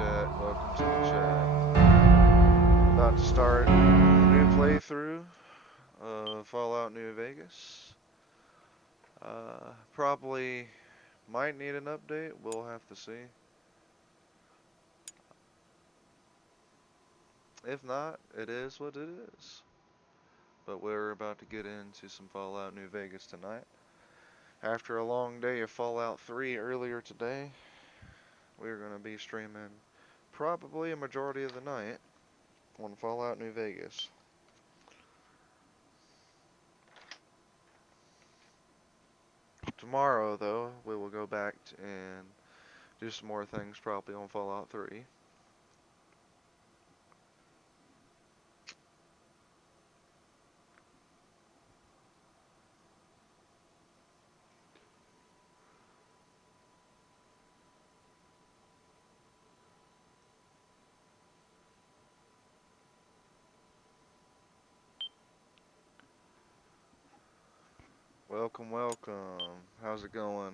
chat. Welcome to the chat. About to start a new playthrough of Fallout New Vegas. Probably might need an update. We'll have to see. If not, it is what it is. But we're about to get into some Fallout New Vegas tonight. After a long day of Fallout 3 earlier today, we're going to be streaming probably a majority of the night on Fallout New Vegas. Tomorrow, though, we will go back and do some more things probably on Fallout 3. Welcome, welcome. How's it going?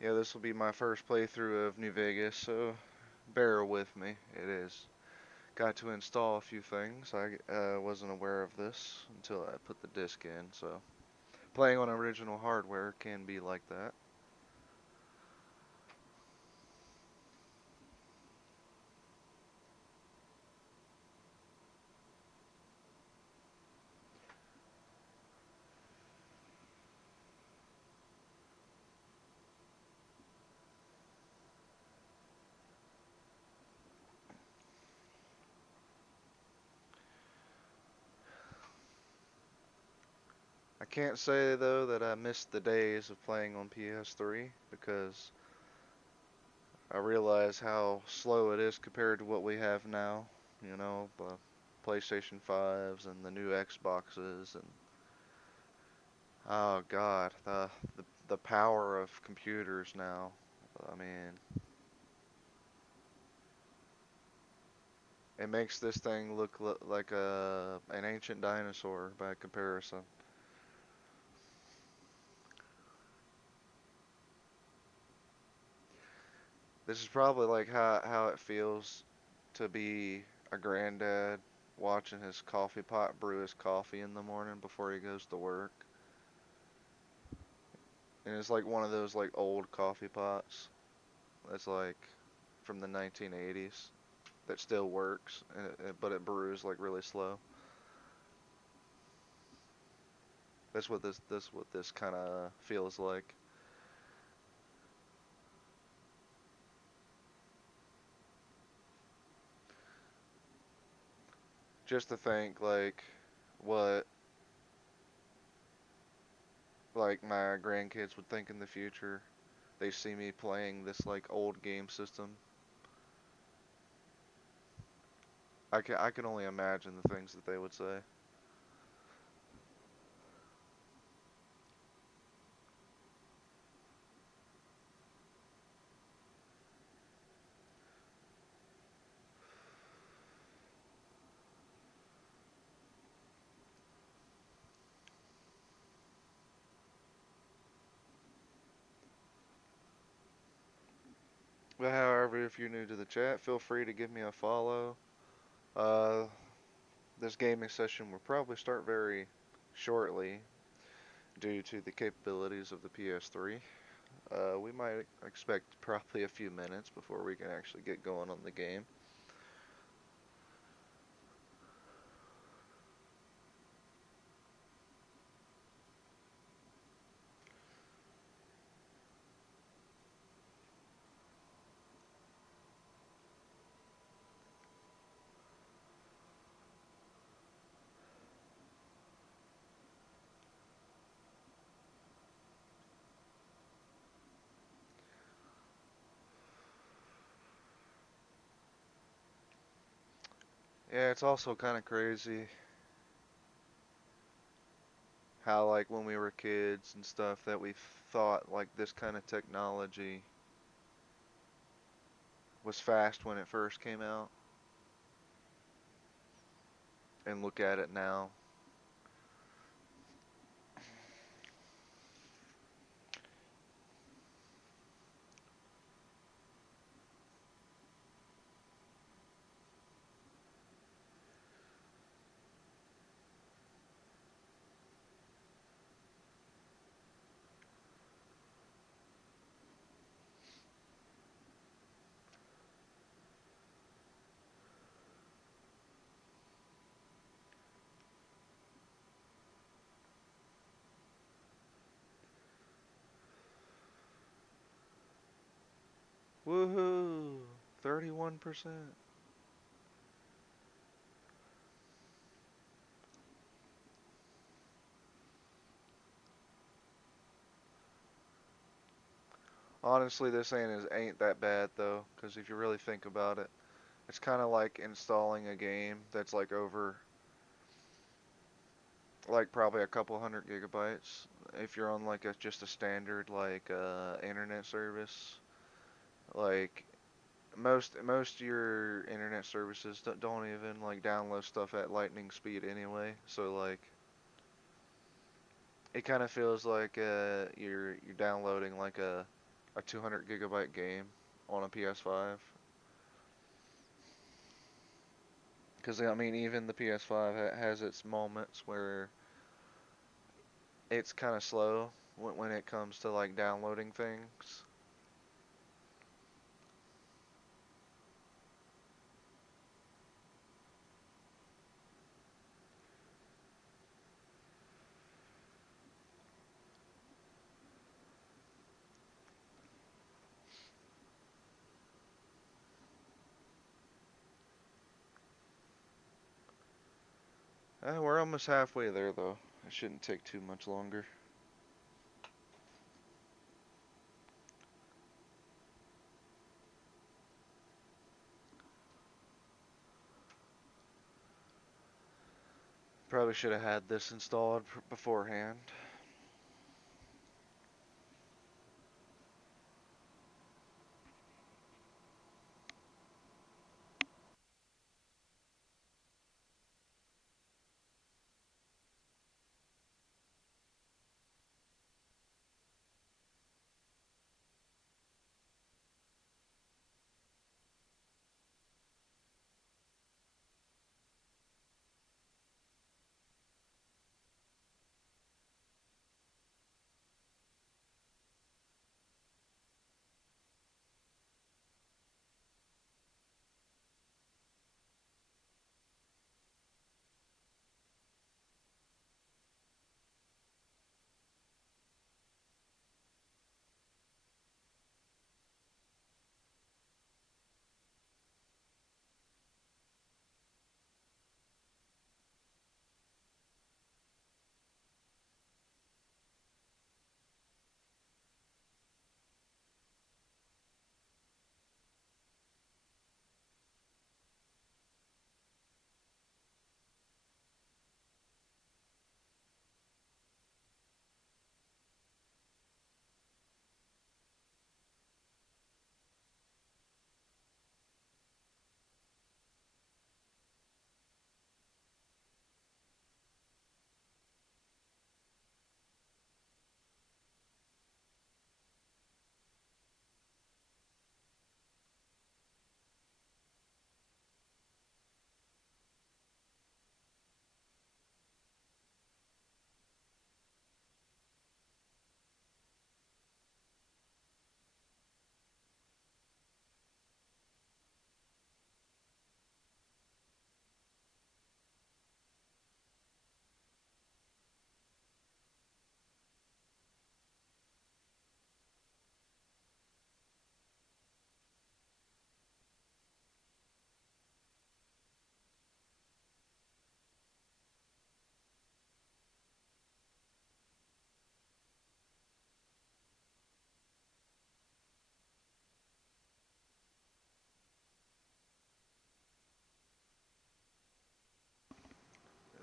Yeah, this will be my first playthrough of New Vegas, so bear with me. It is. Got to install a few things. I wasn't aware of this until I put the disc in, so playing on original hardware can be like that. I can't say though that I missed the days of playing on PS3 because I realize how slow it is compared to what we have now. You know, the PlayStation 5s and the new Xboxes and oh God, the power of computers now. I mean, it makes this thing look like an ancient dinosaur by comparison. This is probably like how it feels to be a granddad watching his coffee pot brew his coffee in the morning before he goes to work. And it's like one of those like old coffee pots that's like from the 1980s that still works, but it brews like really slow. That's what this kind of feels like. Just to think what like my grandkids would think in the future. They see me playing this like old game system. I can only imagine the things that they would say. But however, if you're new to the chat, feel free to give me a follow. Uh, this gaming session will probably start very shortly due to the capabilities of the PS3. We might expect probably a few minutes before we can actually get going on the game. Yeah, it's also kind of crazy how like when we were kids and stuff that we thought like this kind of technology was fast when it first came out, and look at it now. Woohoo! 31%. Honestly, this ain't that bad though, because if you really think about it, it's kind of like installing a game that's like over like probably a couple hundred gigabytes. If you're on like a just a standard like internet service, like most of your internet services don't even like download stuff at lightning speed anyway. So like it kind of feels like you're downloading like a 200 gigabyte game on a PS5. Because I mean, even the PS5 has its moments where it's kind of slow when it comes to like downloading things. We're almost halfway there though. It shouldn't take too much longer. Probably should have had this installed beforehand.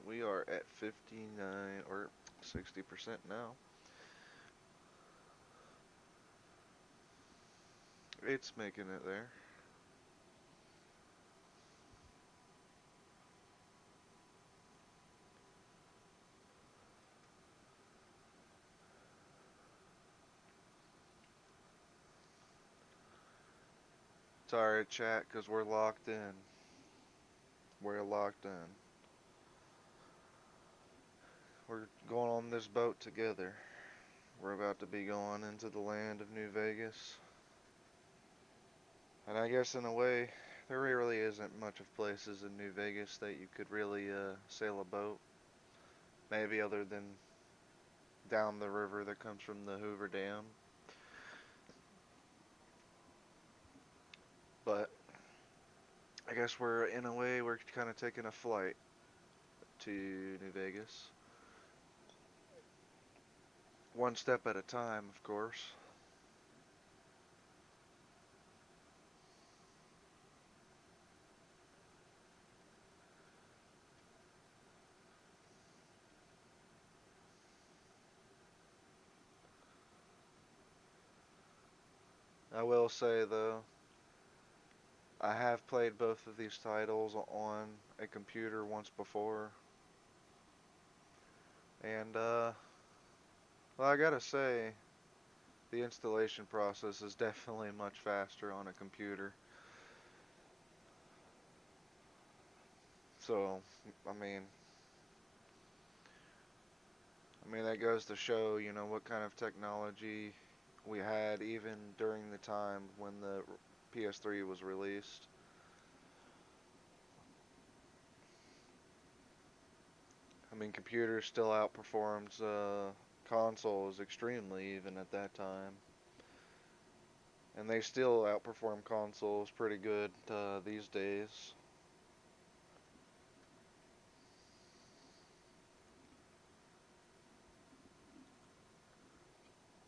We are at 59 or 60% now. It's making it there. Sorry, chat, because we're locked in. We're locked in. We're going on this boat together. We're about to be going into the land of New Vegas. And I guess in a way, there really isn't much of places in New Vegas that you could really sail a boat. Maybe other than down the river that comes from the Hoover Dam. But I guess we're, in a way, we're kind of taking a flight to New Vegas. One step at a time, of course. I will say, though, I have played both of these titles on a computer once before. And, well, I gotta say, the installation process is definitely much faster on a computer. So, I mean, that goes to show, what kind of technology we had even during the time when the PS3 was released. Computers still outperformed consoles extremely even at that time. And they still outperform consoles pretty good these days.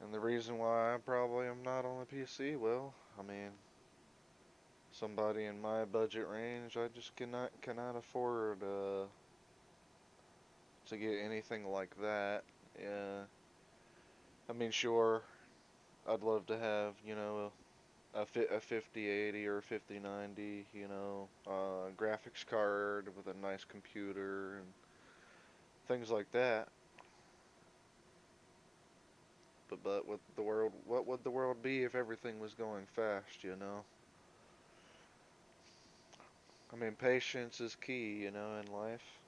And the reason why I probably am not on the PC, well, somebody in my budget range, I just cannot afford to get anything like that. Yeah, sure, I'd love to have a 5080 or a 5090, graphics card with a nice computer and things like that. But what would the world be if everything was going fast? Patience is key, in life.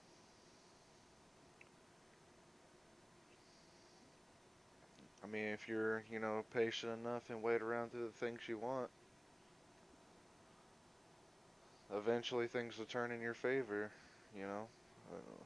If you're, patient enough and wait around through the things you want, eventually things will turn in your favor, you know. Uh,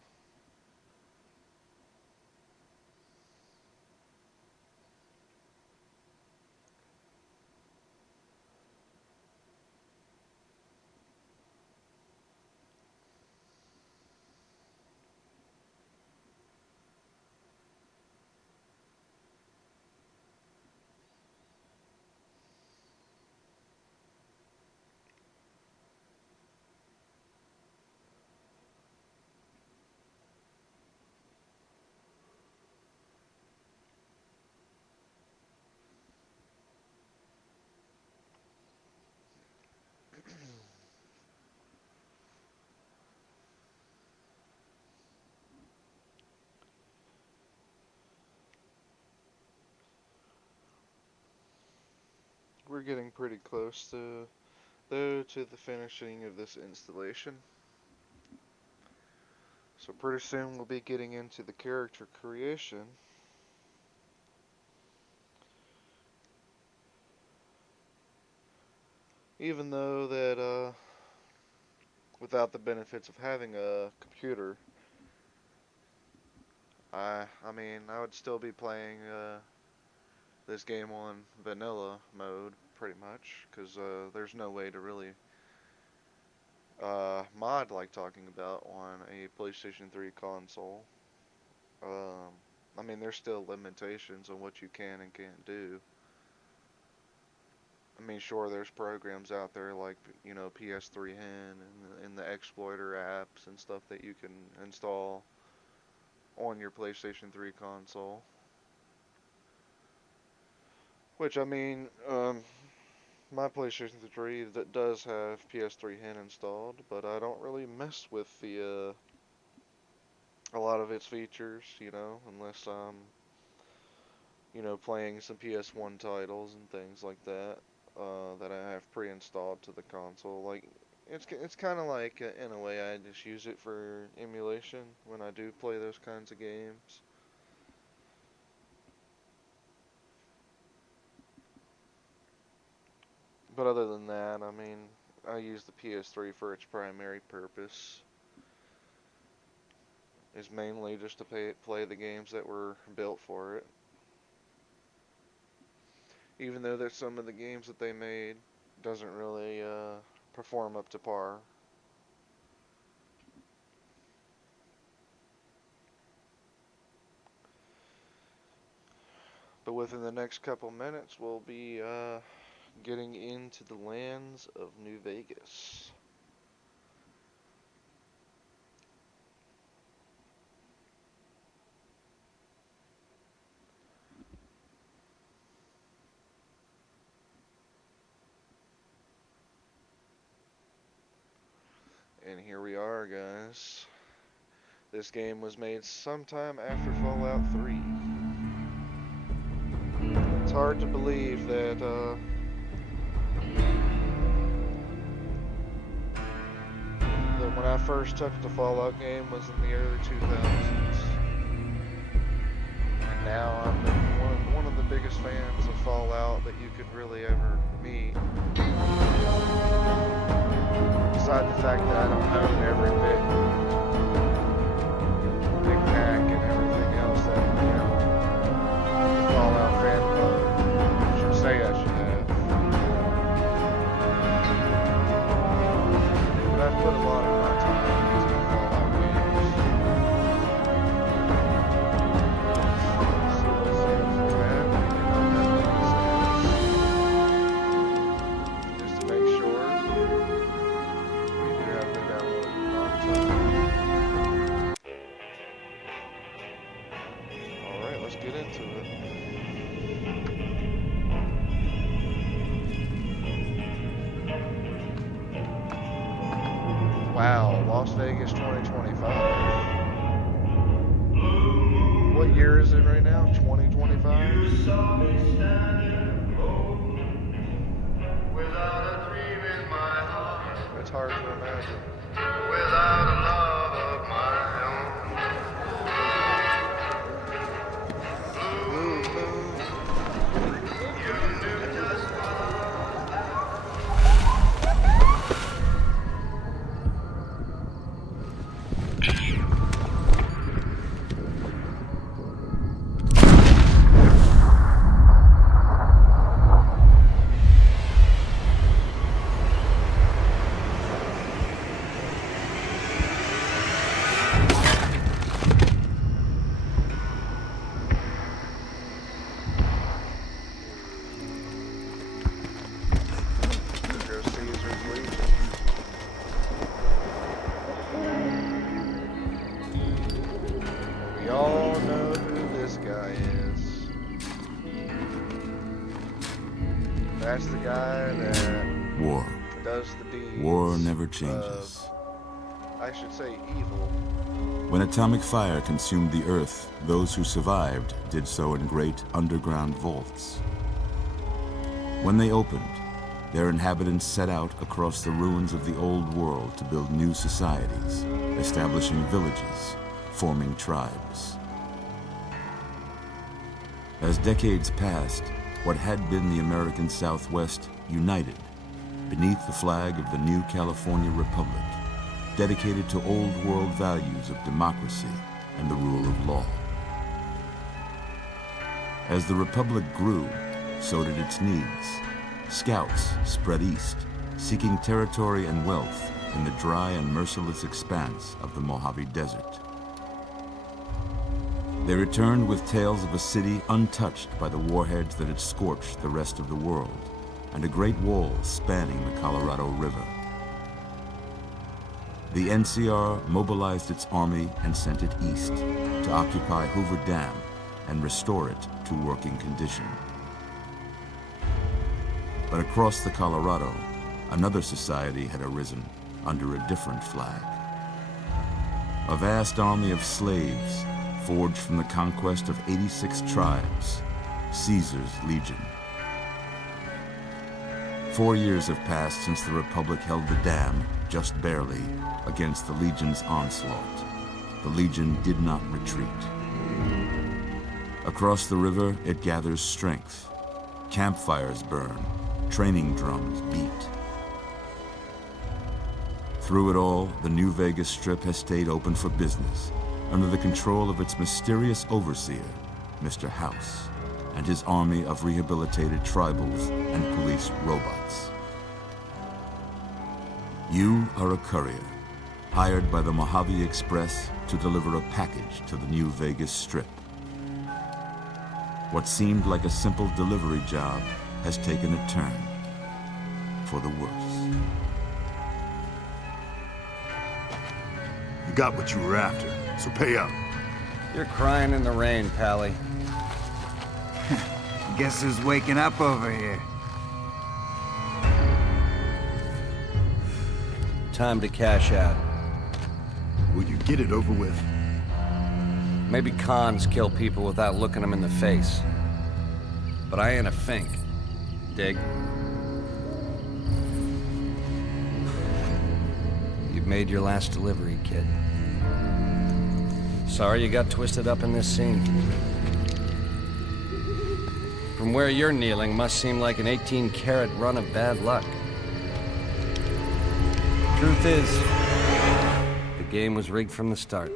we're getting pretty close to the finishing of this installation. So pretty soon we'll be getting into the character creation. Even though that without the benefits of having a computer, I would still be playing this game on vanilla mode pretty much because there's no way to really mod like talking about on a PlayStation 3 console. Um, there's still limitations on what you can and can't do. Sure, there's programs out there like PS3 Hen and the Exploiter apps and stuff that you can install on your PlayStation 3 console. Which, I mean, my PlayStation 3 that does have PS3 Hen installed, but I don't really mess with the a lot of its features, unless I'm, playing some PS1 titles and things like that that I have pre-installed to the console. Like, it's kind of like, in a way, I just use it for emulation when I do play those kinds of games. But other than that, I mean, I use the PS3 for its primary purpose. Is mainly just to play the games that were built for it. Even though there's some of the games that they made doesn't really perform up to par. But within the next couple minutes, we'll be getting into the lands of New Vegas. And here we are, guys. This game was made sometime after Fallout 3. It's hard to believe that when I first took the Fallout game was in the early 2000s. And now I'm one of the biggest fans of Fallout that you could really ever meet. Besides the fact that I don't own every big pack and everything else that, the Fallout fan club should say I should have. But I've put a lot of my time into the Fallout games. So let's see what's bad. Just to make sure we do have the download content. Alright, let's get into it. Wow, Las Vegas 2025. What year is it right now? 2025? It's hard to imagine. Without a love of my own. Blue moon. You knew just that's the guy that War. does the deeds. War never changes. I should say evil. When atomic fire consumed the earth, those who survived did so in great underground vaults. When they opened, their inhabitants set out across the ruins of the old world to build new societies, establishing villages, forming tribes. As decades passed, what had been the American Southwest united beneath the flag of the new California Republic, dedicated to old world values of democracy and the rule of law. As the Republic grew, so did its needs. Scouts spread east, seeking territory and wealth in the dry and merciless expanse of the Mojave Desert. They returned with tales of a city untouched by the warheads that had scorched the rest of the world, and a great wall spanning the Colorado River. The NCR mobilized its army and sent it east, to occupy Hoover Dam and restore it to working condition. But across the Colorado, another society had arisen under a different flag. A vast army of slaves forged from the conquest of 86 tribes, Caesar's Legion. 4 years have passed since the Republic held the dam, just barely, against the Legion's onslaught. The Legion did not retreat. Across the river, it gathers strength. Campfires burn, training drums beat. Through it all, the New Vegas Strip has stayed open for business, under the control of its mysterious overseer, Mr. House, and his army of rehabilitated tribals and police robots. You are a courier, hired by the Mojave Express to deliver a package to the New Vegas Strip. What seemed like a simple delivery job has taken a turn for the worse. You got what you were after, so pay up. You're crying in the rain, Pally. Guess who's waking up over here? Time to cash out. Will you get it over with? Maybe cons kill people without looking them in the face. But I ain't a fink. Dig? You've made your last delivery, kid. Sorry you got twisted up in this scene. From where you're kneeling must seem like an 18-carat run of bad luck. Truth is, the game was rigged from the start.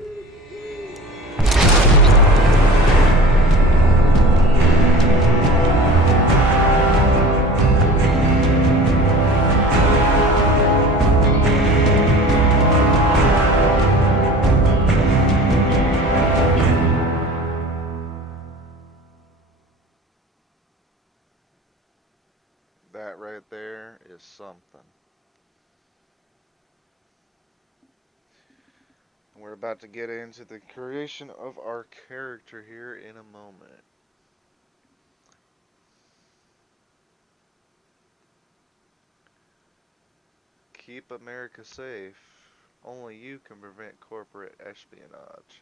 That right there is something. We're about to get into the creation of our character here in a moment. Keep America safe. Only you can prevent corporate espionage.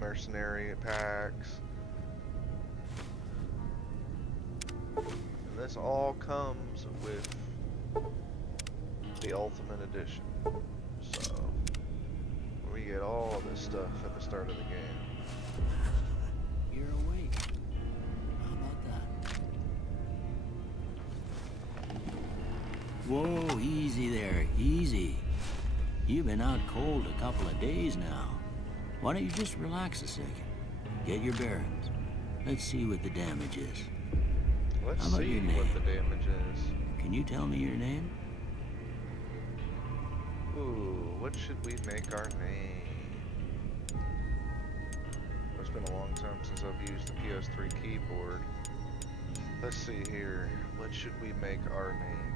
Mercenary packs. And this all comes with the Ultimate Edition. So, we get all of this stuff at the start of the game. You're awake. How about that? Whoa, easy there, easy. You've been out cold a couple of days now. Why don't you just relax a second? Get your bearings. Let's see what the damage is. Let's How about see your what name? the damage is. Can you tell me your name? Ooh, what should we make our name? It's been a long time since I've used the PS3 keyboard. Let's see here. What should we make our name?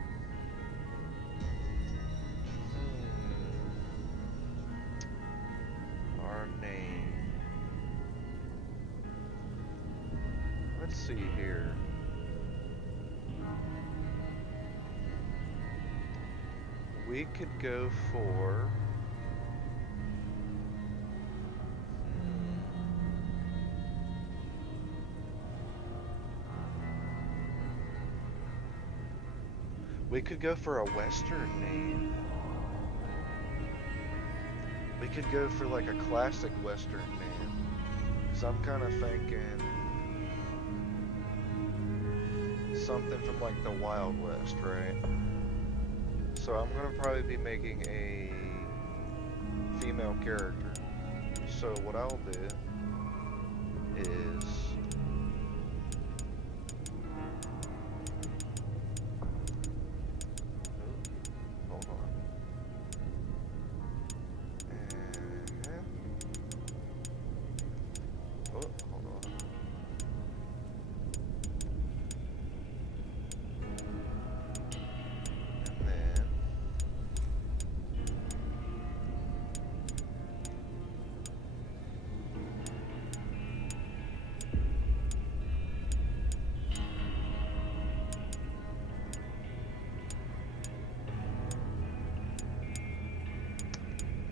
Our name. Let's see here. We could go for... We could go for a Western name. We could go for like a classic Western name. Cause I'm kind of thinking something from like the Wild West, right? So I'm gonna probably be making a female character. So what I'll do is hold on. Hold on. And then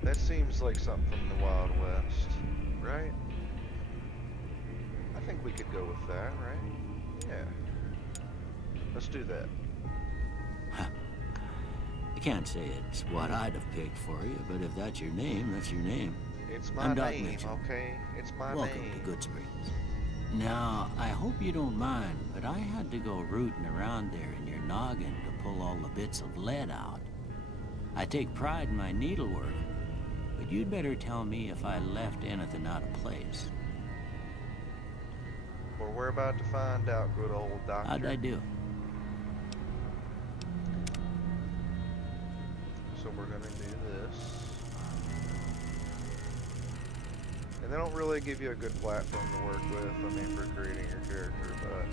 That seems like something from the Wild West, right? I think we could go with that, right? Yeah. Let's do that. I can't say it's what I'd have picked for you, but if that's your name, that's your name. It's my I'm Doc name, Mitchell. okay? It's my Welcome name. to Good Springs. Now, I hope you don't mind, but I had to go rooting around there in your noggin to pull all the bits of lead out. I take pride in my needlework, but you'd better tell me if I left anything out of place. Well, we're about to find out, good old doctor. How'd I do? So we're gonna do this. And they don't really give you a good platform to work with, I mean, for creating your character, but...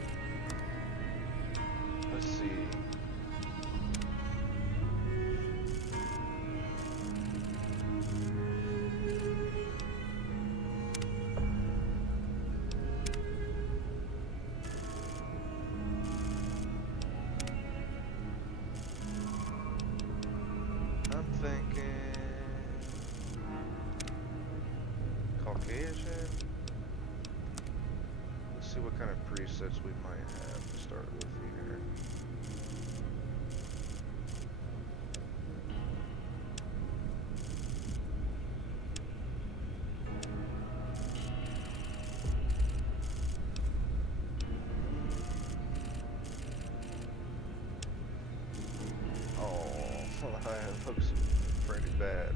Let's see. I'm thinking... Caucasian? Let's see what kind of presets we might have to start with here. Oh, that looks pretty bad.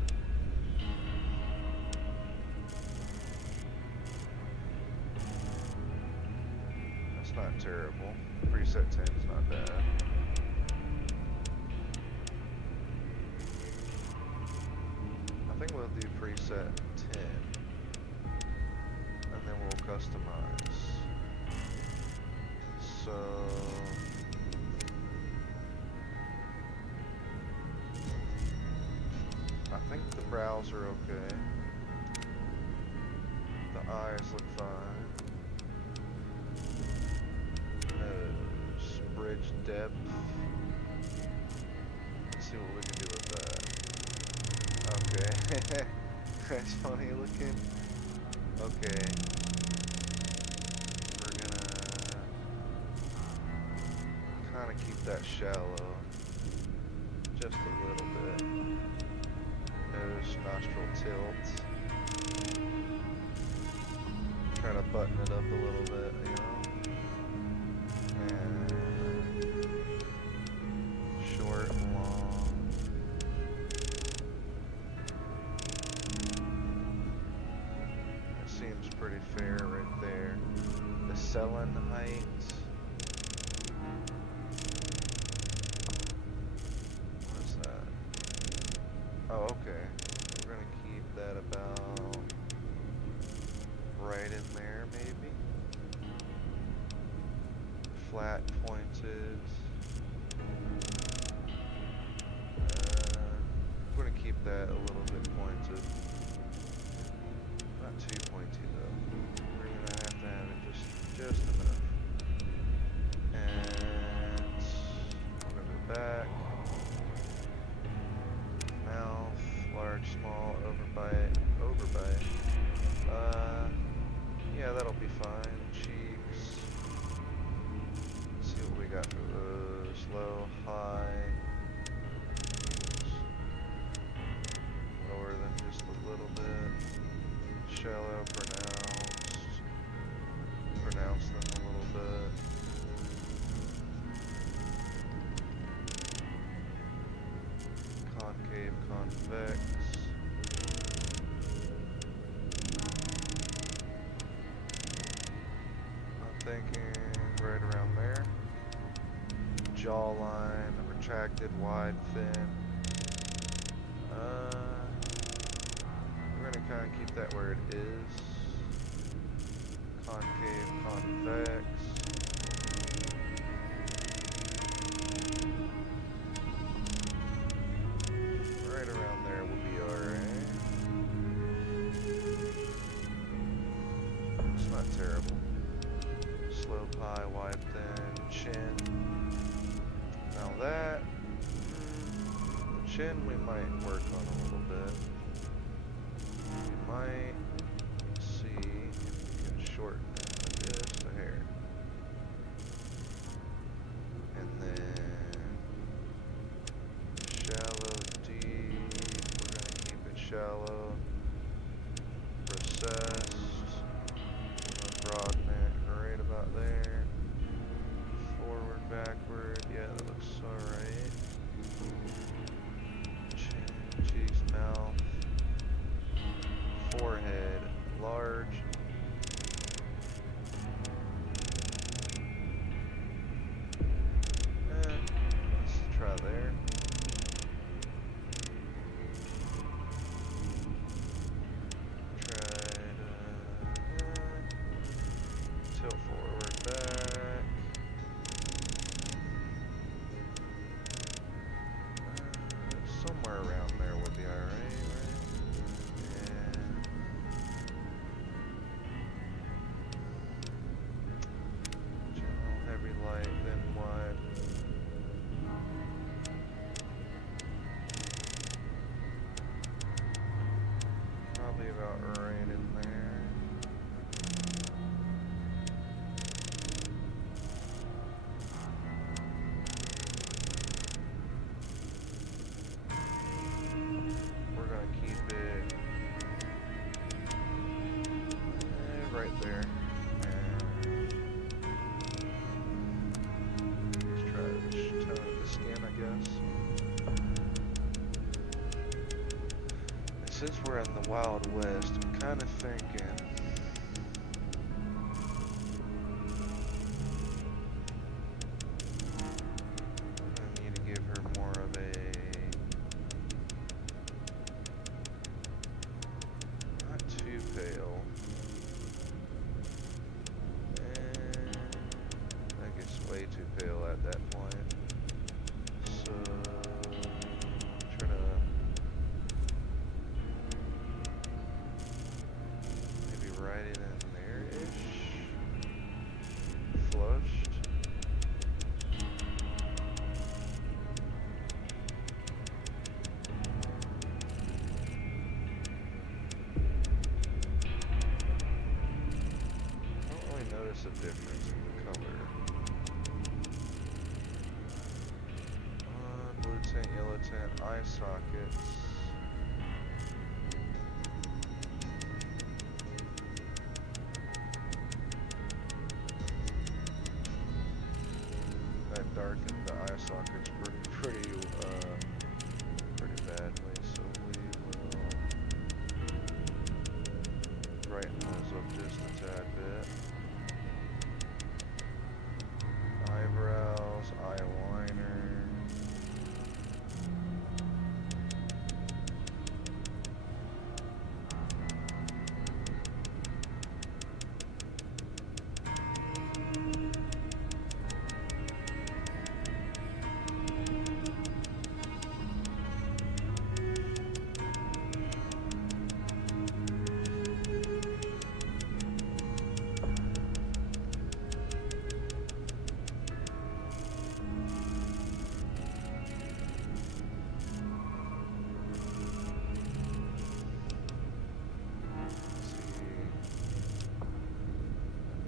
That's not terrible. Preset 10 is not bad. I think we'll do preset 10. And then we'll customize. So... I think the brows are okay. The eyes look fine. Nose, bridge depth. Let's see what we can do with that. Okay. That's funny looking. Okay. We're gonna kind of keep that shallow. Just a little bit. Nose, nostril tilt. Try to button it up a little bit, you know. And short, long. That seems pretty fair right there. The selling height. What's that? Oh, okay. We're gonna keep that about right in there, maybe. Flat, pointed. We're gonna keep that a little bit pointed. Not too pointy though. We're gonna have to have it just enough. And we're gonna go back. Mouth, large, small, overbite, overbite. Yeah, that'll be fine. Cheeks. Let's see what we got for those. Low, high. Lower than just a little bit. Shallow, pronounced. Pronounce them a little bit. Concave, convex. I'm thinking right around there. Jawline, retracted, wide, thin. We're gonna kind of keep that where it is. Concave, convex. Right around there will be alright. It's not terrible. Slope, high, wide, thin, chin. Now that, the chin we might work on a little bit. might see if we can shorten it just a hair. And then shallow, deep. We're gonna keep it shallow. Recessed. Broaden it right about there. Forward, backward. Yeah, that looks alright. Chin, cheeks, mouth. Forehead, large. Let's try there. Tilt forward, back. Somewhere around there would be alright, right? And general heavy light, then what? Probably about right in there. We're gonna keep it right there. And let's try to tone of the skin, I guess. And since we're in the Wild West, I'm kind of thinking I need to give her more of a not too pale. And that gets way too pale at that point. So try to maybe write it in there-ish. Flushed. I don't really notice a difference in the color. Blue tint, yellow tint, eye sockets. That darkened the eye sockets pretty badly, so we will brighten those up just a tad bit. Eyebrows, eyeliner.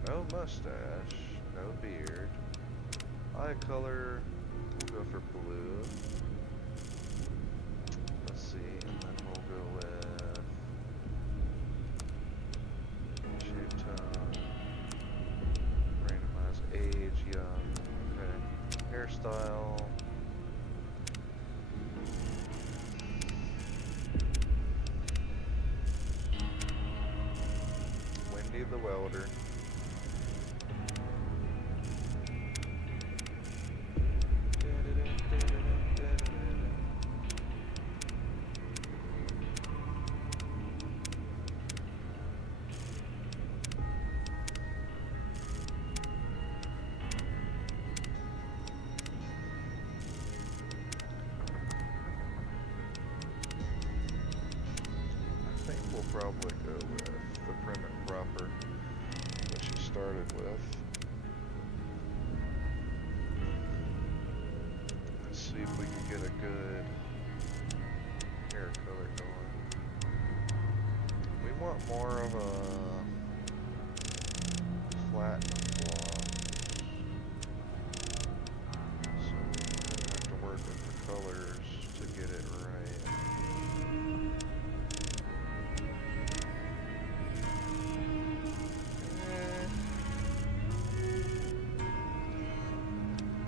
No mustache, no beard. Eye color, we'll go for blue. Let's see, and then we'll go with shape tone, randomize age, young. Okay, hairstyle. Wendy the Welder. We'll probably go with the prim and proper that she started with. Let's see if we can get a good hair color going. We more of a platinum block. So I'm gonna have to work with the colors to get it right.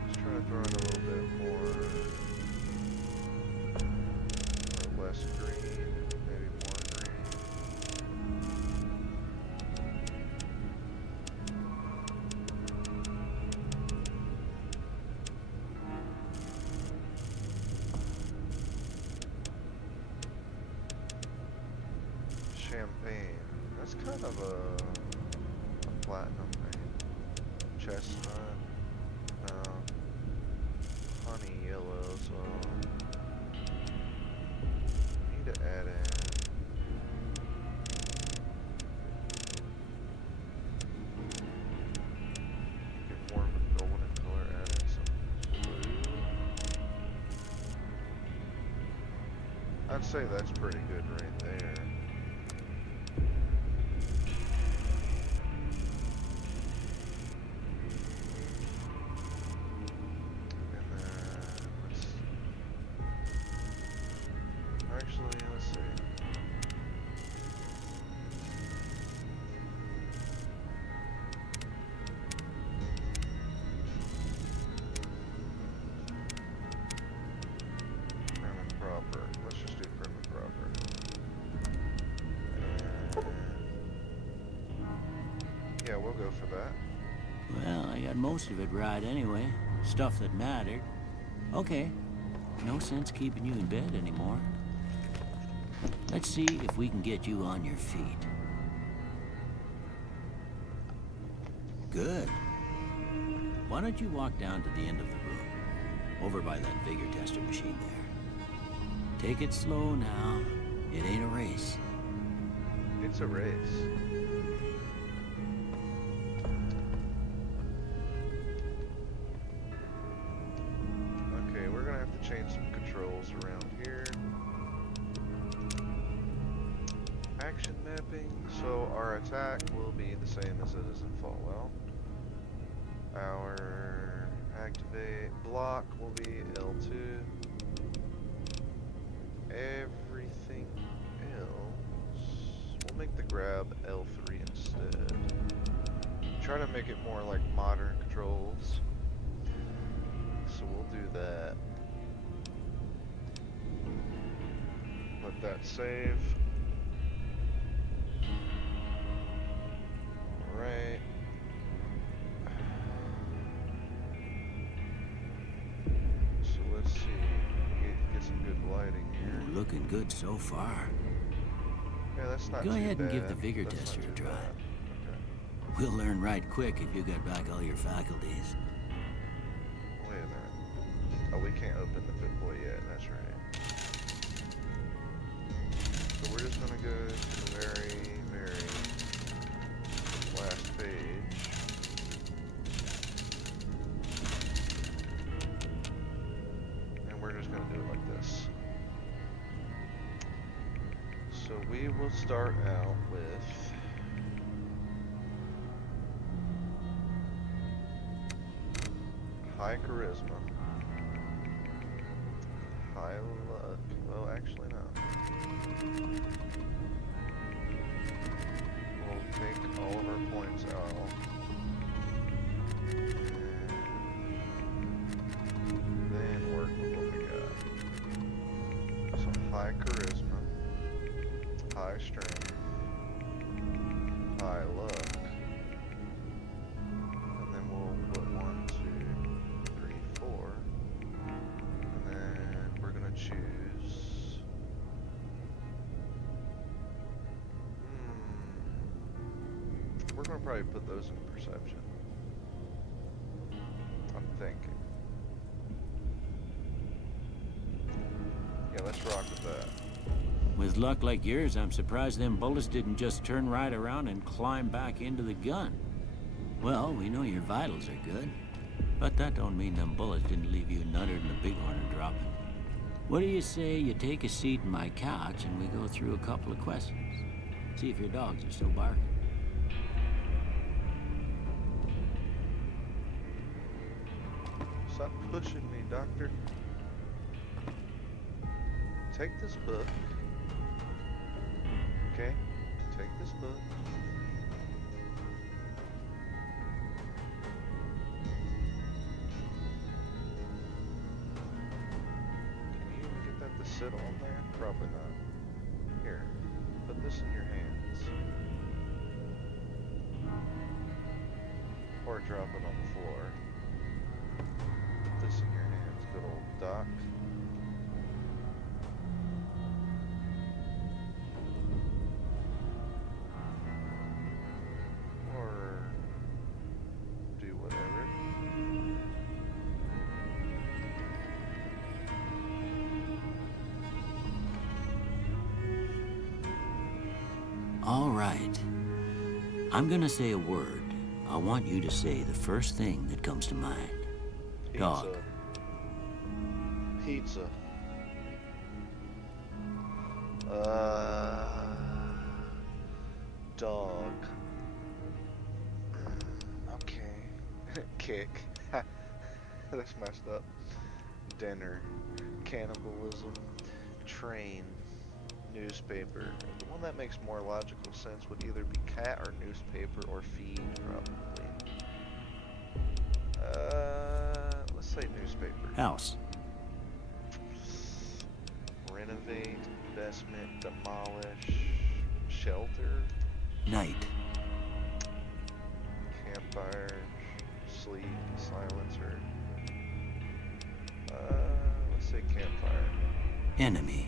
Let's try to throw in a little bit more or less green, maybe more green. Champagne. That's kind of a platinum green. Chestnut. No. Honey yellow, so I need to add in. Get more of a golden color, add in some blue. I'd say that's pretty good right there. And then let's see. Prim and proper. Let's just do prim and proper. And yeah, we'll go for that. Well, I got most of it right anyway. Stuff that mattered. Okay. No sense keeping you in bed anymore. Let's see if we can get you on your feet. Good. Why don't you walk down to the end of the room? Over by that vigor tester machine there. Take it slow now. It ain't a race. It's a race. Okay, we're gonna have to change some controls around here. Action mapping. So our attack will be the same as it is in Fallout. Our activate block will be L2. Everything else, we'll make the grab L3 instead. Try to make it more like modern controls. So we'll do that. Let that save. Alright. So let's see. Get some good lighting here. Ooh, looking good so far. Yeah, that's not Go too ahead and give bad. the vigor That's not tester a too try. bad. Okay. We'll learn right quick if you got back all your faculties. Wait a minute. Oh, we can't open the Fit Boy yet. That's right. So we're just gonna go to the very, very last page. And we're just gonna do it like this. So we will start out with high charisma, high luck. Well, actually, no. We'll take all of our points out. And then work with what we got. So high charisma, high strength, high luck. And then we'll put 1, 2, 3, 4. And then we're gonna choose. We're gonna probably put those in perception. I'm thinking. Yeah, let's rock with that. With luck like yours, I'm surprised them bullets didn't just turn right around and climb back into the gun. Well, we know your vitals are good, but that don't mean them bullets didn't leave you nuttered and the bighorn are dropping. What do you say you take a seat in my couch and we go through a couple of questions? See if your dogs are still barking. Stop pushing me, doctor. Take this book. Okay? Take this book. Can you even get that to sit on there? Probably not. Here, put this in your hands. Or drop it on the floor. Put this in your hands, good old doc. Or do whatever. All right. I'm gonna say a word. I want you to say the first thing that comes to mind. Dog. Pizza. Uh, dog. Okay. Kick. That's messed up. Dinner. Cannibalism. Train. Newspaper. The one that makes more logical sense would either be cat or newspaper or feed, probably. Let's say newspaper. House. Renovate, investment, demolish, shelter, Night. campfire, sleep, silencer. Let's say campfire. Enemy.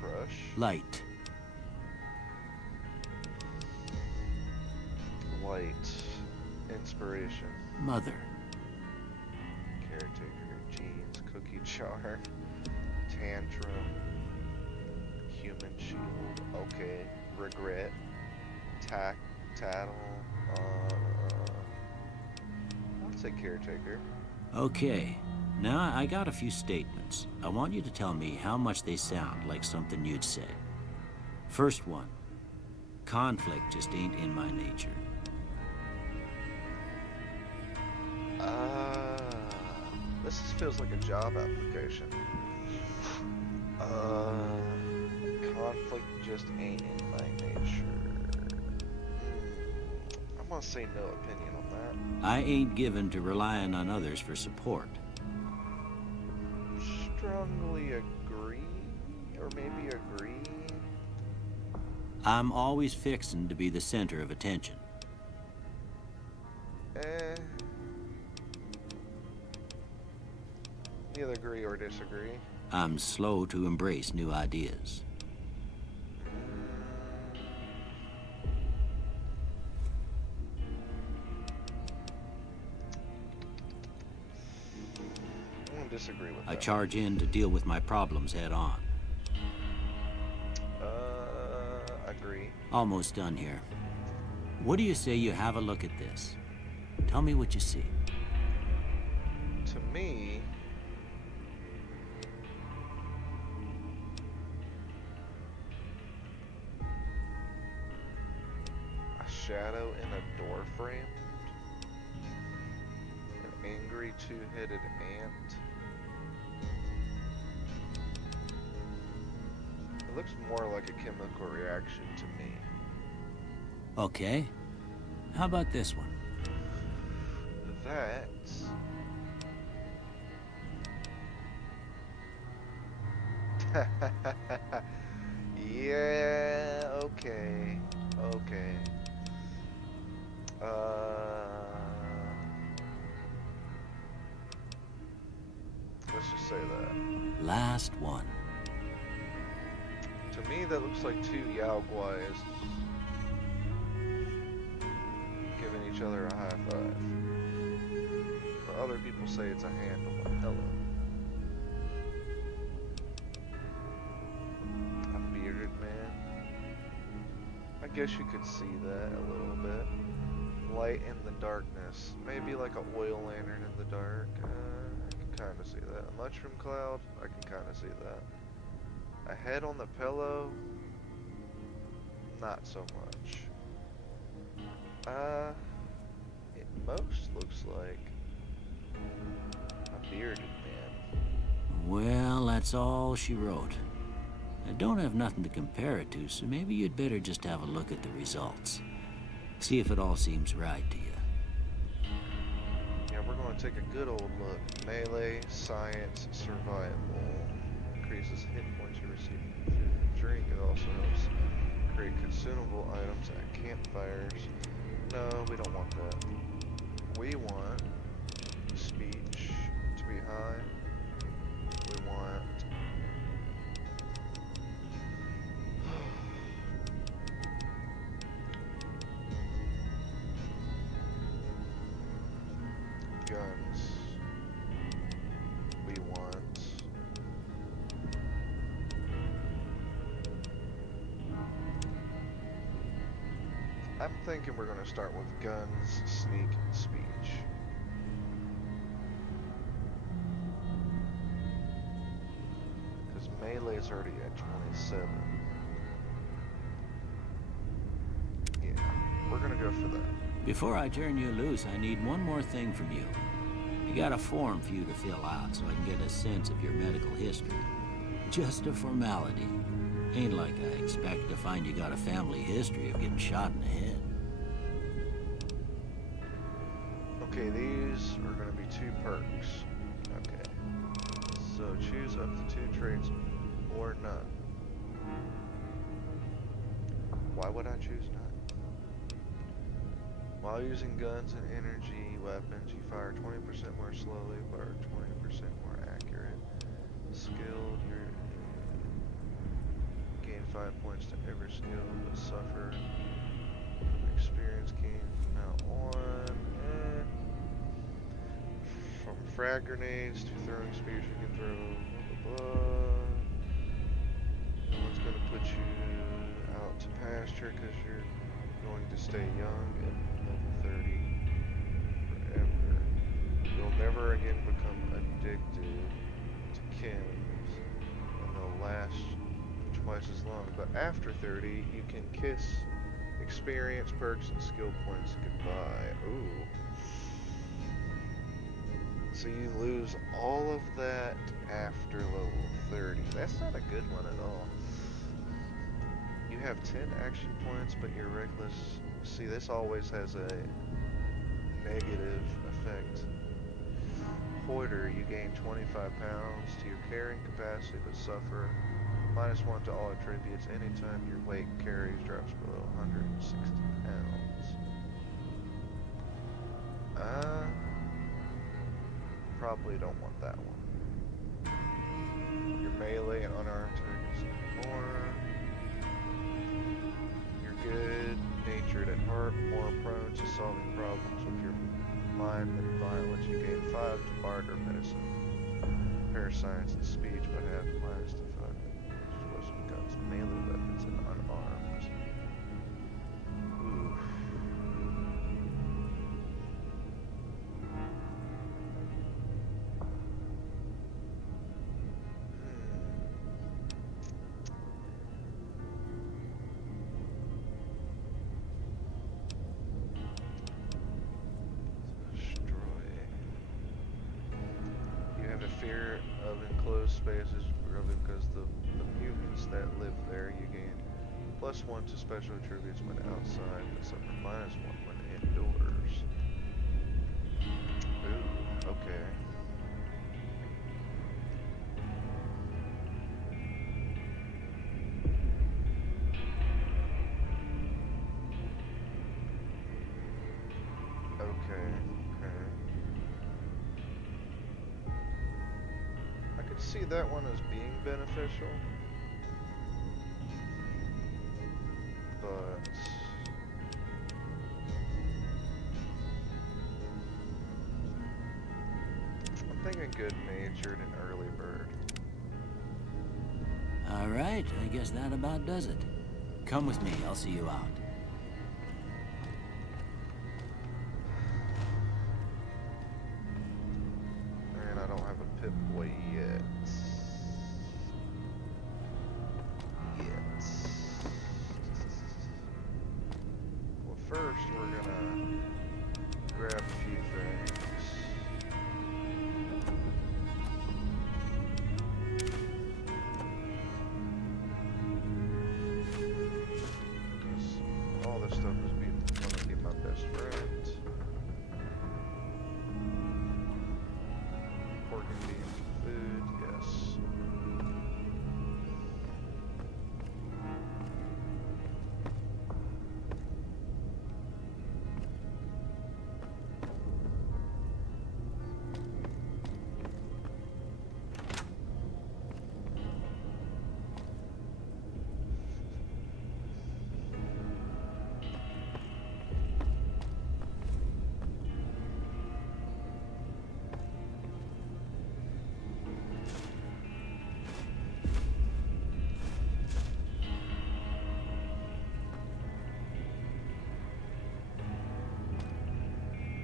Crush. Light. Light. Inspiration. Mother. Caretaker. Jeans. Cookie jar. Tantrum. Human shield. Okay. Regret. Tattle. I'll say caretaker. Okay. Now I got a few statements. I want you to tell me how much they sound like something you'd say. First one. Conflict just ain't in my nature. This feels like a job application. Conflict just ain't in my nature. I'm gonna say no opinion on that. I ain't given to relying on others for support. Strongly agree, or maybe agree. I'm always fixin' to be the center of attention. Neither agree or disagree. I'm slow to embrace new ideas. I'm gonna disagree with I that. charge in to deal with my problems head on. Agree. Almost done here. What do you say you have a look at this? Tell me what you see. To me, a shadow in a door frame, an angry two-headed ant. It looks more like a chemical reaction to me. Okay. How about this one? That yeah, okay. Okay. Let's just say that. Last one. To me, that looks like two Yao Guais giving each other a high five. But other people say it's a hand on a pillow. A bearded man. I guess you could see that a little bit. Light in the darkness. Maybe like a oil lantern in the dark. I can kind of see that. A mushroom cloud. I can kind of see that. A head on the pillow. Not so much. It most looks like a bearded man. Well, that's all she wrote. I don't have nothing to compare it to, so maybe you'd better just have a look at the results. See if it all seems right to you. Yeah, we're going to take a good old look. Melee, science, survival. Increases hit points you receive from food and drink. It also helps create consumable items at campfires. No, we don't want that. We want speech to be high. We want guns. We want I'm thinking we're going to start with guns, sneak, and speech. Because melee's already at 27. Yeah, we're going to go for that. Before I turn you loose, I need one more thing from you. I got a form for you to fill out so I can get a sense of your medical history. Just a formality. Ain't like I expect to find you got a family history of getting shot in the head. Okay, these are going to be 2 perks. Okay. So choose up to 2 traits or none. Why would I choose none? While using guns and energy weapons, you fire 20% more slowly, fire 20% more accurate. Skilled, you gain 5 points to every skill, but suffer from experience gain from now on. From frag grenades to throwing spears you can throw, blah blah blah. No one's gonna put you out to pasture because you're going to stay young at level 30 forever. You'll never again become addicted to chems, and they'll last twice as long. But after 30, you can kiss experience, perks, and skill points goodbye. Ooh. So you lose all of that after level 30. That's not a good one at all. You have 10 action points, but you're reckless. See, this always has a negative effect. Hoarder, you gain 25 pounds to your carrying capacity, but suffer -1 to all attributes anytime your weight carries drops below 160 pounds. Probably don't want that one. Your melee and unarmed attacks more. You're good natured at heart, more prone to solving problems with your mind than violence. You gain 5 to barter medicine, repair science and speech, but have -5 explosive guns, melee weapons, and unarmed. Ooh. Fear of enclosed spaces because the mutants that live there, you gain +1 to special attributes when outside, but suffer -1 when indoors. Ooh, okay. Okay. I could see that one as being beneficial, but I'm thinking good natured and early bird. All right, I guess that about does it. Come with me, I'll see you out. Pip-Boy yet. Well, first we're gonna grab a few things. All this stuff is gonna be my best friend. Pork and beans and food, yes.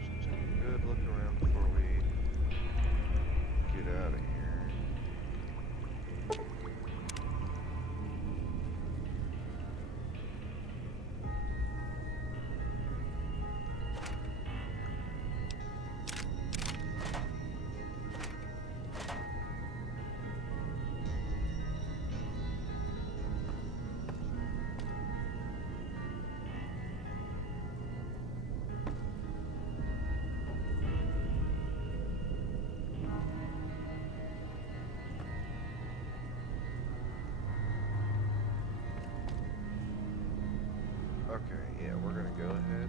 Just take a good look around before we get out of here. Okay, yeah, we're gonna go ahead.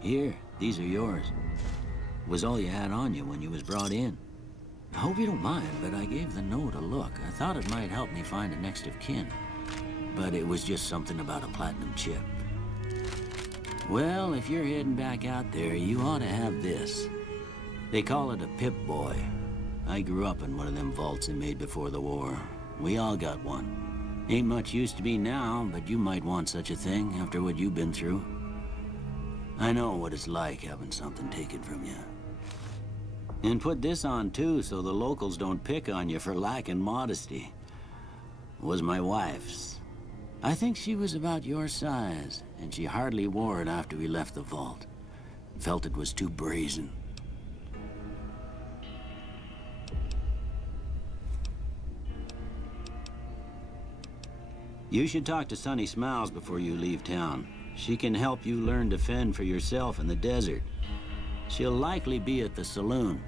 Here, these are yours. Was all you had on you when you was brought in. I hope you don't mind, but I gave the note a look. I thought it might help me find a next of kin. But it was just something about a platinum chip. Well, if you're heading back out there, you ought to have this. They call it a Pip-Boy. I grew up in one of them vaults they made before the war. We all got one. Ain't much use to be now, but you might want such a thing after what you've been through. I know what it's like having something taken from you. And put this on too, so the locals don't pick on you for lacking modesty. Was my wife's. I think she was about your size, and she hardly wore it after we left the vault. Felt it was too brazen. You should talk to Sunny Smiles before you leave town. She can help you learn to fend for yourself in the desert. She'll likely be at the saloon.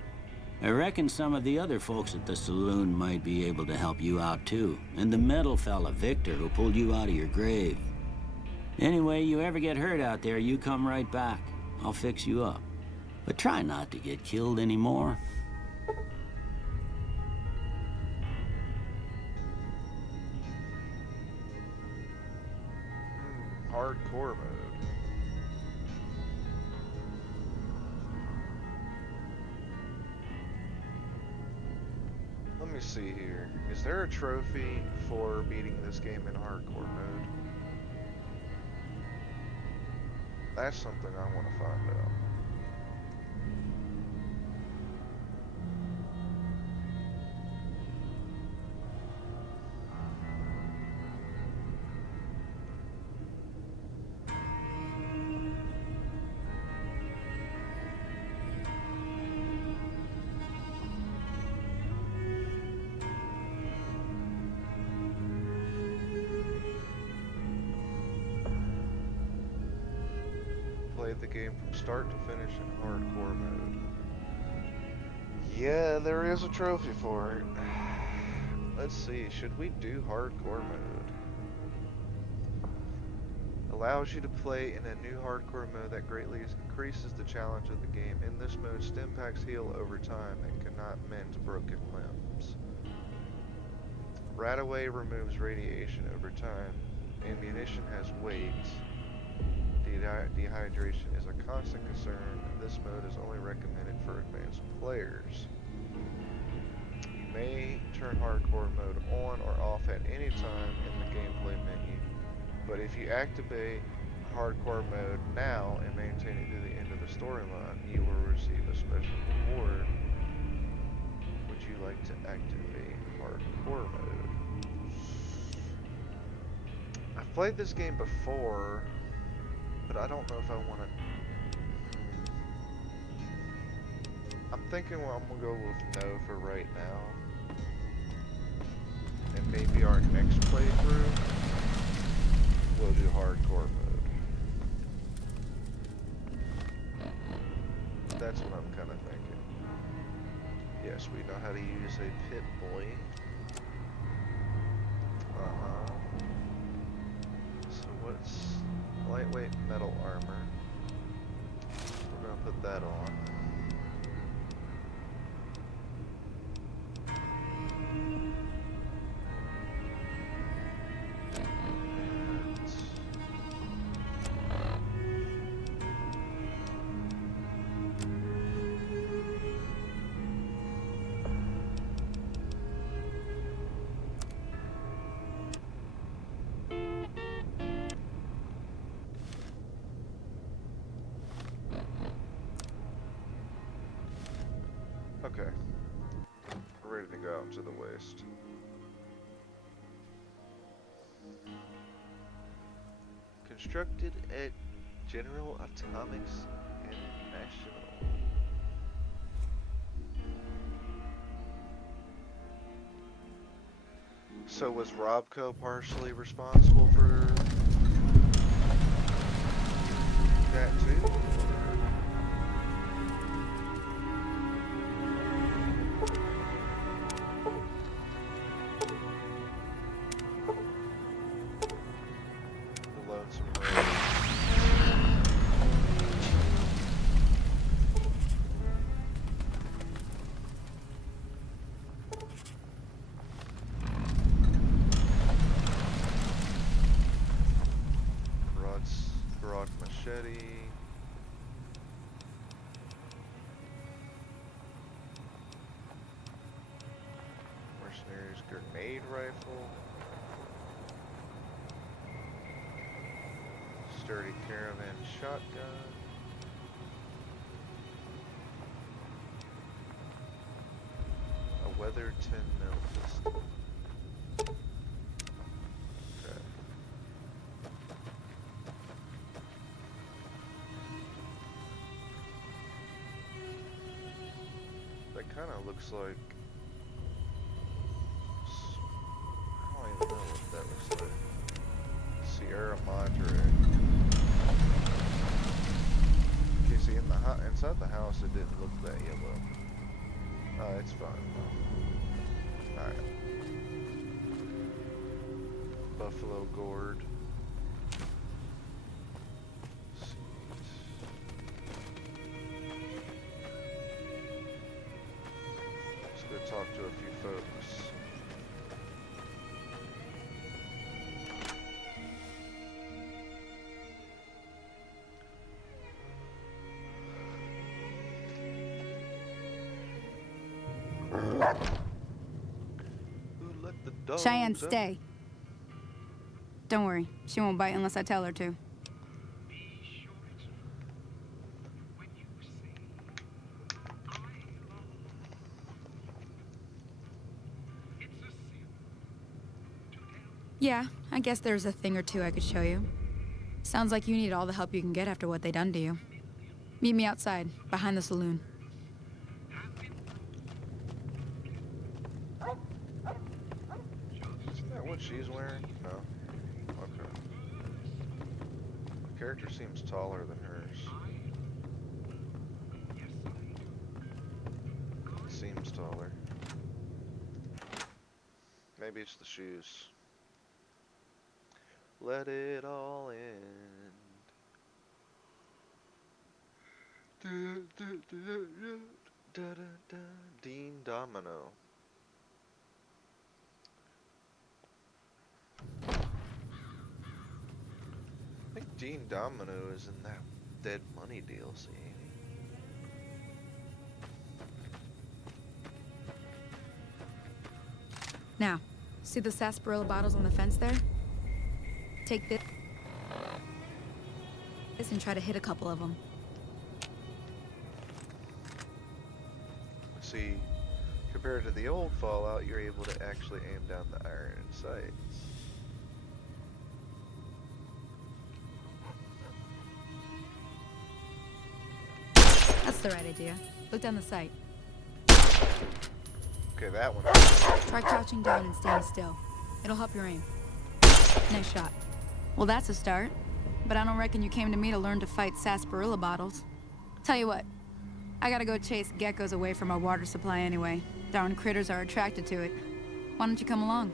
I reckon some of the other folks at the saloon might be able to help you out too. And the metal fella, Victor, who pulled you out of your grave. Anyway, you ever get hurt out there, you come right back. I'll fix you up. But try not to get killed anymore. Hardcore mode. Let me see here. Is there a trophy for beating this game in hardcore mode? That's something I want to find out. Played the game from start to finish in hardcore mode. Yeah, there is a trophy for it. Let's see, should we do hardcore mode? Allows you to play in a new hardcore mode that greatly increases the challenge of the game. In this mode, stim packs heal over time and cannot mend broken limbs. Radaway removes radiation over time. Ammunition has weight. Dehydration is a constant concern, and this mode is only recommended for advanced players. You may turn hardcore mode on or off at any time in the gameplay menu, but if you activate hardcore mode now and maintain it through the end of the storyline, you will receive a special reward like to activate hardcore mode? I've played this game before, but I don't know if I want to. I'm thinking I'm gonna go with no for right now, and maybe our next playthrough we'll do hardcore mode. That's what I'm kind of thinking. Yes, we know how to use a pit boy. So what's lightweight metal armor? We're gonna put that on. Okay, we're ready to go out to the waste. Constructed at General Atomics International. So was Robco partially responsible for that too? The Lonesome Raid. Broad machete. Mercenaries grenade rifle. Sturdy caravan shotgun. A weathered 10mm pistol. Okay. That kind of looks like. I don't even know what that looks like. Sierra Madre. Okay, see, inside the house it didn't look that yellow. It's fine. Alright. Buffalo gourd. Seeds. Let's go talk to a few folks. Who let the dogs Cheyenne, out? stay. Don't worry, she won't bite unless I tell her to. Yeah, I guess there's a thing or two I could show you. Sounds like you need all the help you can get after what they done to you. Meet me outside, behind the saloon. Isn't that what she's wearing? No. Okay. My character seems taller than hers. Seems taller. Maybe it's the shoes. Let it all end. Dean Domino. I think Dean Domino is in that Dead Money DLC. Now, see the sarsaparilla bottles on the fence there? Take this and try to hit a couple of them. See, compared to the old Fallout, you're able to actually aim down the iron sights. That's the right idea. Look down the sight. Okay, that one. Try crouching down and staying still. It'll help your aim. Nice shot. Well, that's a start. But I don't reckon you came to me to learn to fight sarsaparilla bottles. Tell you what, I gotta go chase geckos away from our water supply anyway. Darn critters are attracted to it. Why don't you come along?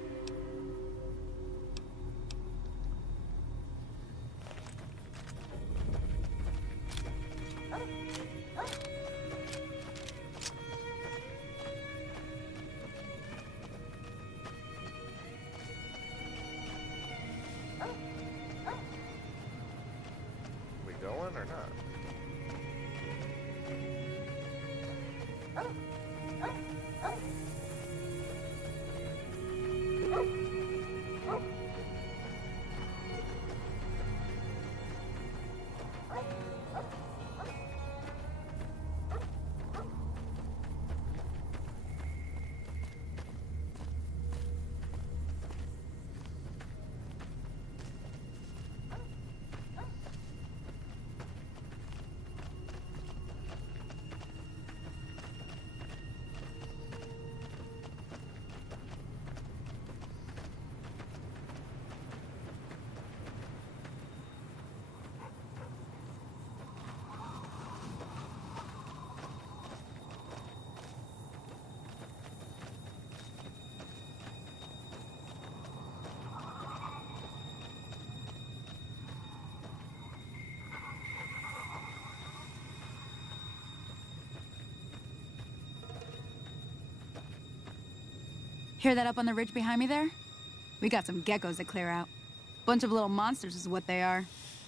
We going or not? Hear that up on the ridge behind me there? We got some geckos to clear out. Bunch of little monsters is what they are.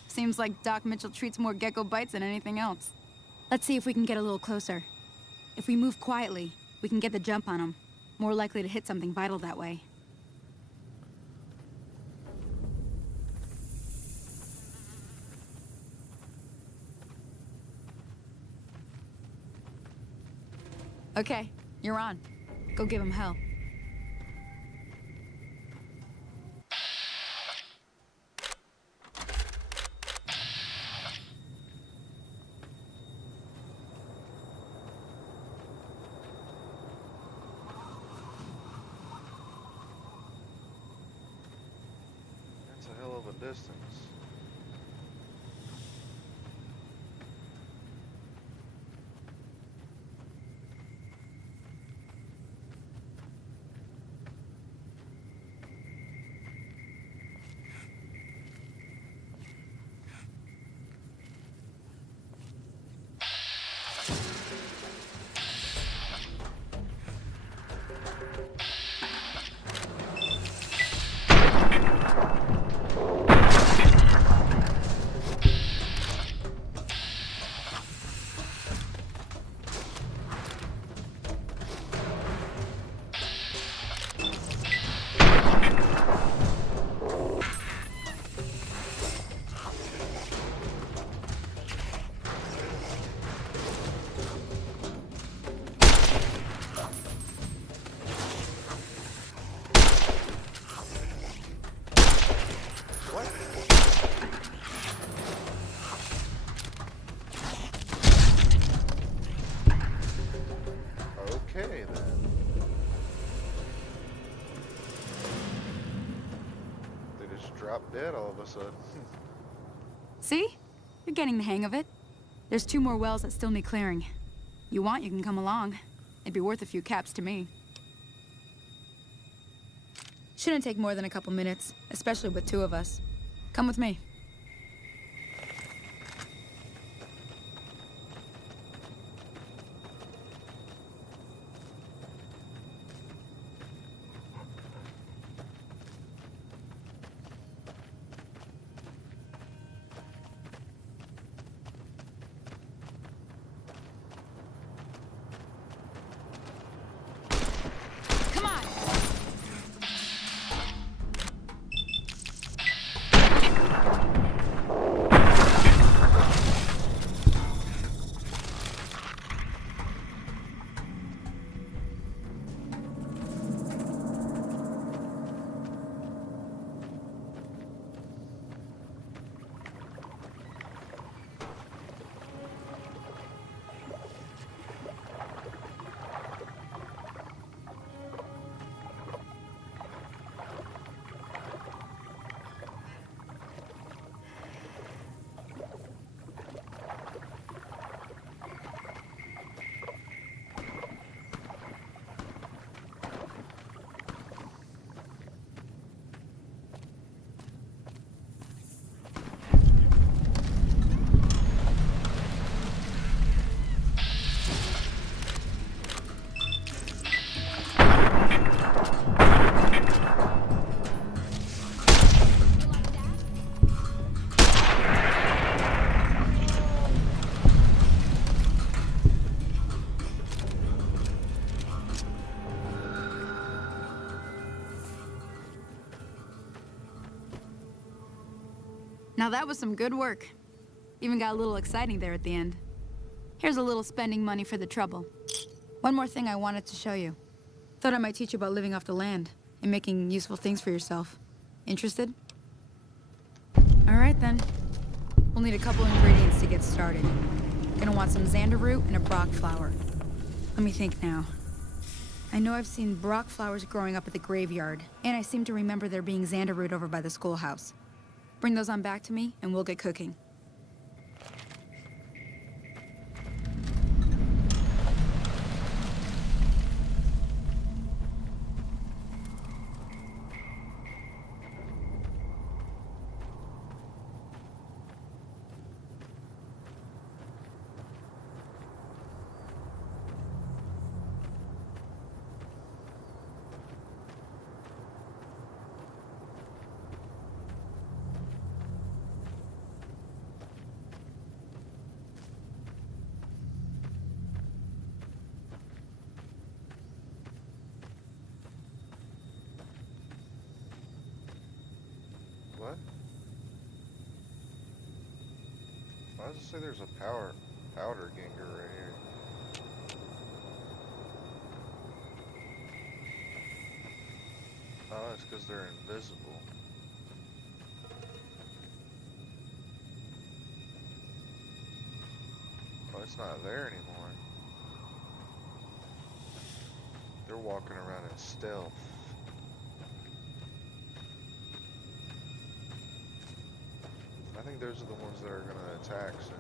Seems like Doc Mitchell treats more gecko bites than anything else. Let's see if we can get a little closer. If we move quietly, we can get the jump on them. More likely to hit something vital that way. Okay, you're on. Go give him hell. That's a hell of a distance. Okay then. They just dropped dead all of a sudden. See? You're getting the hang of it. There's 2 more wells that still need clearing. You want, you can come along. It'd be worth a few caps to me. Shouldn't take more than a couple minutes, especially with 2 of us. Come with me. Come on! Now that was some good work. Even got a little exciting there at the end. Here's a little spending money for the trouble. One more thing I wanted to show you. Thought I might teach you about living off the land and making useful things for yourself. Interested? All right then. We'll need a couple ingredients to get started. Gonna want some xander root and a brock flower. Let me think now. I know I've seen brock flowers growing up at the graveyard, and I seem to remember there being xander root over by the schoolhouse. Bring those on back to me, and we'll get cooking. What? Why does it say there's a powder ginger right here? Oh, it's because they're invisible. Oh, it's not there anymore. They're walking around in stealth. I think those are the ones that are gonna attack soon.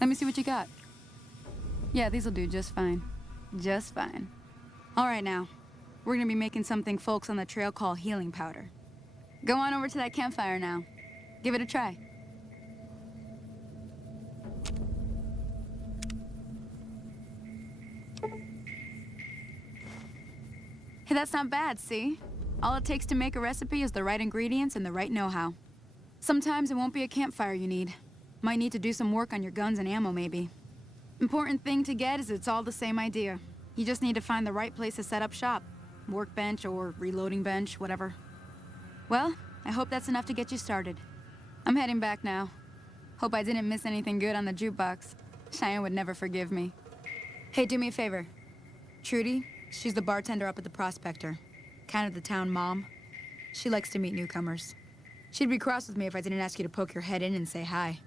Let me see what you got. Yeah, these'll do just fine. Just fine. All right now. We're gonna be making something folks on the trail call healing powder. Go on over to that campfire now. Give it a try. Hey, that's not bad, see? All it takes to make a recipe is the right ingredients and the right know-how. Sometimes it won't be a campfire you need. Might need to do some work on your guns and ammo, maybe. Important thing to get is it's all the same idea. You just need to find the right place to set up shop. Workbench or reloading bench, whatever. Well, I hope that's enough to get you started. I'm heading back now. Hope I didn't miss anything good on the jukebox. Cheyenne would never forgive me. Hey, do me a favor. Trudy, she's the bartender up at the Prospector. Kind of the town mom. She likes to meet newcomers. She'd be cross with me if I didn't ask you to poke your head in and say hi.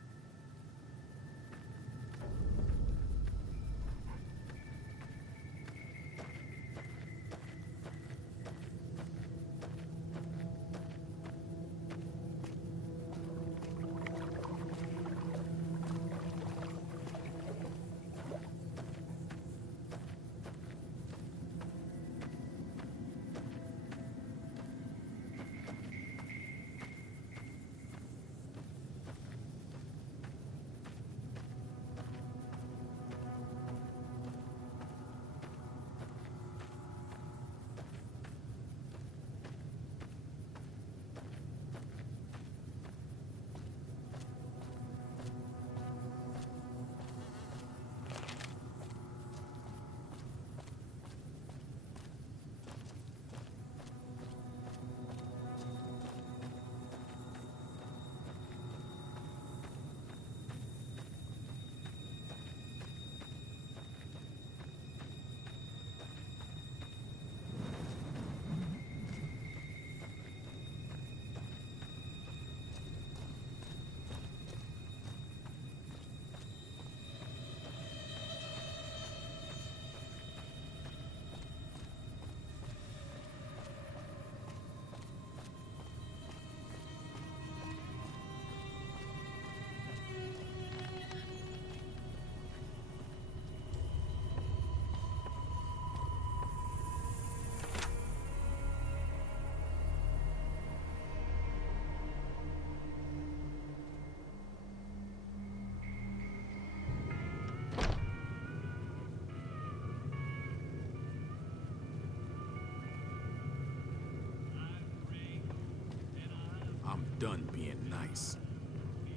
I'm done being nice.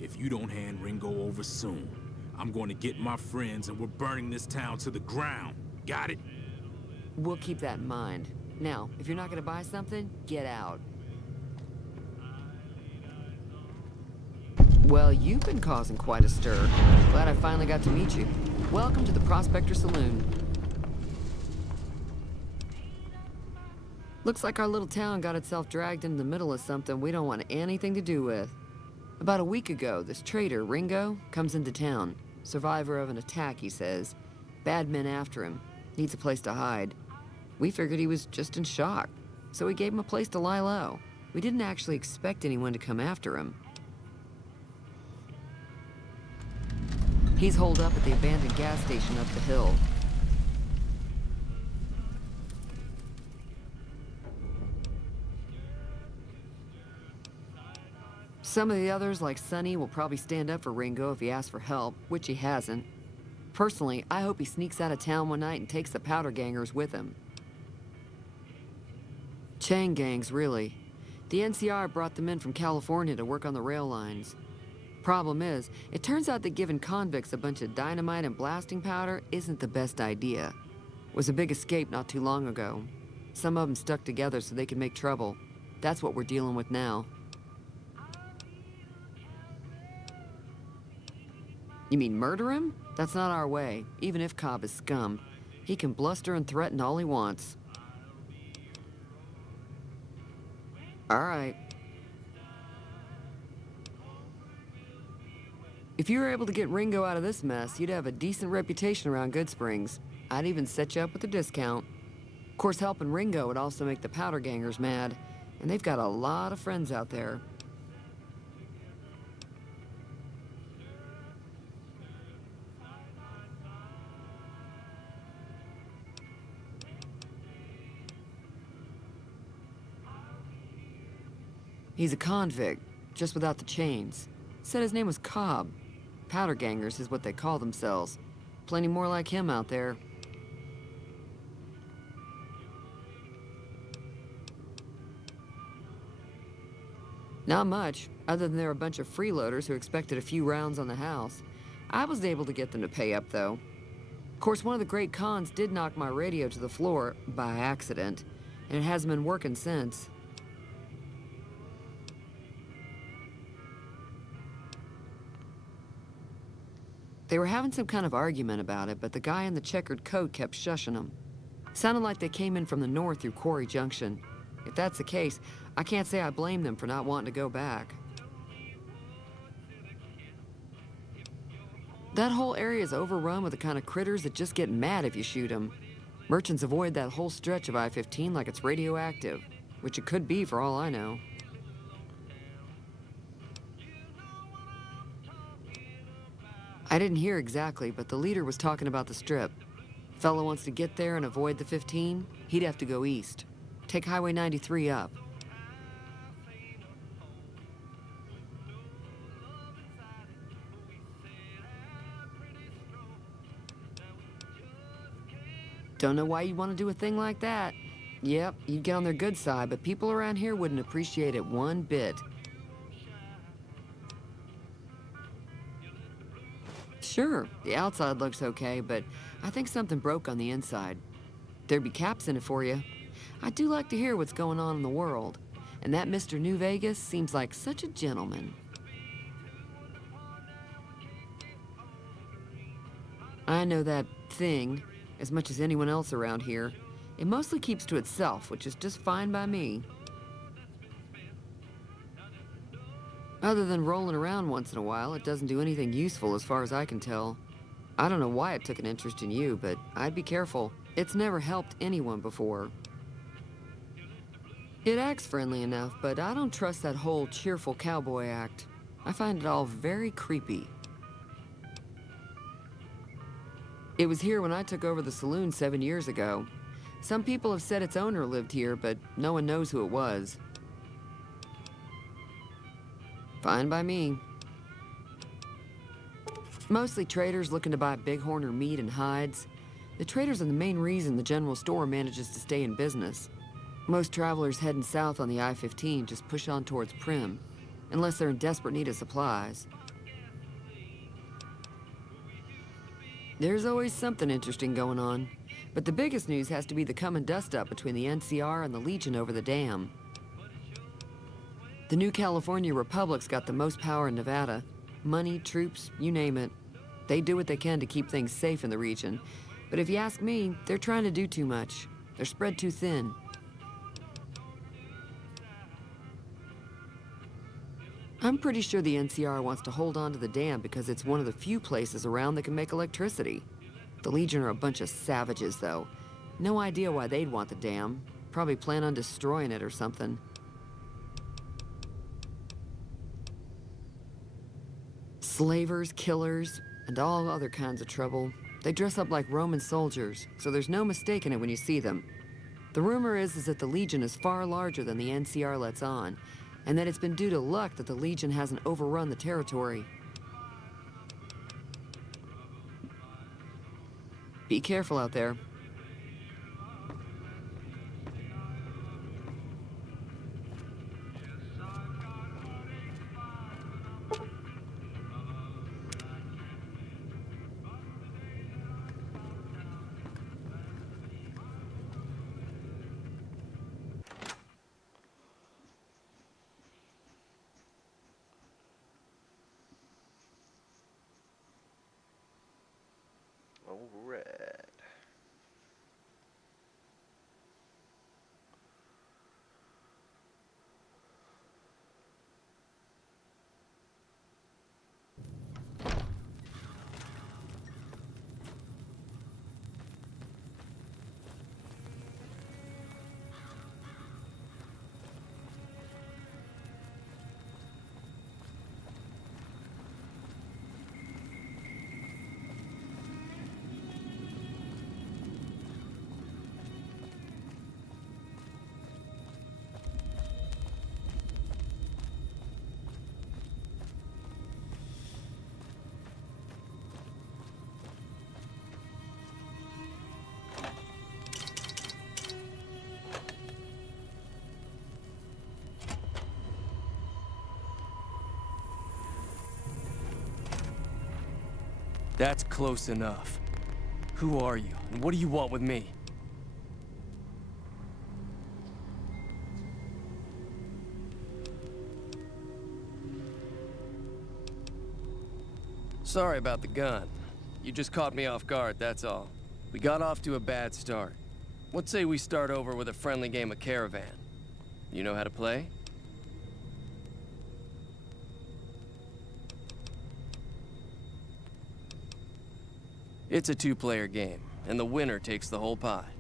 If you don't hand Ringo over soon, I'm going to get my friends and we're burning this town to the ground. Got it? We'll keep that in mind. Now, if you're not gonna buy something, get out. Well, you've been causing quite a stir. Glad I finally got to meet you. Welcome to the Prospector Saloon. Looks like our little town got itself dragged into the middle of something we don't want anything to do with. About a week ago, this traitor, Ringo, comes into town. Survivor of an attack, he says. Bad men after him. Needs a place to hide. We figured he was just in shock, so we gave him a place to lie low. We didn't actually expect anyone to come after him. He's holed up at the abandoned gas station up the hill. Some of the others, like Sonny, will probably stand up for Ringo if he asks for help, which he hasn't. Personally, I hope he sneaks out of town one night and takes the powder gangers with him. Chain gangs, really. The NCR brought them in from California to work on the rail lines. Problem is, it turns out that giving convicts a bunch of dynamite and blasting powder isn't the best idea. It was a big escape not too long ago. Some of them stuck together so they could make trouble. That's what we're dealing with now. You mean murder him? That's not our way, even if Cobb is scum. He can bluster and threaten all he wants. All right. If you were able to get Ringo out of this mess, you'd have a decent reputation around Good Springs. I'd even set you up with a discount. Of course, helping Ringo would also make the powder gangers mad, and they've got a lot of friends out there. He's a convict, just without the chains. Said his name was Cobb. Powder gangers is what they call themselves. Plenty more like him out there. Not much, other than they're a bunch of freeloaders who expected a few rounds on the house. I was able to get them to pay up, though. Of course, one of the great cons did knock my radio to the floor, by accident, and it hasn't been working since. They were having some kind of argument about it, but the guy in the checkered coat kept shushing them. Sounded like they came in from the north through Quarry Junction. If that's the case, I can't say I blame them for not wanting to go back. That whole area is overrun with the kind of critters that just get mad if you shoot them. Merchants avoid that whole stretch of I-15 like it's radioactive, which it could be for all I know. I didn't hear exactly, but the leader was talking about the strip. Fellow wants to get there and avoid the 15, he'd have to go east. Take Highway 93 up. Don't know why you want to do a thing like that. Yep, you'd get on their good side, but people around here wouldn't appreciate it one bit. Sure, the outside looks okay, but I think something broke on the inside. There'd be caps in it for you. I do like to hear what's going on in the world, and that Mr. New Vegas seems like such a gentleman. I know that thing as much as anyone else around here. It mostly keeps to itself, which is just fine by me. Other than rolling around once in a while, it doesn't do anything useful as far as I can tell. I don't know why it took an interest in you, but I'd be careful. It's never helped anyone before. It acts friendly enough, but I don't trust that whole cheerful cowboy act. I find it all very creepy. It was here when I took over the saloon 7 years ago. Some people have said its owner lived here, but no one knows who it was. Fine by me. Mostly traders looking to buy bighorn or meat and hides. The traders are the main reason the general store manages to stay in business. Most travelers heading south on the I-15 just push on towards Prim, unless they're in desperate need of supplies. There's always something interesting going on, but the biggest news has to be the coming dust-up between the NCR and the Legion over the dam. The new California Republic's got the most power in Nevada. Money, troops, you name it. They do what they can to keep things safe in the region, but if you ask me, they're trying to do too much. They're spread too thin. I'm pretty sure the NCR wants to hold on to the dam because it's one of the few places around that can make electricity. The Legion are a bunch of savages, though. No idea why they'd want the dam. Probably plan on destroying it or something. Slavers, killers, and all other kinds of trouble. They dress up like Roman soldiers, so there's no mistaking it when you see them. The rumor is that the Legion is far larger than the NCR lets on, and that it's been due to luck that the Legion hasn't overrun the territory. Be careful out there. Alright. That's close enough. Who are you, and what do you want with me? Sorry about the gun. You just caught me off guard, that's all. We got off to a bad start. Let's say we start over with a friendly game of Caravan. You know how to play? It's a two-player game, and the winner takes the whole pie.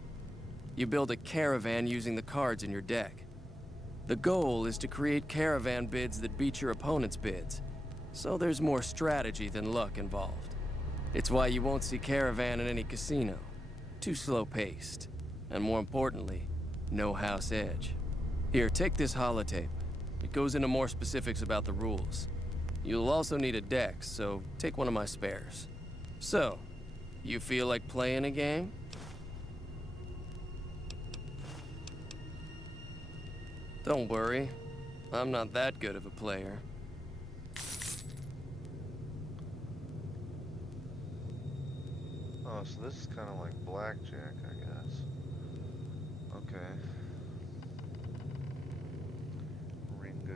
You build a caravan using the cards in your deck. The goal is to create caravan bids that beat your opponent's bids, so there's more strategy than luck involved. It's why you won't see caravan in any casino. Too slow-paced, and more importantly, no house edge. Here, take this holotape. It goes into more specifics about the rules. You'll also need a deck, so take one of my spares. So, you feel like playing a game? Don't worry, I'm not that good of a player. Oh, so this is kind of like blackjack, I guess. Okay. Ringo.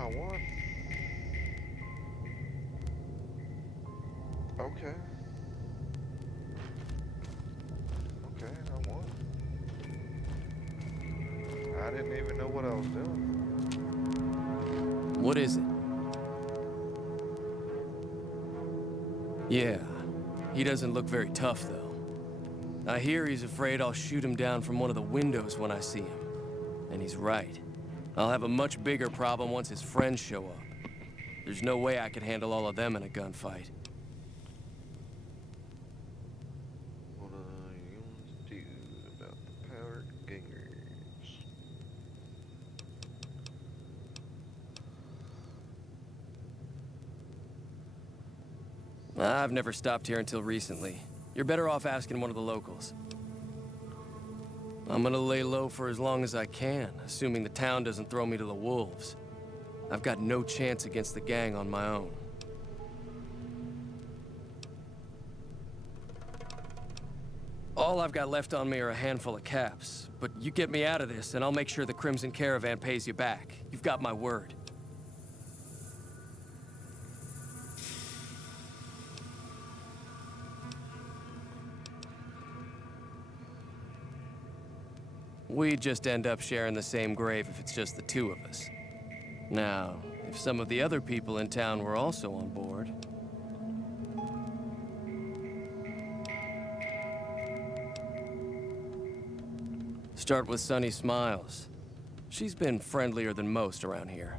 I won. Okay. Okay, I won. I didn't even know what I was doing. What is it? Yeah, he doesn't look very tough, though. I hear he's afraid I'll shoot him down from one of the windows when I see him. And he's right. I'll have a much bigger problem once his friends show up. There's no way I could handle all of them in a gunfight. What are you gonna do about the power gangers? I've never stopped here until recently. You're better off asking one of the locals. I'm gonna lay low for as long as I can, assuming the town doesn't throw me to the wolves. I've got no chance against the gang on my own. All I've got left on me are a handful of caps, but you get me out of this and I'll make sure the Crimson Caravan pays you back. You've got my word. We'd just end up sharing the same grave if it's just the two of us. Now, if some of the other people in town were also on board... Start with Sunny Smiles. She's been friendlier than most around here.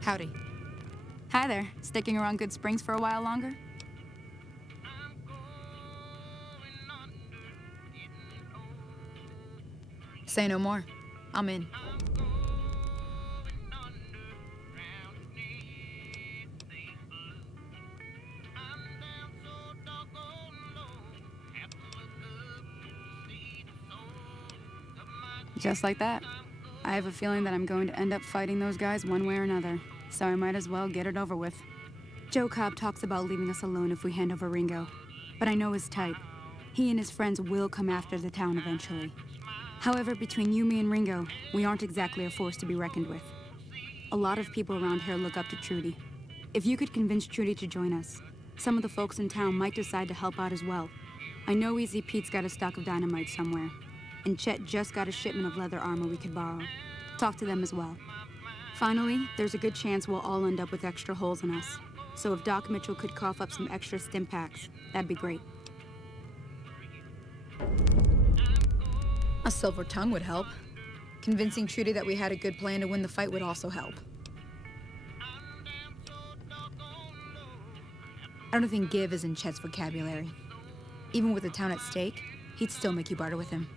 Howdy. Hi there. Sticking around Good Springs for a while longer? Say no more. I'm in. Just like that. I have a feeling that I'm going to end up fighting those guys one way or another, so I might as well get it over with. Joe Cobb talks about leaving us alone if we hand over Ringo, but I know his type. He and his friends will come after the town eventually. However, between you, me, and Ringo, we aren't exactly a force to be reckoned with. A lot of people around here look up to Trudy. If you could convince Trudy to join us, some of the folks in town might decide to help out as well. I know Easy Pete's got a stock of dynamite somewhere, and Chet just got a shipment of leather armor we could borrow. Talk to them as well. Finally, there's a good chance we'll all end up with extra holes in us. So if Doc Mitchell could cough up some extra stim packs, that'd be great. A silver tongue would help. Convincing Trudy that we had a good plan to win the fight would also help. I don't think give is in Chet's vocabulary. Even with the town at stake, he'd still make you barter with him.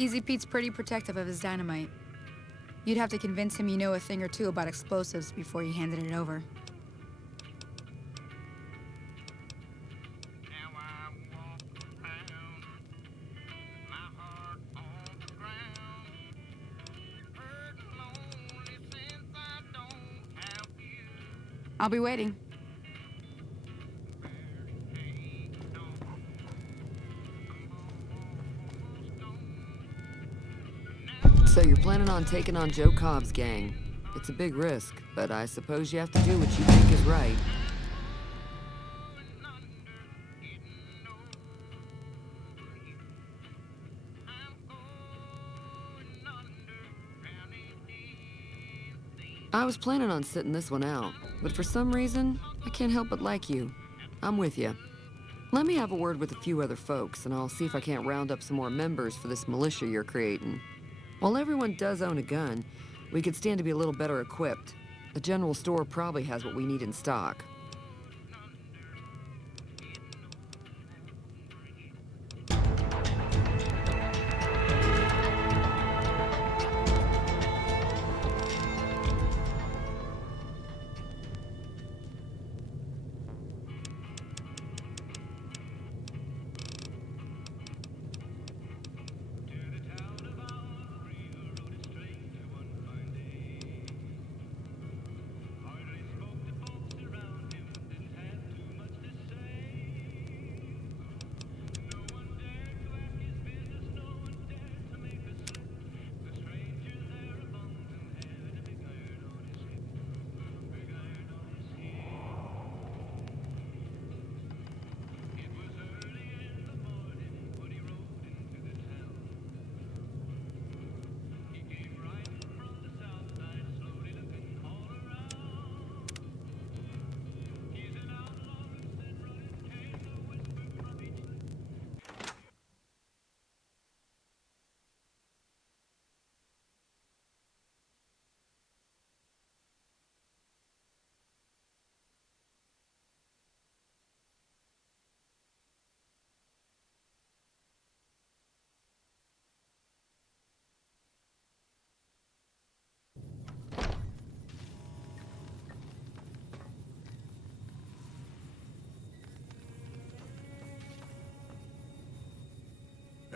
Easy Pete's pretty protective of his dynamite. You'd have to convince him you know a thing or two about explosives before you handed it over. I'll be waiting. So you're planning on taking on Joe Cobb's gang. It's a big risk, but I suppose you have to do what you think is right. I was planning on sitting this one out, but for some reason, I can't help but like you. I'm with you. Let me have a word with a few other folks, and I'll see if I can't round up some more members for this militia you're creating. While everyone does own a gun, we could stand to be a little better equipped. The general store probably has what we need in stock.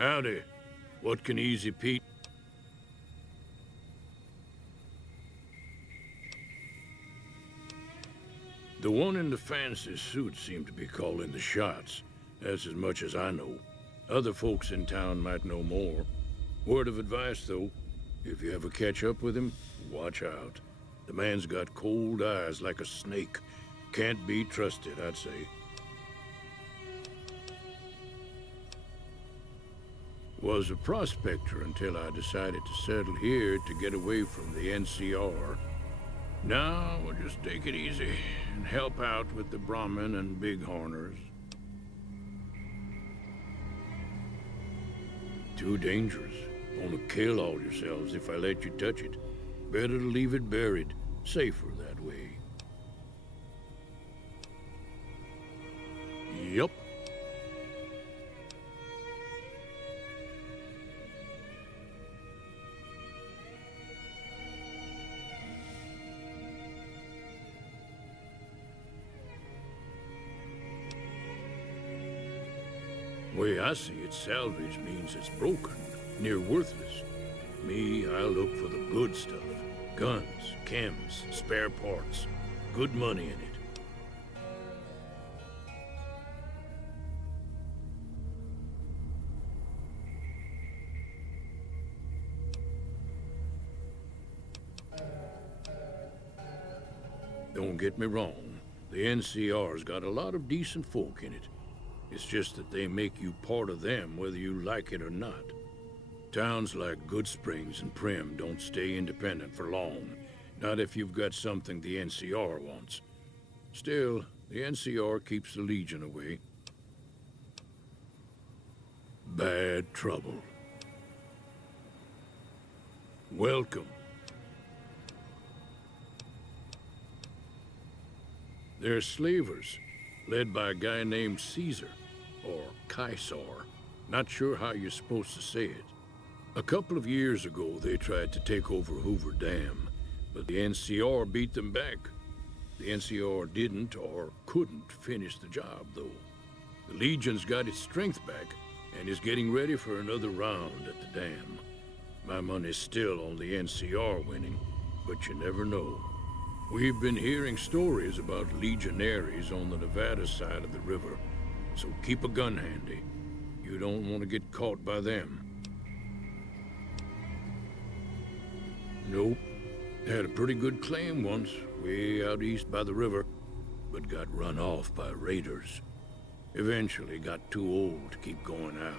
Howdy. What can Easy Pete... The one in the fancy suit seemed to be calling the shots. That's as much as I know. Other folks in town might know more. Word of advice, though. If you ever catch up with him, watch out. The man's got cold eyes like a snake. Can't be trusted, I'd say. Was a prospector until I decided to settle here to get away from the NCR. Now, we'll just take it easy and help out with the Brahmin and Bighorners. Too dangerous. Gonna kill all yourselves if I let you touch it. Better to leave it buried. Safer that way. Yup. Way I see it, salvage means it's broken, near worthless. Me, I look for the good stuff. Guns, chems, spare parts. Good money in it. Don't get me wrong. The NCR's got a lot of decent folk in it. It's just that they make you part of them whether you like it or not. Towns like Good Springs and Prim don't stay independent for long. Not if you've got something the NCR wants. Still, the NCR keeps the Legion away. Bad trouble. Welcome. They're slavers, led by a guy named Caesar, or Caesar. Not sure how you're supposed to say it. A couple of years ago, they tried to take over Hoover Dam, but the NCR beat them back. The NCR didn't or couldn't finish the job, though. The Legion's got its strength back and is getting ready for another round at the dam. My money's still on the NCR winning, but you never know. We've been hearing stories about legionaries on the Nevada side of the river, so keep a gun handy. You don't want to get caught by them. Nope. Had a pretty good claim once, way out east by the river, but got run off by raiders. Eventually got too old to keep going out.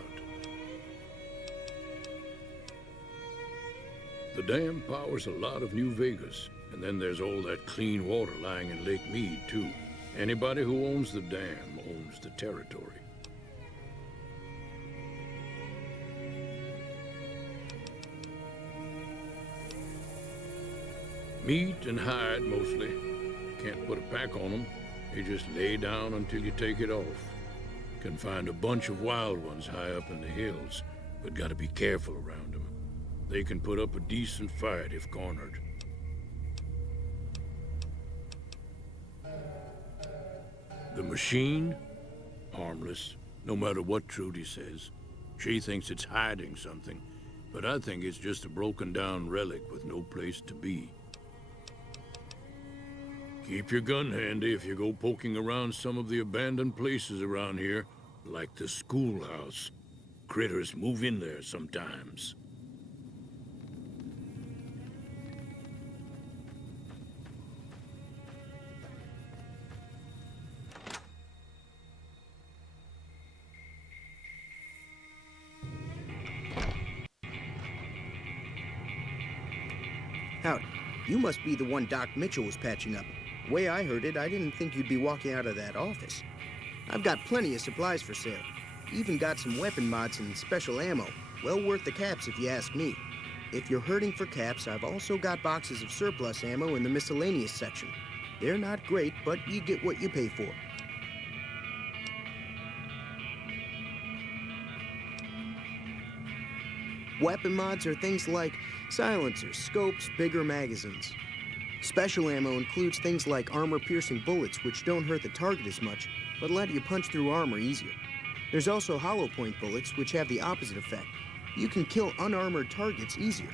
The dam powers a lot of New Vegas, and then there's all that clean water lying in Lake Mead, too. Anybody who owns the dam owns the territory. Meat and hide, mostly. Can't put a pack on them. You just lay down until you take it off. Can find a bunch of wild ones high up in the hills, but gotta be careful around them. They can put up a decent fight if cornered. The machine? Harmless, no matter what Trudy says. She thinks it's hiding something, but I think it's just a broken down relic with no place to be. Keep your gun handy if you go poking around some of the abandoned places around here, like the schoolhouse. Critters move in there sometimes. Howdy. You must be the one Doc Mitchell was patching up. Way I heard it, I didn't think you'd be walking out of that office. I've got plenty of supplies for sale. Even got some weapon mods and special ammo. Well worth the caps if you ask me. If you're hurting for caps, I've also got boxes of surplus ammo in the miscellaneous section. They're not great, but you get what you pay for. Weapon mods are things like silencers, scopes, bigger magazines. Special ammo includes things like armor-piercing bullets, which don't hurt the target as much, but let you punch through armor easier. There's also hollow point bullets, which have the opposite effect. You can kill unarmored targets easier,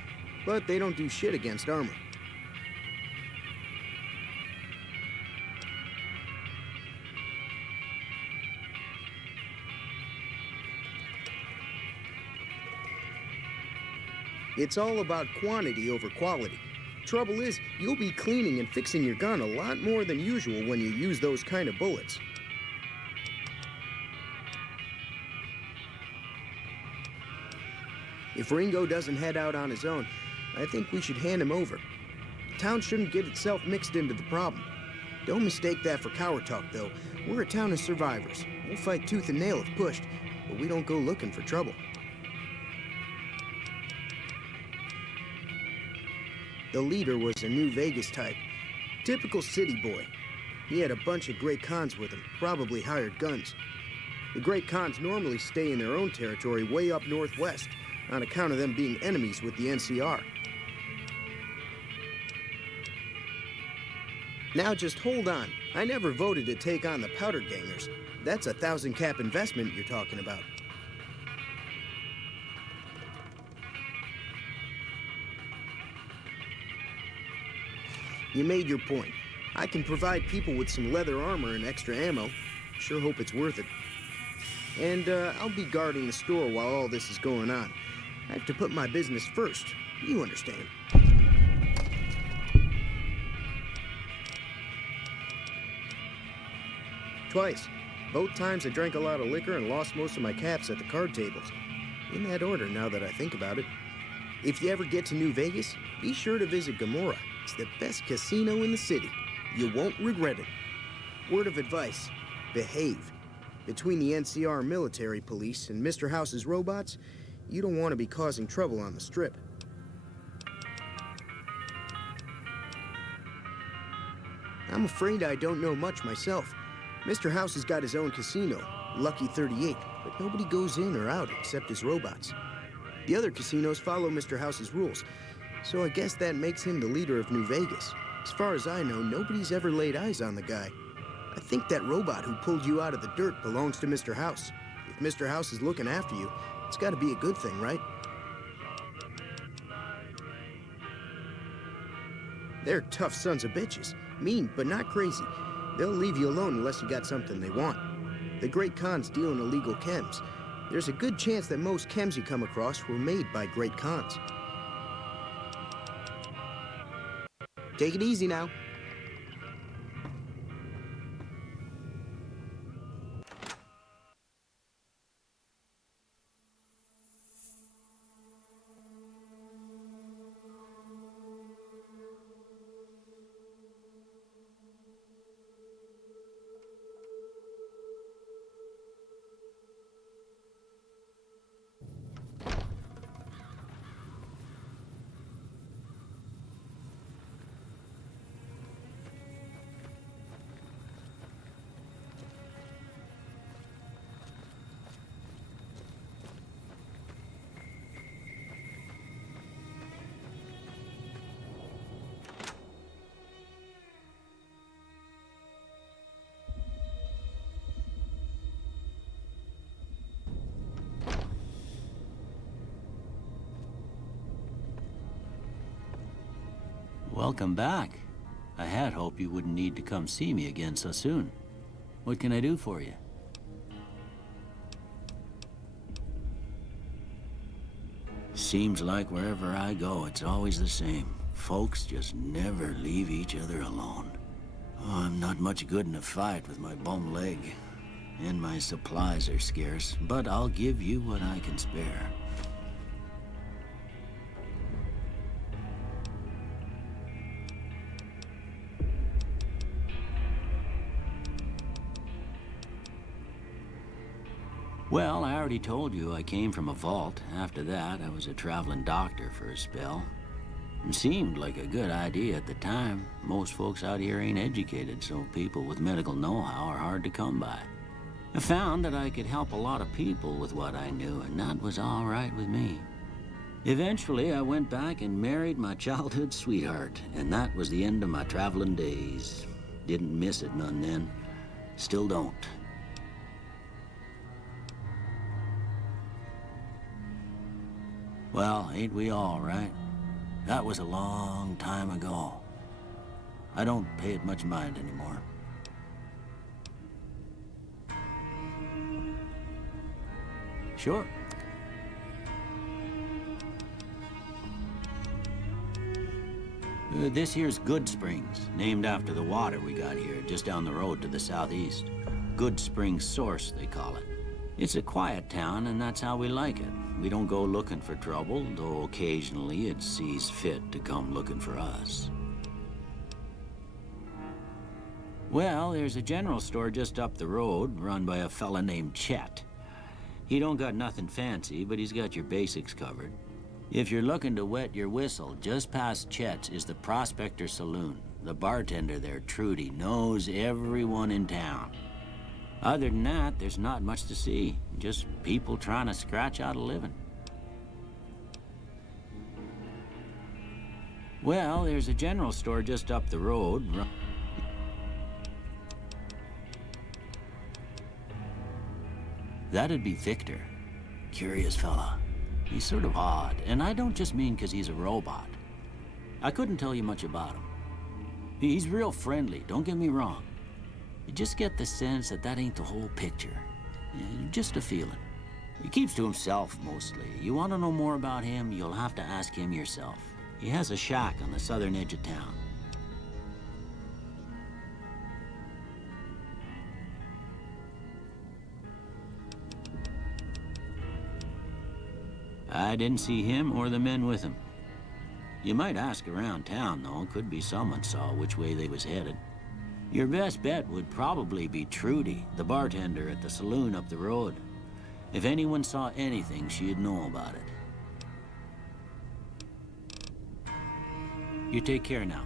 but they don't do shit against armor. It's all about quantity over quality. Trouble is, you'll be cleaning and fixing your gun a lot more than usual when you use those kind of bullets. If Ringo doesn't head out on his own, I think we should hand him over. The town shouldn't get itself mixed into the problem. Don't mistake that for coward talk, though. We're a town of survivors. We'll fight tooth and nail if pushed, but we don't go looking for trouble. The leader was a New Vegas type. Typical city boy. He had a bunch of Great Khans with him, probably hired guns. The Great Khans normally stay in their own territory way up northwest, on account of them being enemies with the NCR. Now just hold on. I never voted to take on the Powder Gangers. That's a 1,000-cap investment you're talking about. You made your point. I can provide people with some leather armor and extra ammo. Sure hope it's worth it. And I'll be guarding the store while all this is going on. I have to put my business first. You understand. Twice. Both times I drank a lot of liquor and lost most of my caps at the card tables. In that order, now that I think about it. If you ever get to New Vegas, be sure to visit Gomorrah. It's the best casino in the city. You won't regret it. Word of advice, behave. Between the NCR military police and Mr. House's robots, you don't want to be causing trouble on the Strip. I'm afraid I don't know much myself. Mr. House has got his own casino, Lucky 38, but nobody goes in or out except his robots. The other casinos follow Mr. House's rules, so I guess that makes him the leader of New Vegas. As far as I know, nobody's ever laid eyes on the guy. I think that robot who pulled you out of the dirt belongs to Mr. House. If Mr. House is looking after you, it's got to be a good thing, right? They're tough sons of bitches. Mean, but not crazy. They'll leave you alone unless you got something they want. The Great Khans deal in illegal chems. There's a good chance that most chems you come across were made by Great Khans. Take it easy now. Welcome back. I had hoped you wouldn't need to come see me again so soon. What can I do for you? Seems like wherever I go, it's always the same. Folks just never leave each other alone. Oh, I'm not much good in a fight with my bum leg. And my supplies are scarce, but I'll give you what I can spare. Well, I already told you I came from a vault. After that, I was a traveling doctor for a spell. It seemed like a good idea at the time. Most folks out here ain't educated, so people with medical know-how are hard to come by. I found that I could help a lot of people with what I knew, and that was all right with me. Eventually, I went back and married my childhood sweetheart, and that was the end of my traveling days. Didn't miss it none then. Still don't. Well, ain't we all, right? That was a long time ago. I don't pay it much mind anymore. Sure. This here's Good Springs, named after the water we got here, just down the road to the southeast. Good Springs Source, they call it. It's a quiet town, and that's how we like it. We don't go looking for trouble, though occasionally it sees fit to come looking for us. Well, there's a general store just up the road, run by a fella named Chet. He don't got nothing fancy, but he's got your basics covered. If you're looking to wet your whistle, just past Chet's is the Prospector Saloon. The bartender there, Trudy, knows everyone in town. Other than that, there's not much to see. Just people trying to scratch out a living. Well, there's a general store just up the road. That'd be Victor. Curious fella. He's sort of odd, and I don't just mean 'cause he's a robot. I couldn't tell you much about him. He's real friendly, don't get me wrong. You just get the sense that that ain't the whole picture. Just a feeling. He keeps to himself, mostly. You want to know more about him, you'll have to ask him yourself. He has a shack on the southern edge of town. I didn't see him or the men with him. You might ask around town, though. Could be someone saw which way they was headed. Your best bet would probably be Trudy, the bartender at the saloon up the road. If anyone saw anything, she'd know about it. You take care now.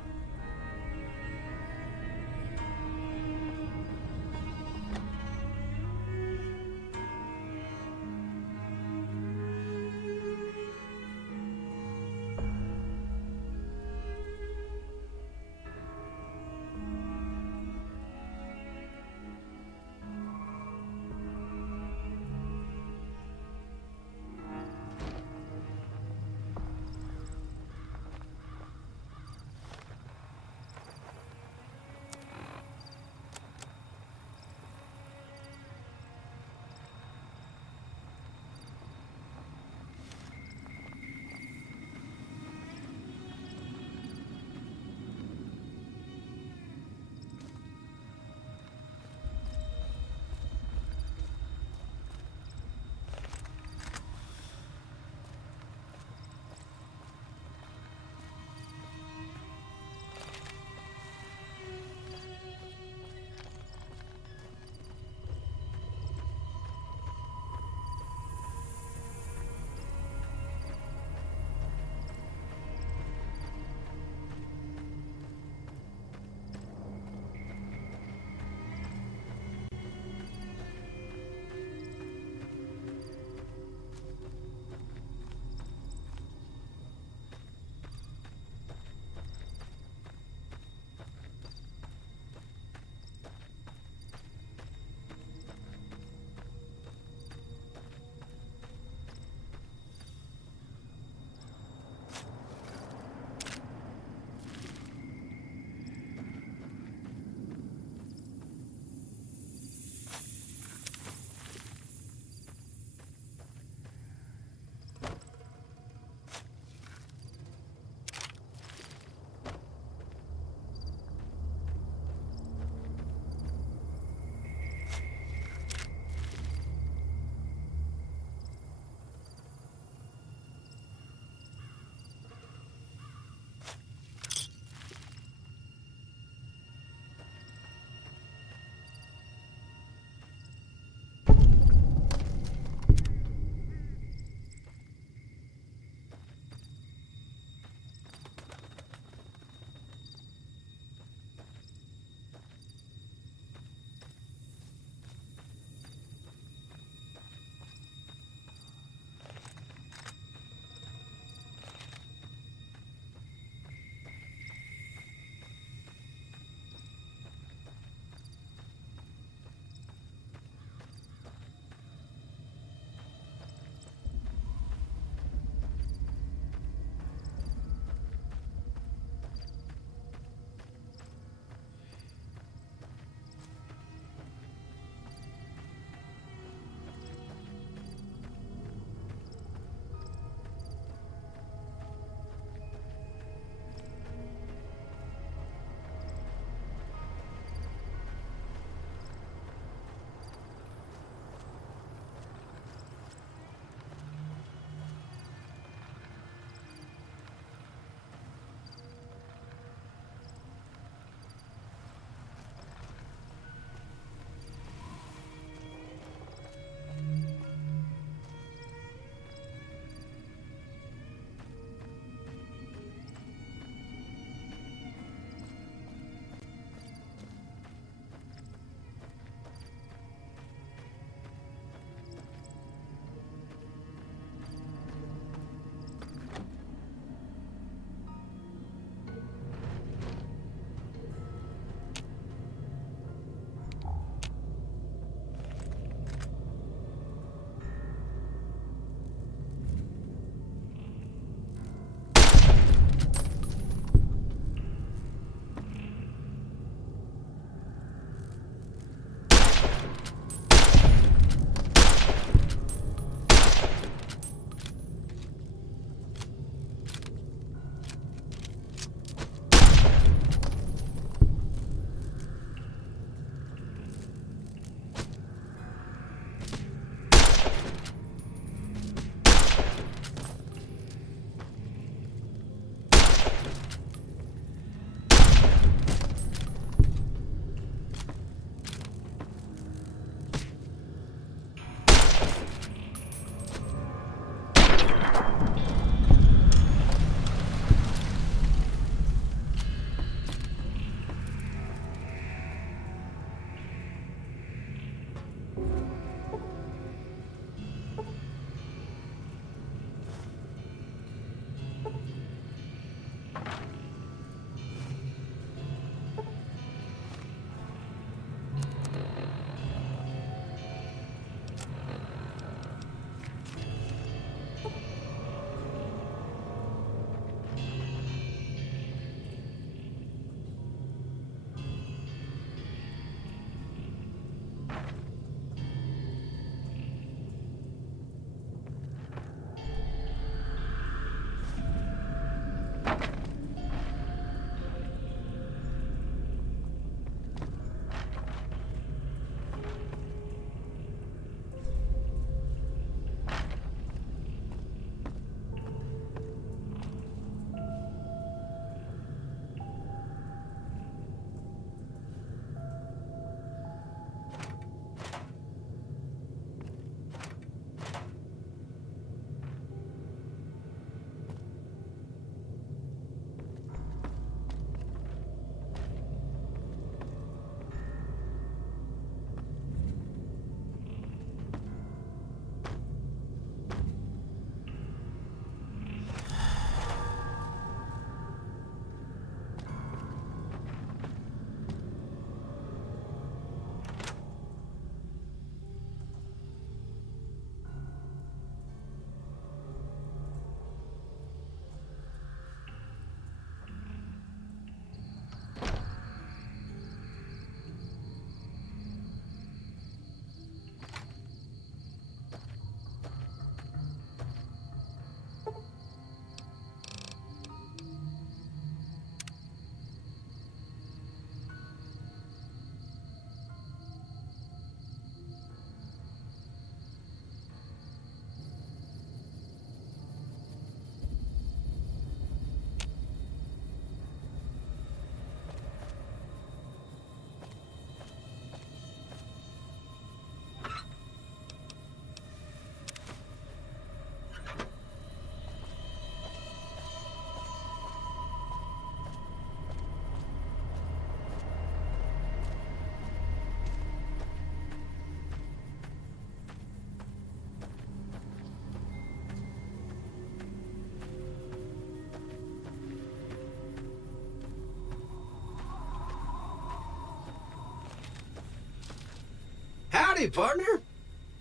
Howdy, partner.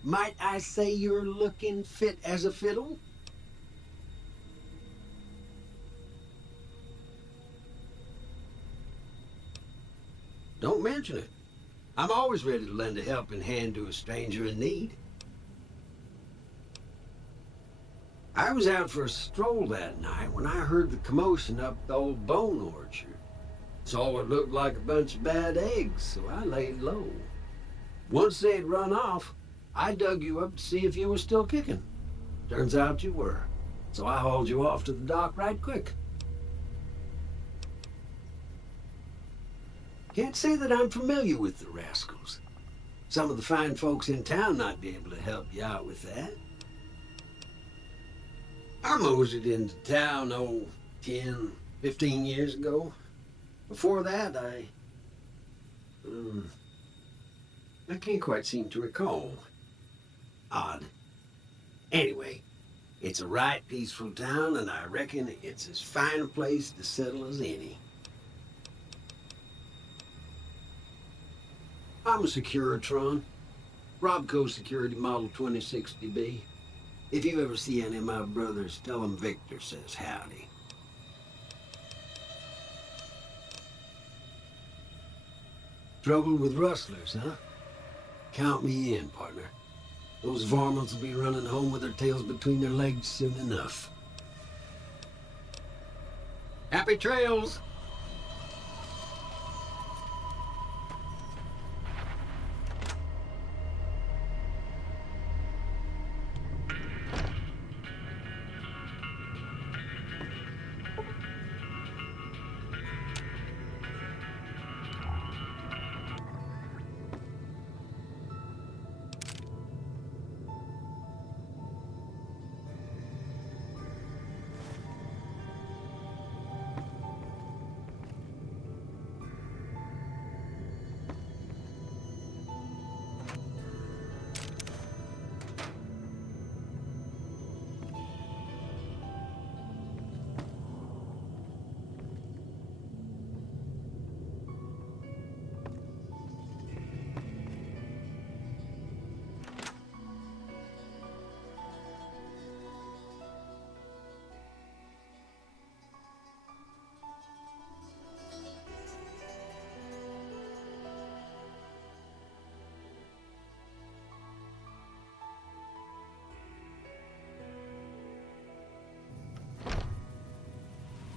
Might I say you're looking fit as a fiddle? Don't mention it. I'm always ready to lend a helping hand to a stranger in need. I was out for a stroll that night when I heard the commotion up the old bone orchard. Saw what looked like a bunch of bad eggs, so I laid low. Once they'd run off, I dug you up to see if you were still kicking. Turns out you were, so I hauled you off to the dock right quick. Can't say that I'm familiar with the rascals. Some of the fine folks in town might be able to help you out with that. I moseyed into town, 10, 15 years ago. Before that, I can't quite seem to recall. Odd. Anyway, it's a right peaceful town, and I reckon it's as fine a place to settle as any. I'm a Securitron. Robco Security Model 2060B. If you ever see any of my brothers, tell them Victor says howdy. Trouble with rustlers, huh? Count me in, partner. Those varmints will be running home with their tails between their legs soon enough. Happy trails!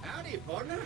Howdy, partner.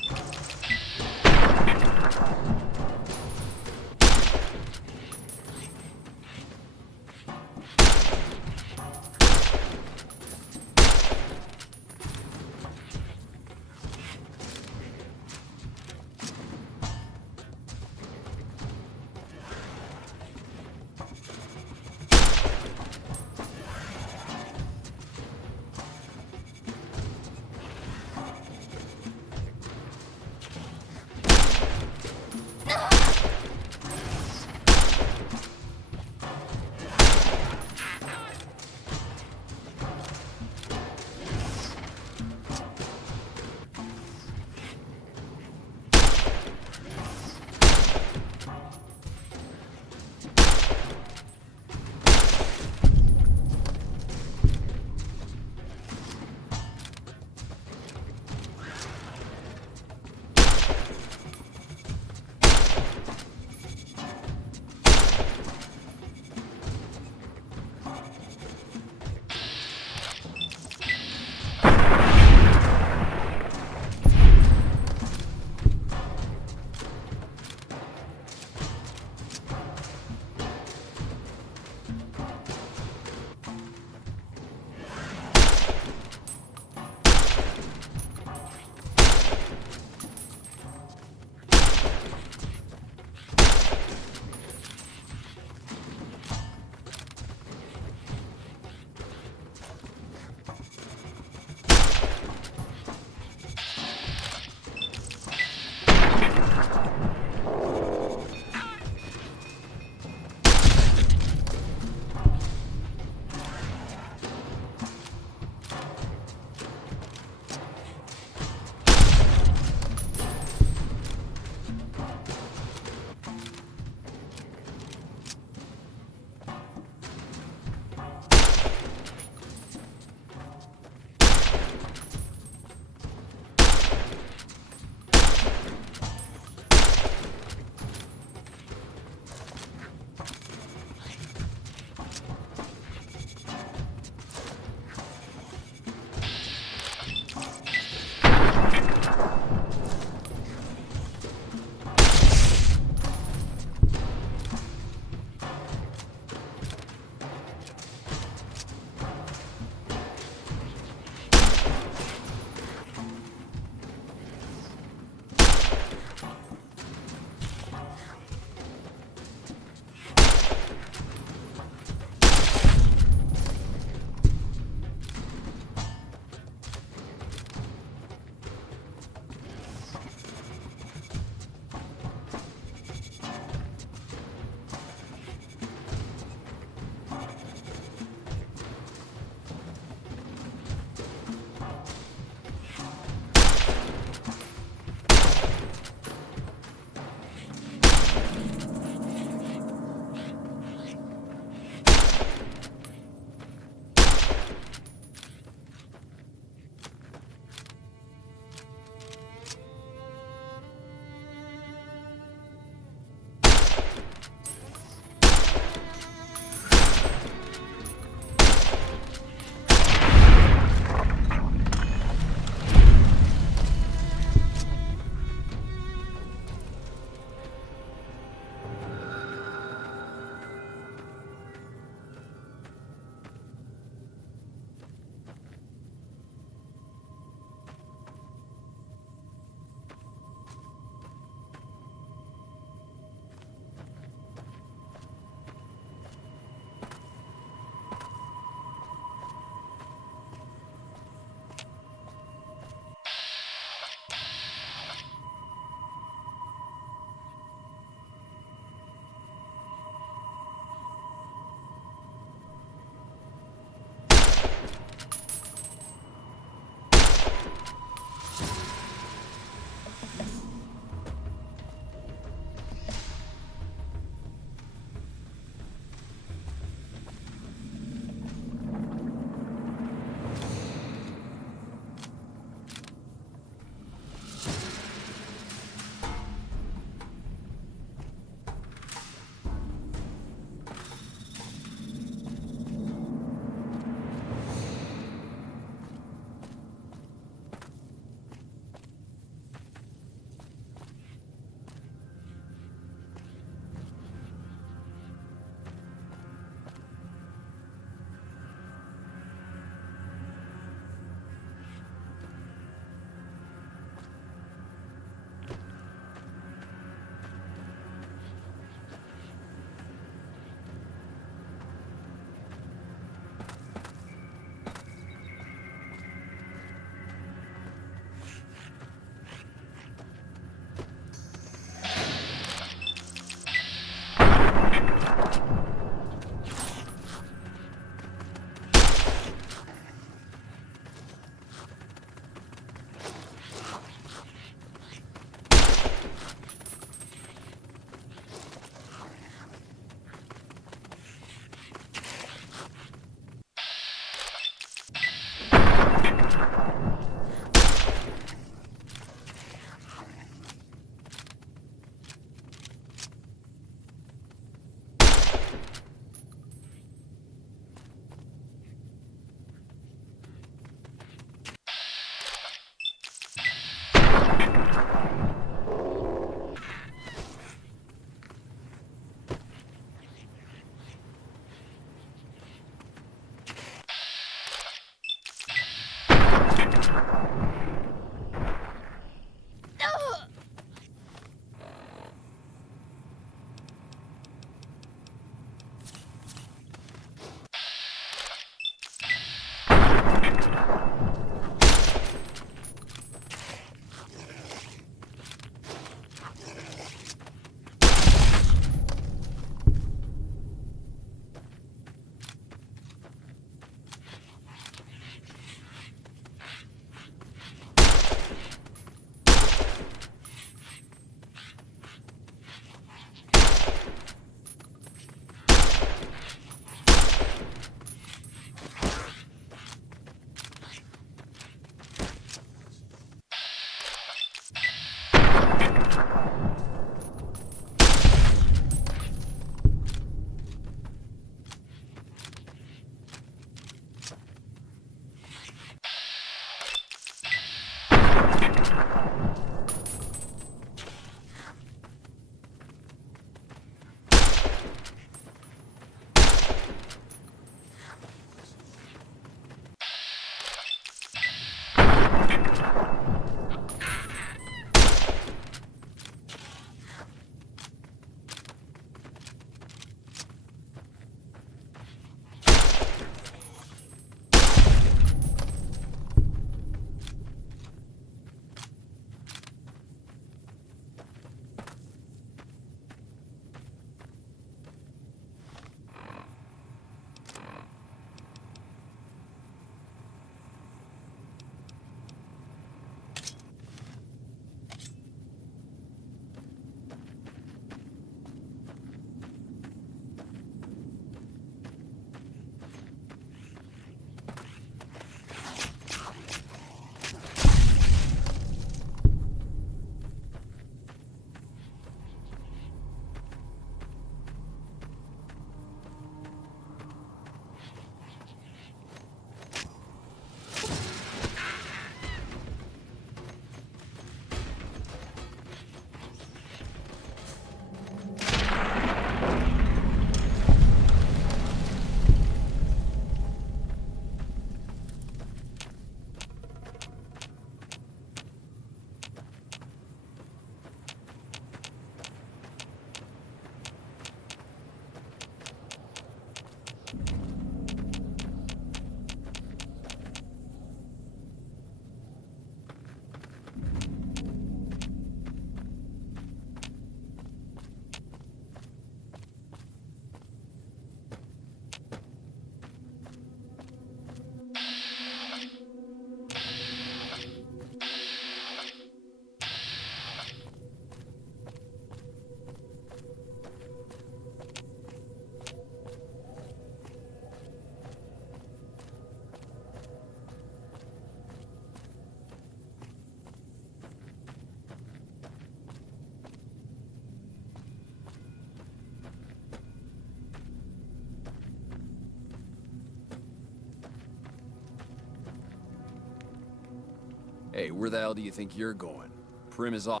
Hey, where the hell do you think you're going? Prim is off.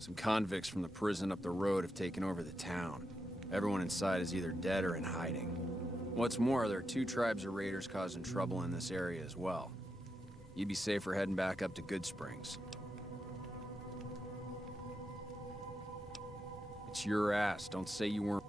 Some convicts from the prison up the road have taken over the town. Everyone inside is either dead or in hiding. What's more, there are 2 tribes of raiders causing trouble in this area as well. You'd be safer heading back up to Good Springs. It's your ass. Don't say you weren't.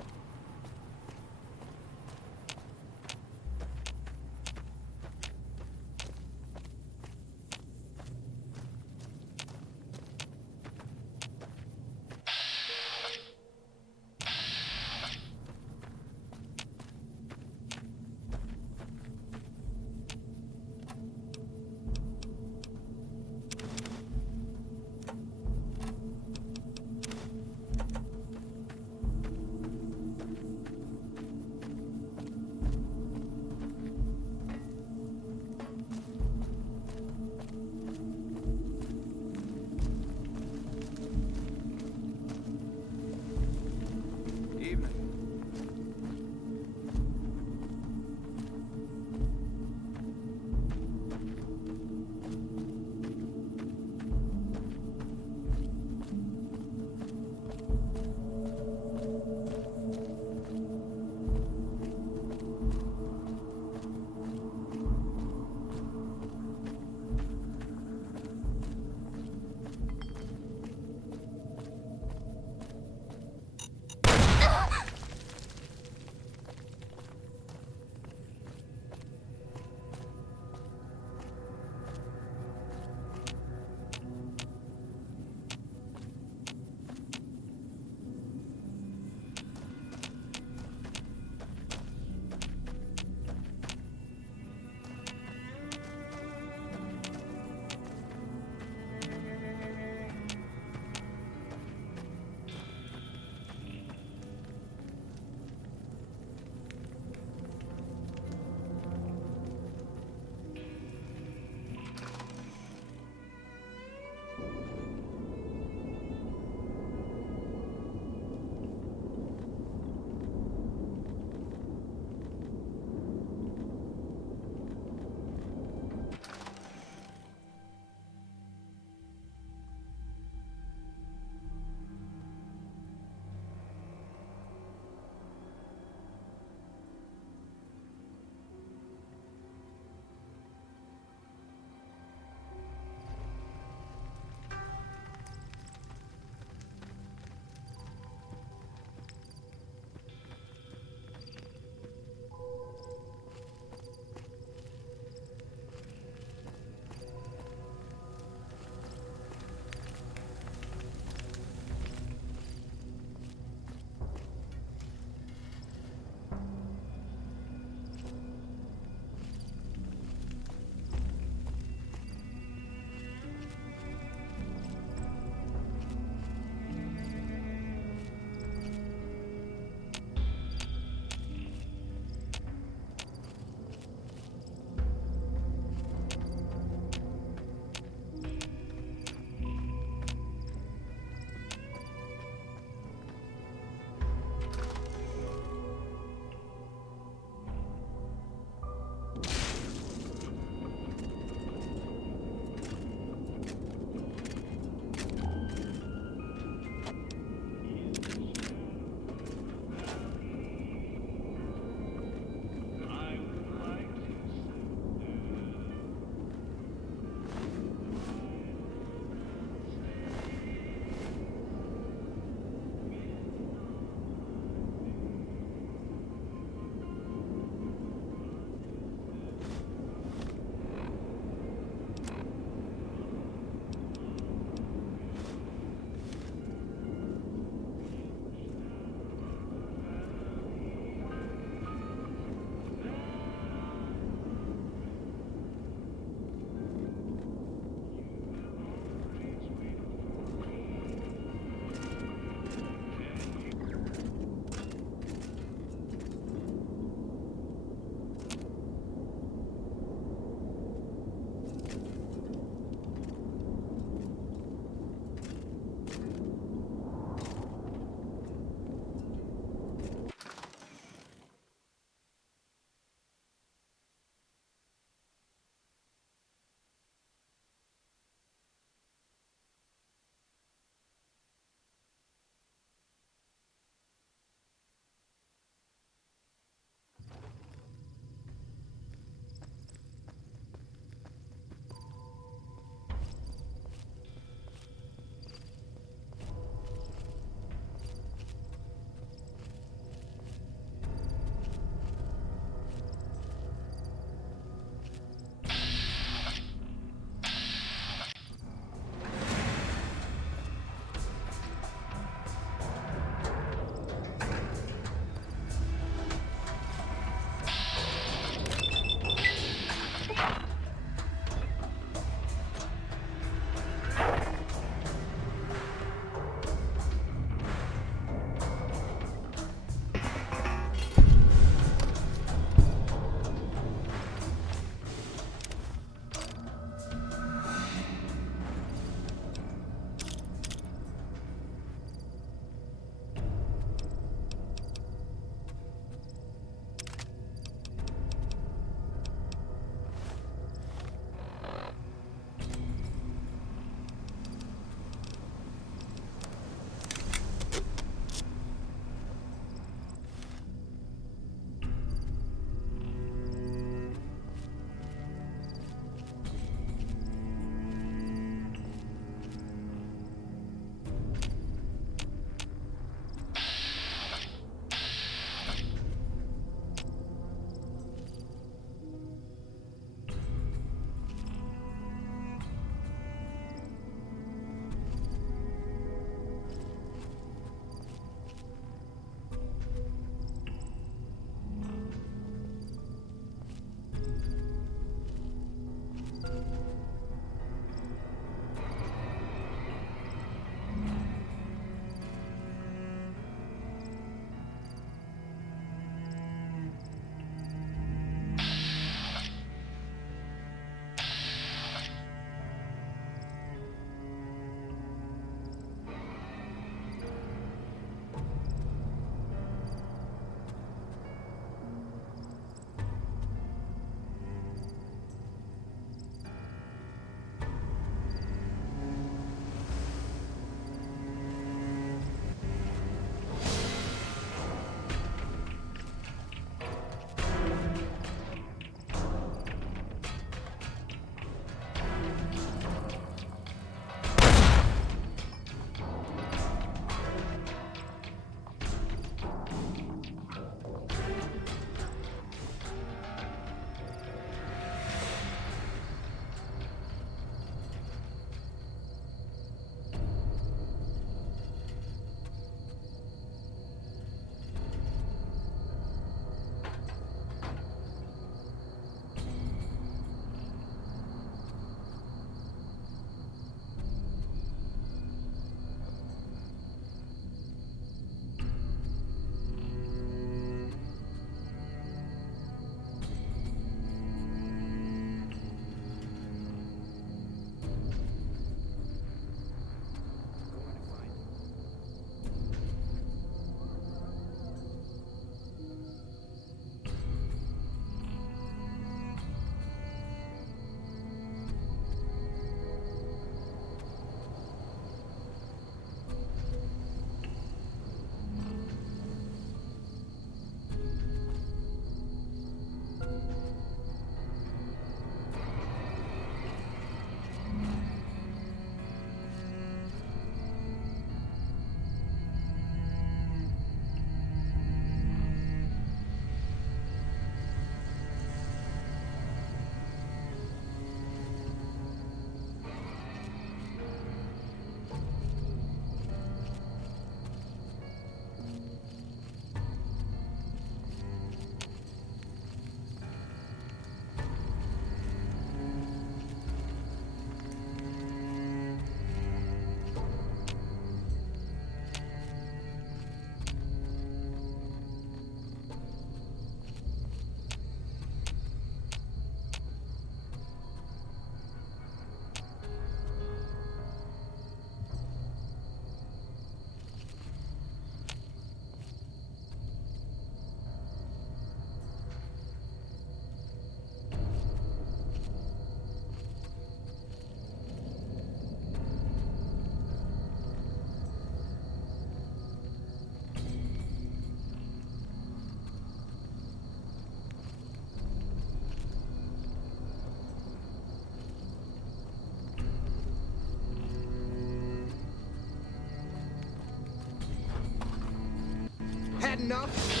enough?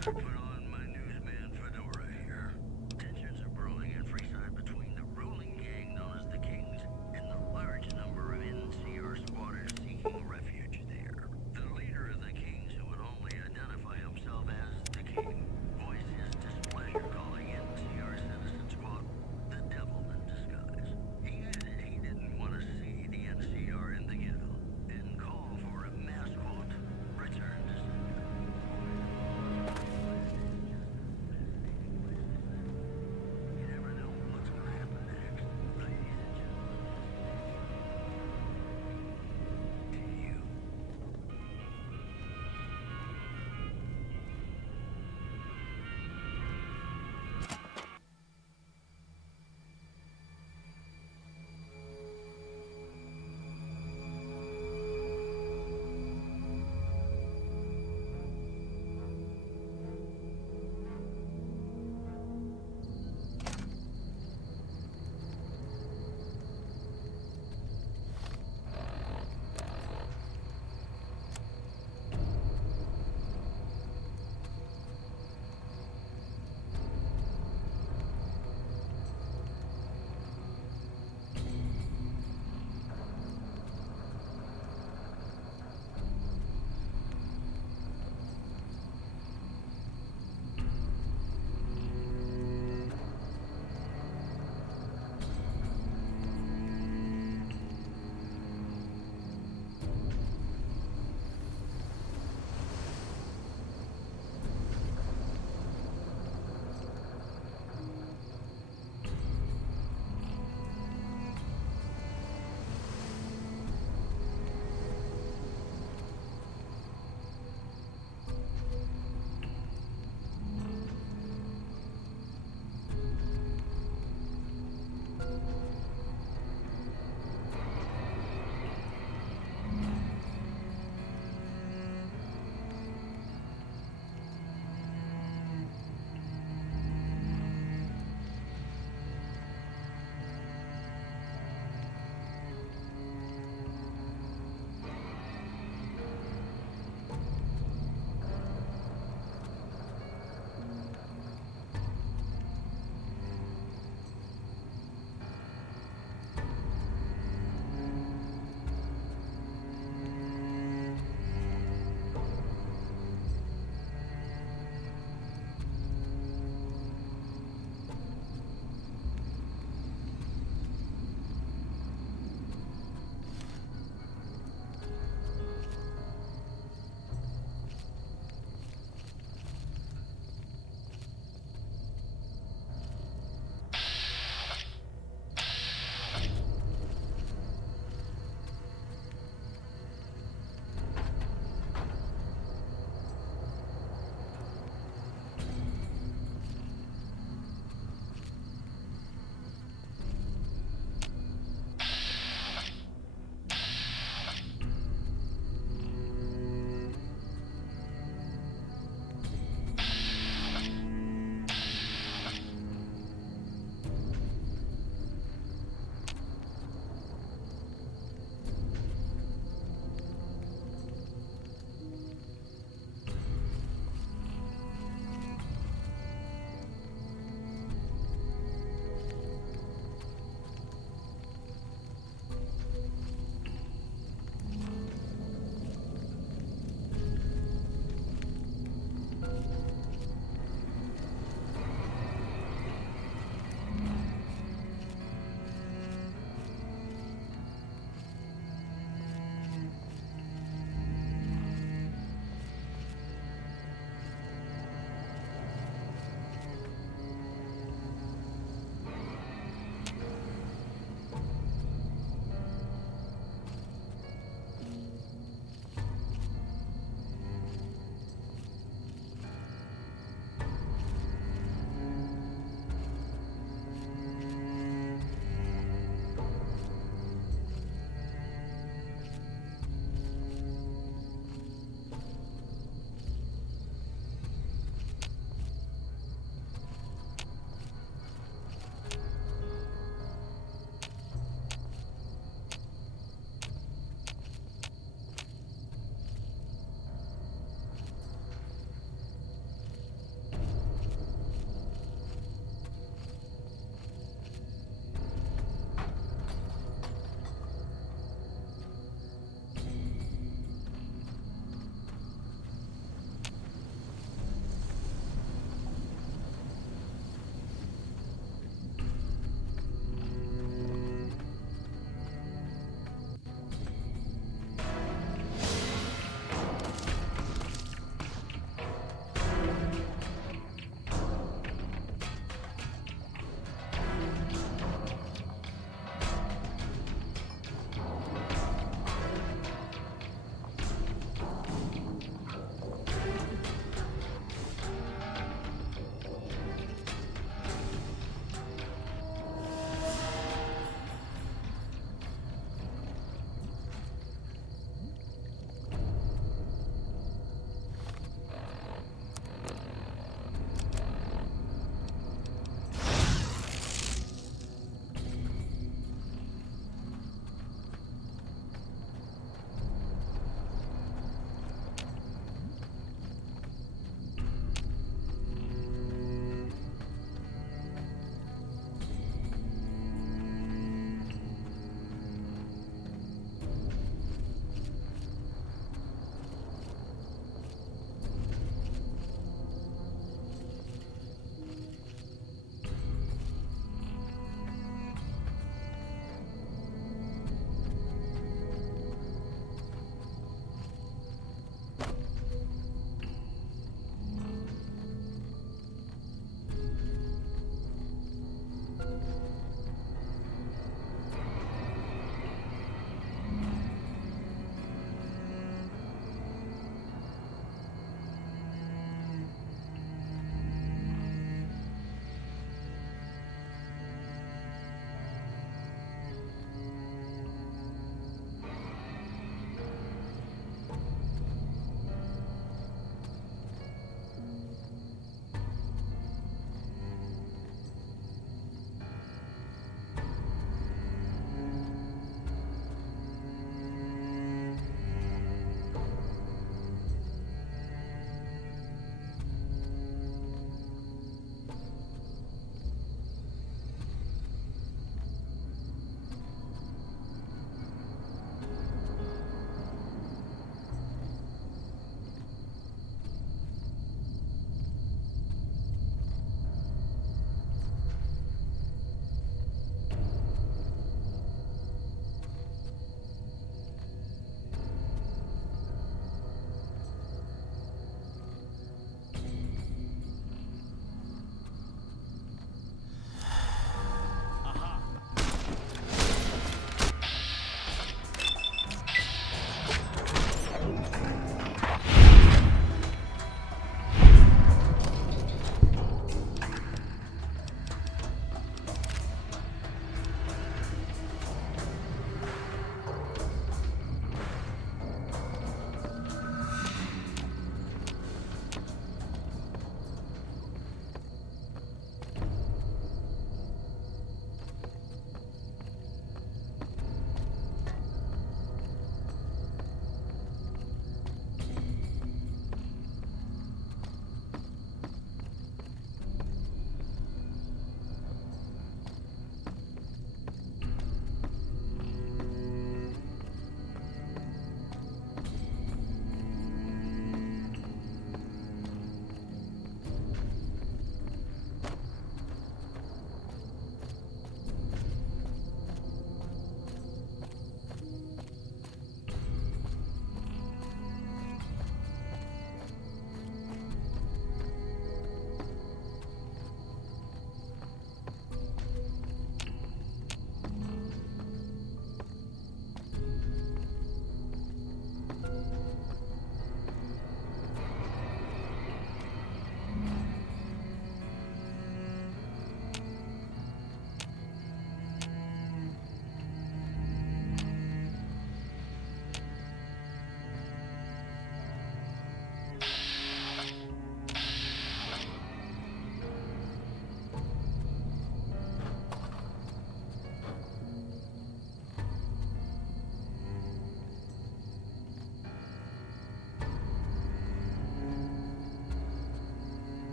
Put on my newsman fedora here. Tensions are brewing at Freeside between the ruling gang known as the Kings and the large number of NCR squatters seeking refuge there. The leader of the Kings, who would only identify himself as the King, voiced his displeasure calling NCR Citizen Squad the devil in disguise. He added he didn't want to see the NCR in the ghetto and called for a mass quote, return to sender.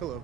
Hello.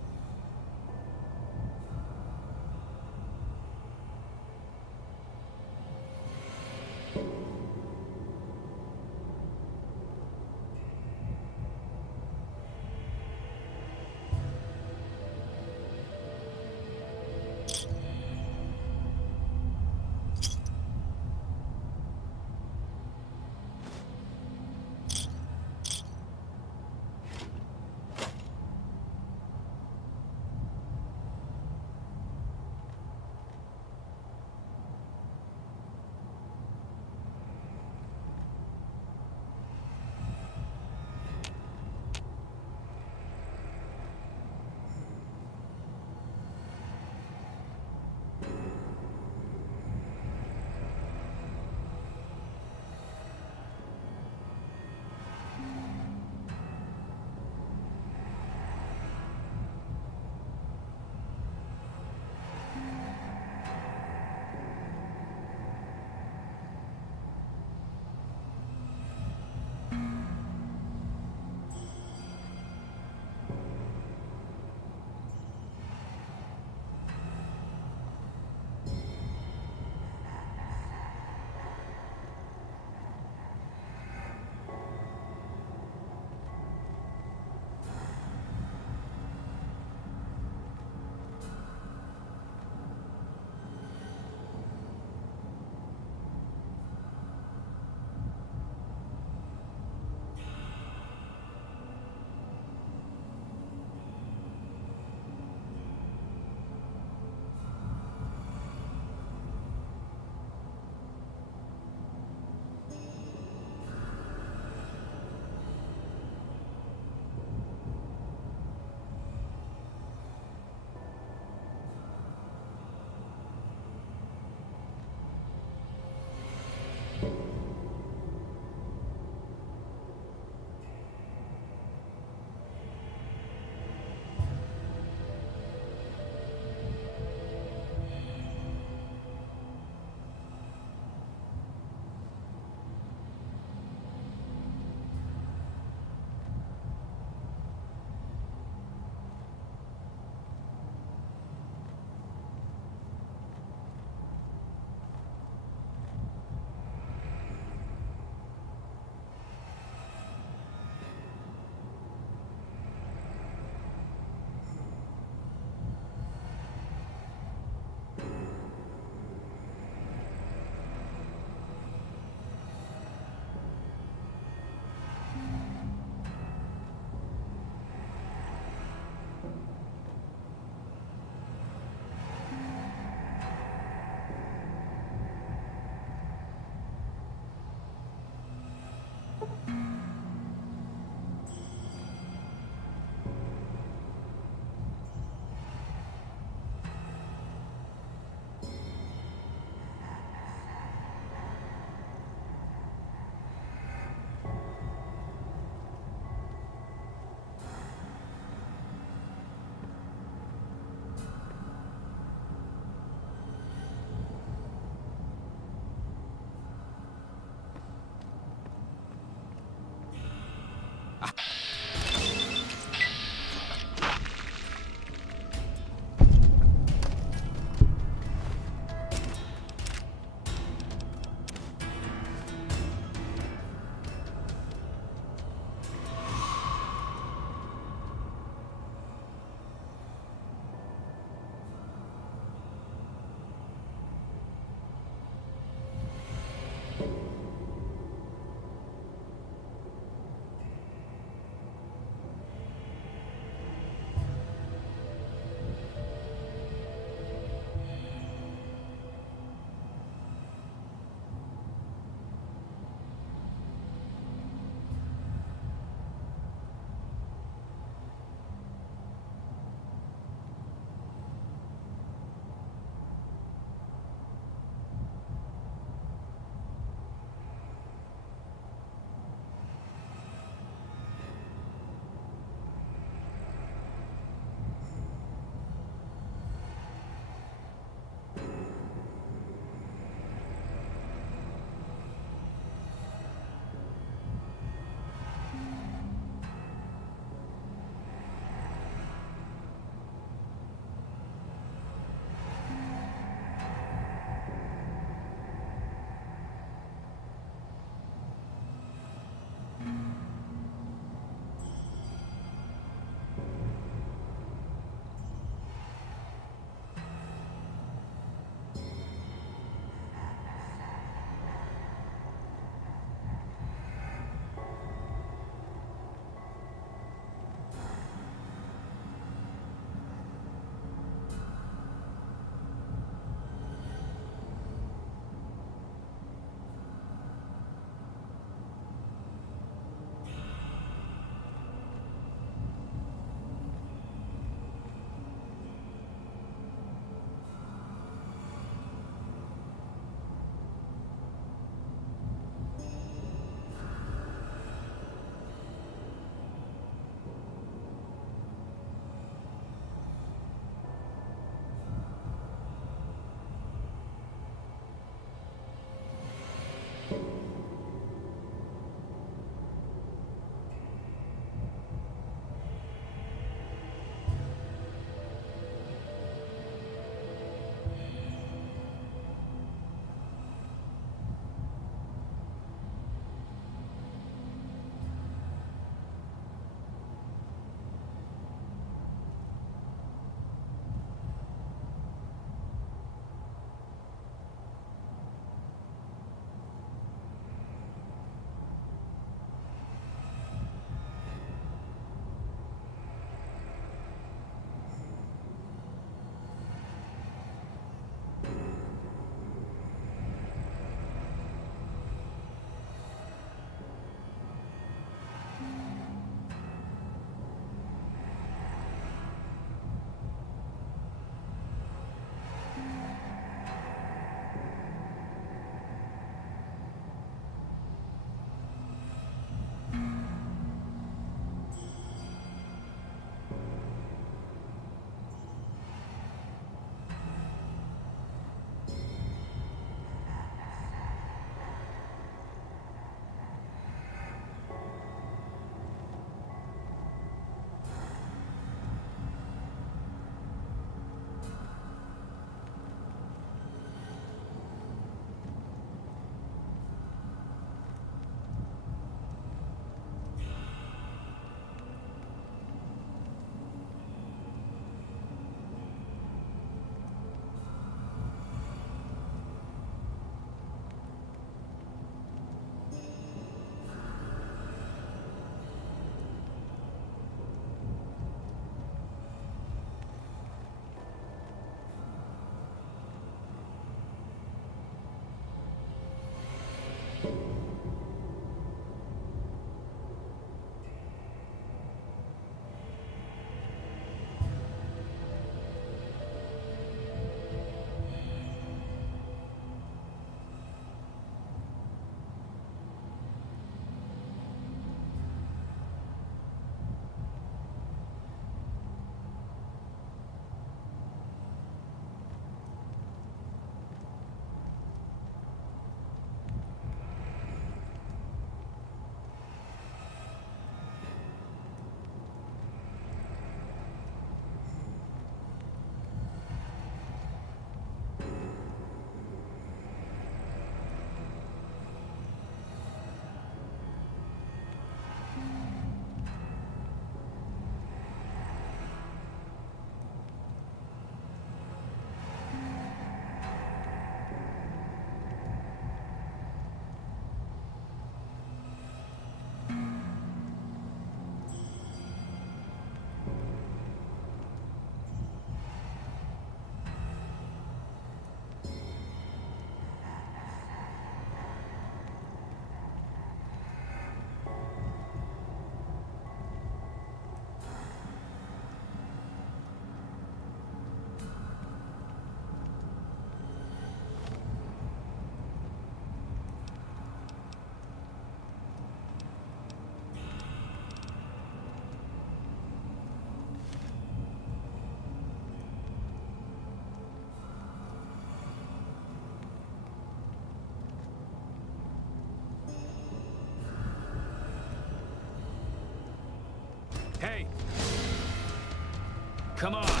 Come on!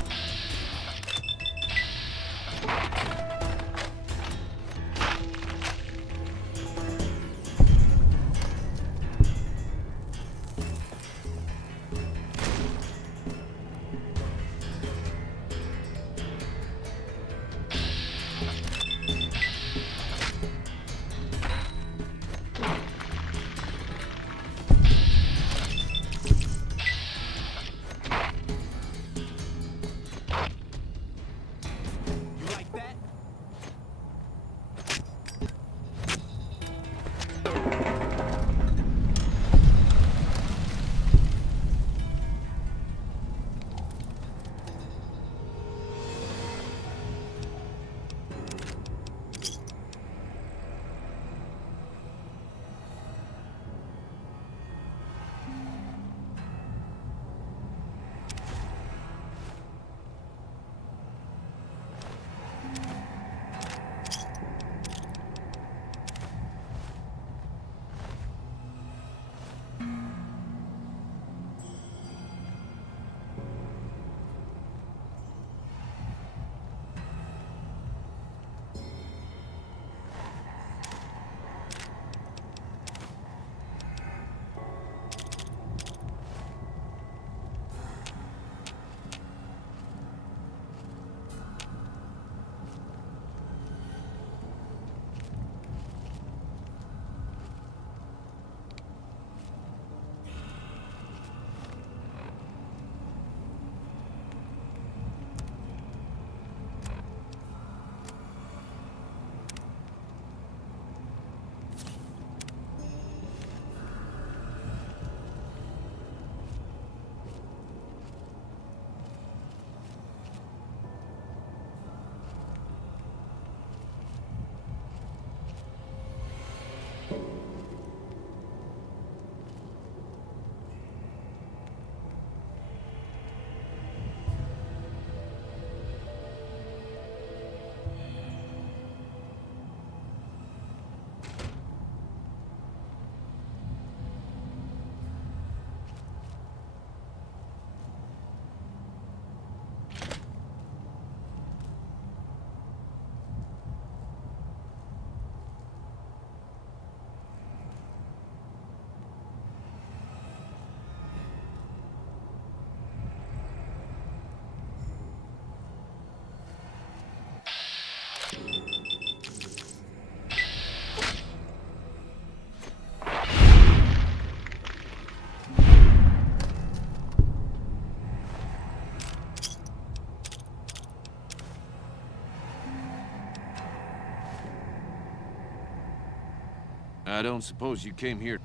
I don't suppose you came here...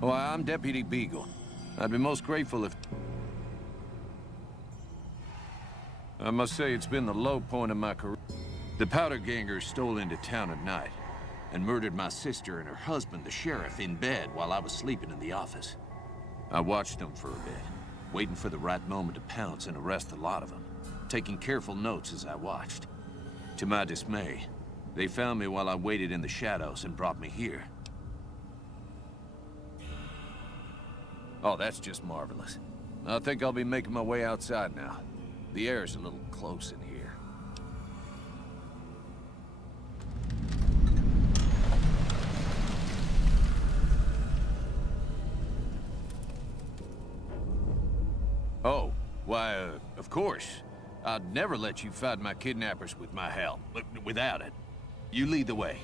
Why, I'm Deputy Beagle. I'd be most grateful if... I must say it's been the low point of my career. The powder gangers stole into town at night and murdered my sister and her husband, the sheriff, in bed while I was sleeping in the office. I watched them for a bit, waiting for the right moment to pounce and arrest the lot of them, taking careful notes as I watched. To my dismay, they found me while I waited in the shadows and brought me here. Oh, that's just marvelous. I think I'll be making my way outside now. The air's a little close in here. Oh, why, of course. I'd never let you fight my kidnappers with my help, without it. You lead the way.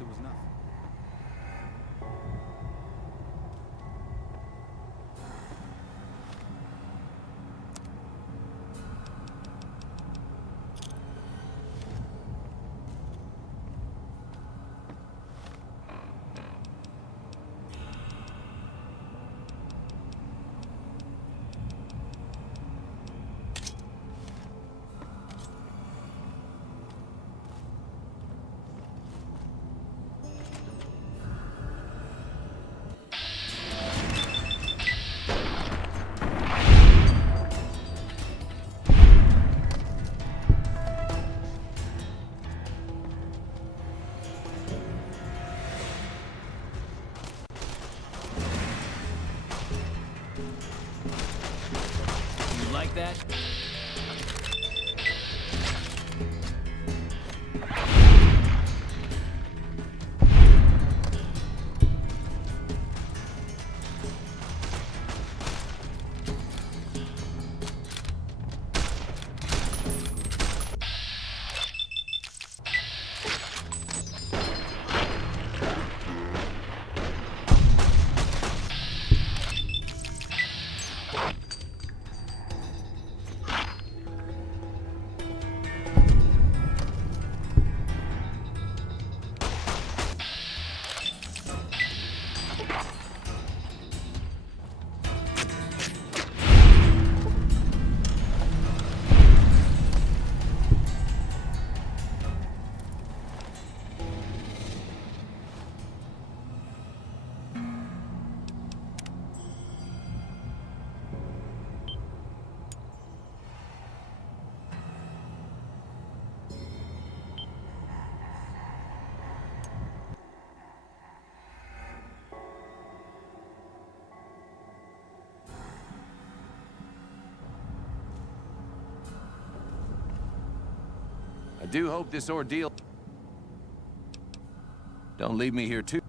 guess it was nothing. You like that? I do hope this ordeal don't leave me here too.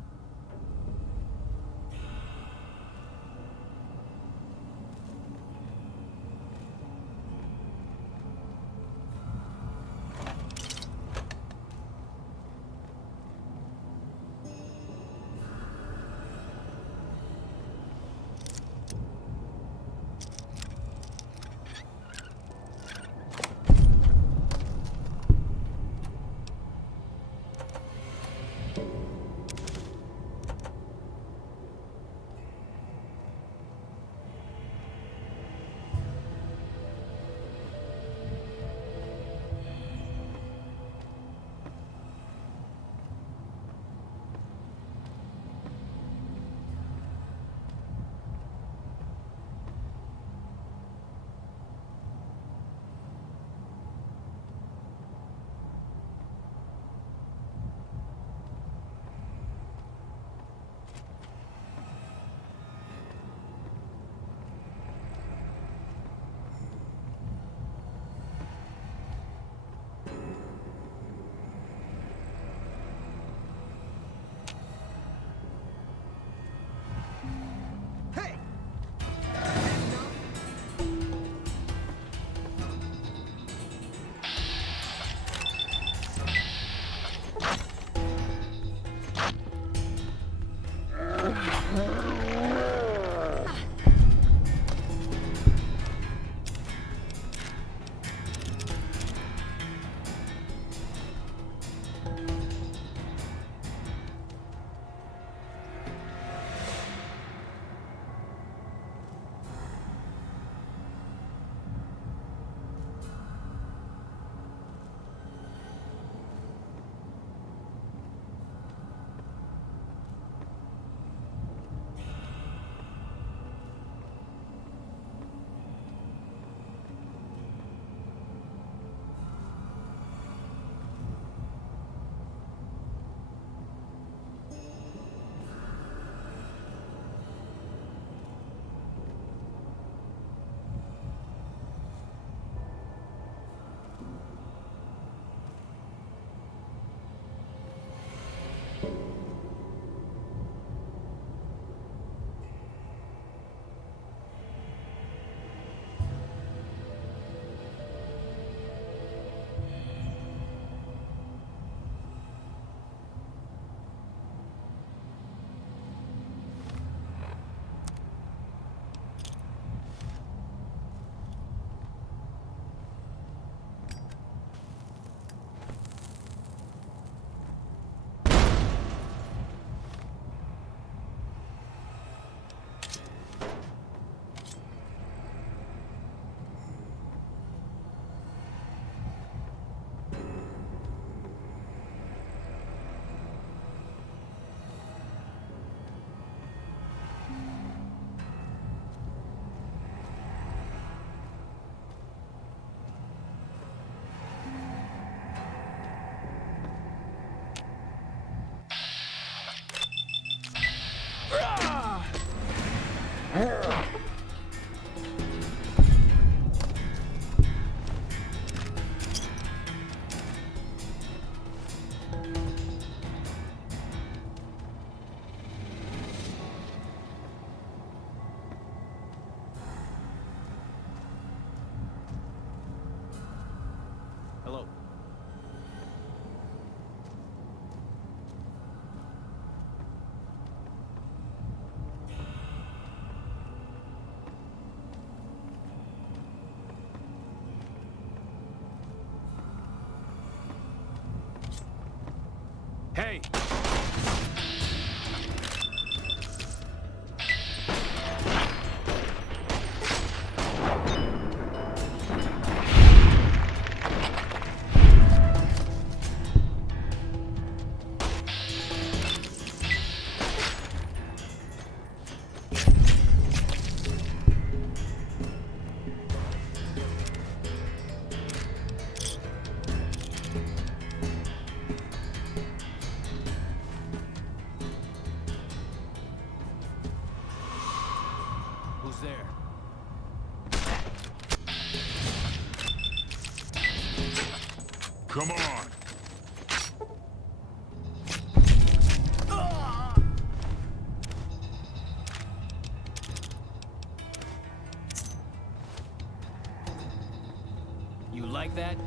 Come on! You like that?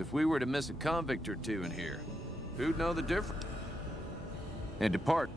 If we were to miss a convict or two in here, who'd know the difference? And depart.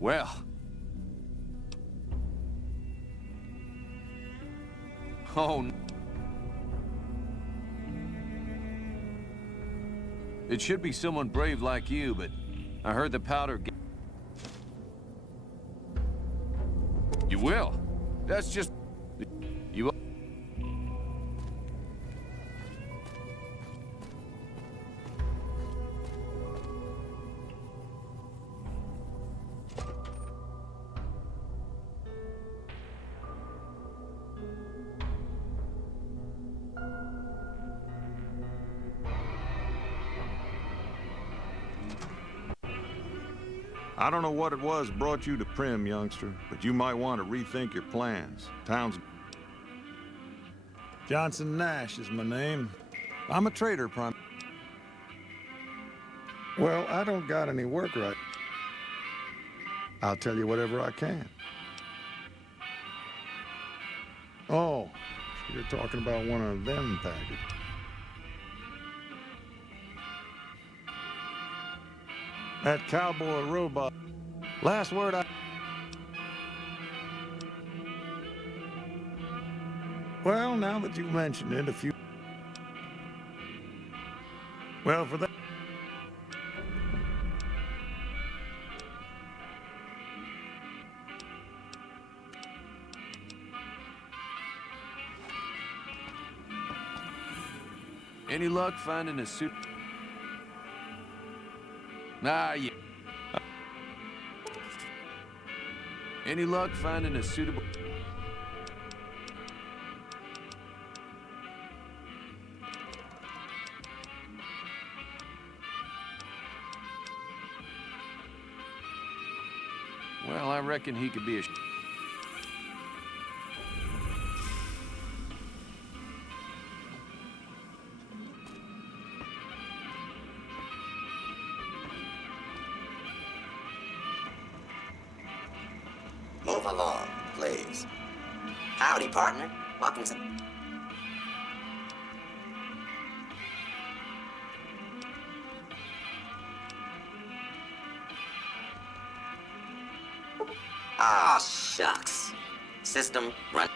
Well. Oh. It should be someone brave like you, but I heard the powder. You will. That's just. You. I don't know what it was brought you to Prim, youngster, but you might want to rethink your plans. Town's... Johnson Nash is my name. I'm a trader, Prime. Well, I don't got any work right. I'll tell you whatever I can. Oh, you're talking about one of them packages. That cowboy robot. Last word I... Well, now that you've mentioned it, a few... Well, for that... Any luck finding a suit? Nah, yeah. Any luck finding a suitable... Well, I reckon he could be a... Move along, please. Howdy, partner. Welcome to... Aw, shucks. System run...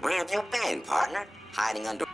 Where have you been, partner? Hiding under...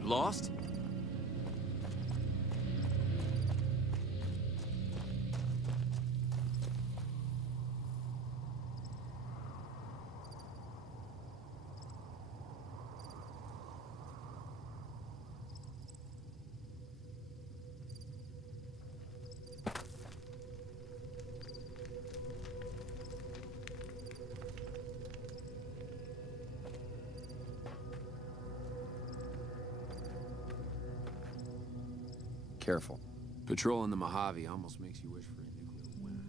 You lost? Careful. Patrolling the Mojave almost makes you wish for a nuclear winter.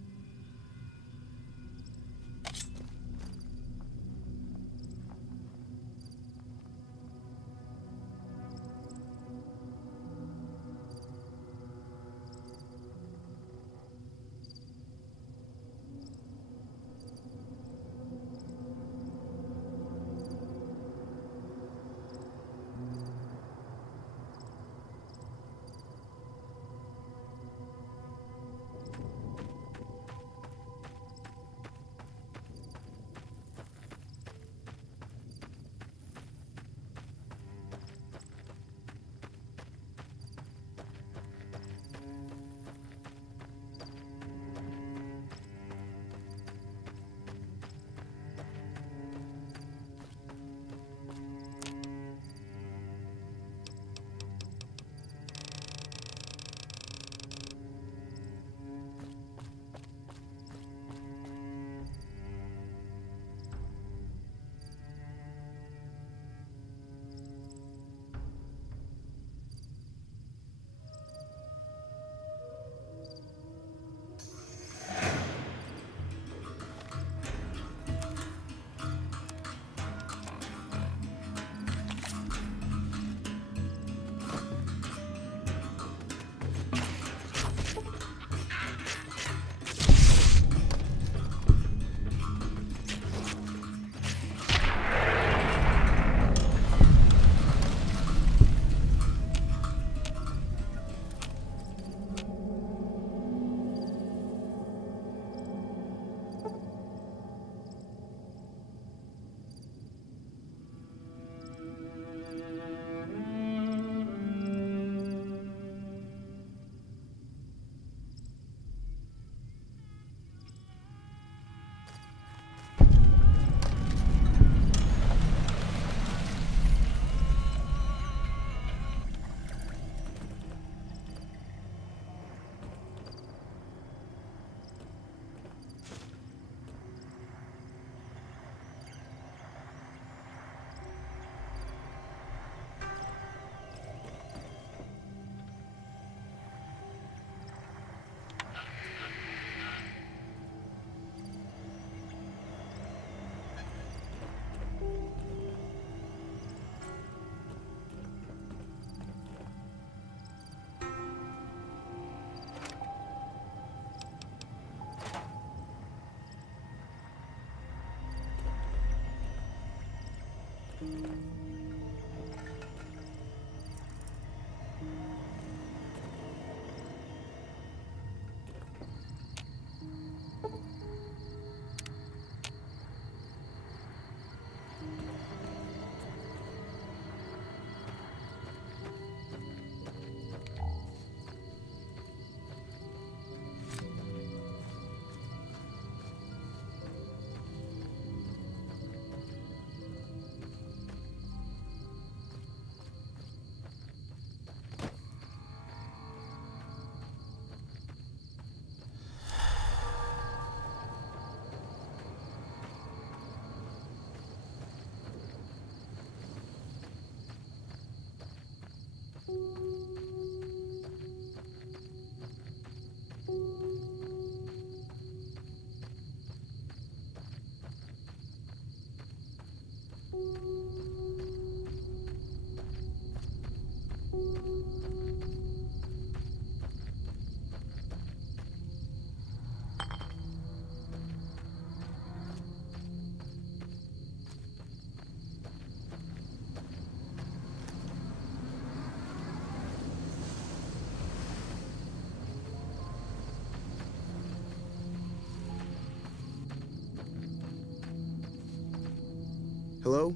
Hello?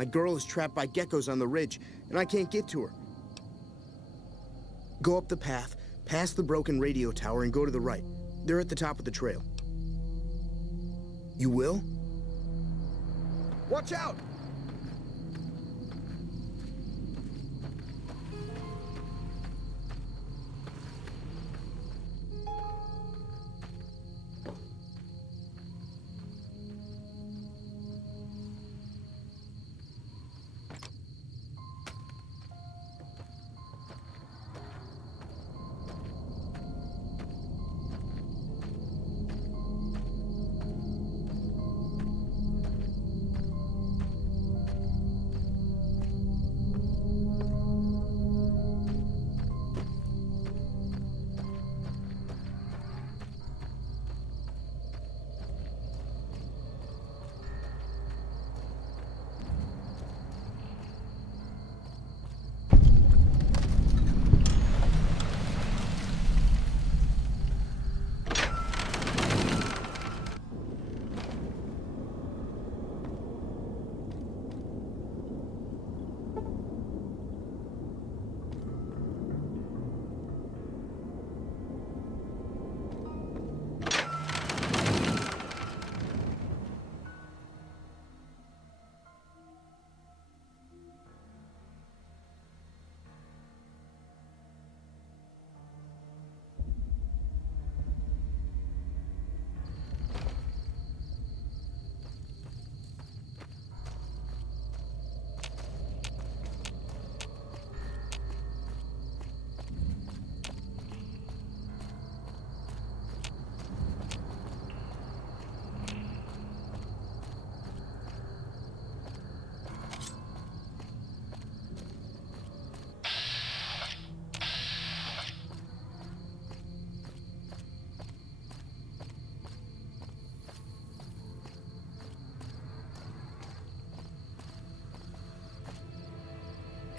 My girl is trapped by geckos on the ridge, and I can't get to her. Go up the path, past the broken radio tower, and go to the right. They're at the top of the trail. You will? Watch out!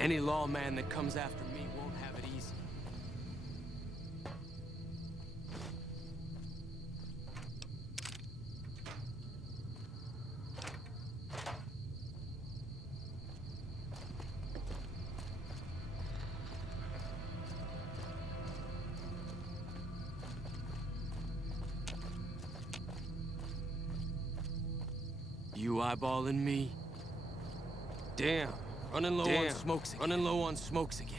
Any lawman that comes after me won't have it easy. You eyeballing me? Damn. Running low on smokes again. Running low on smokes again.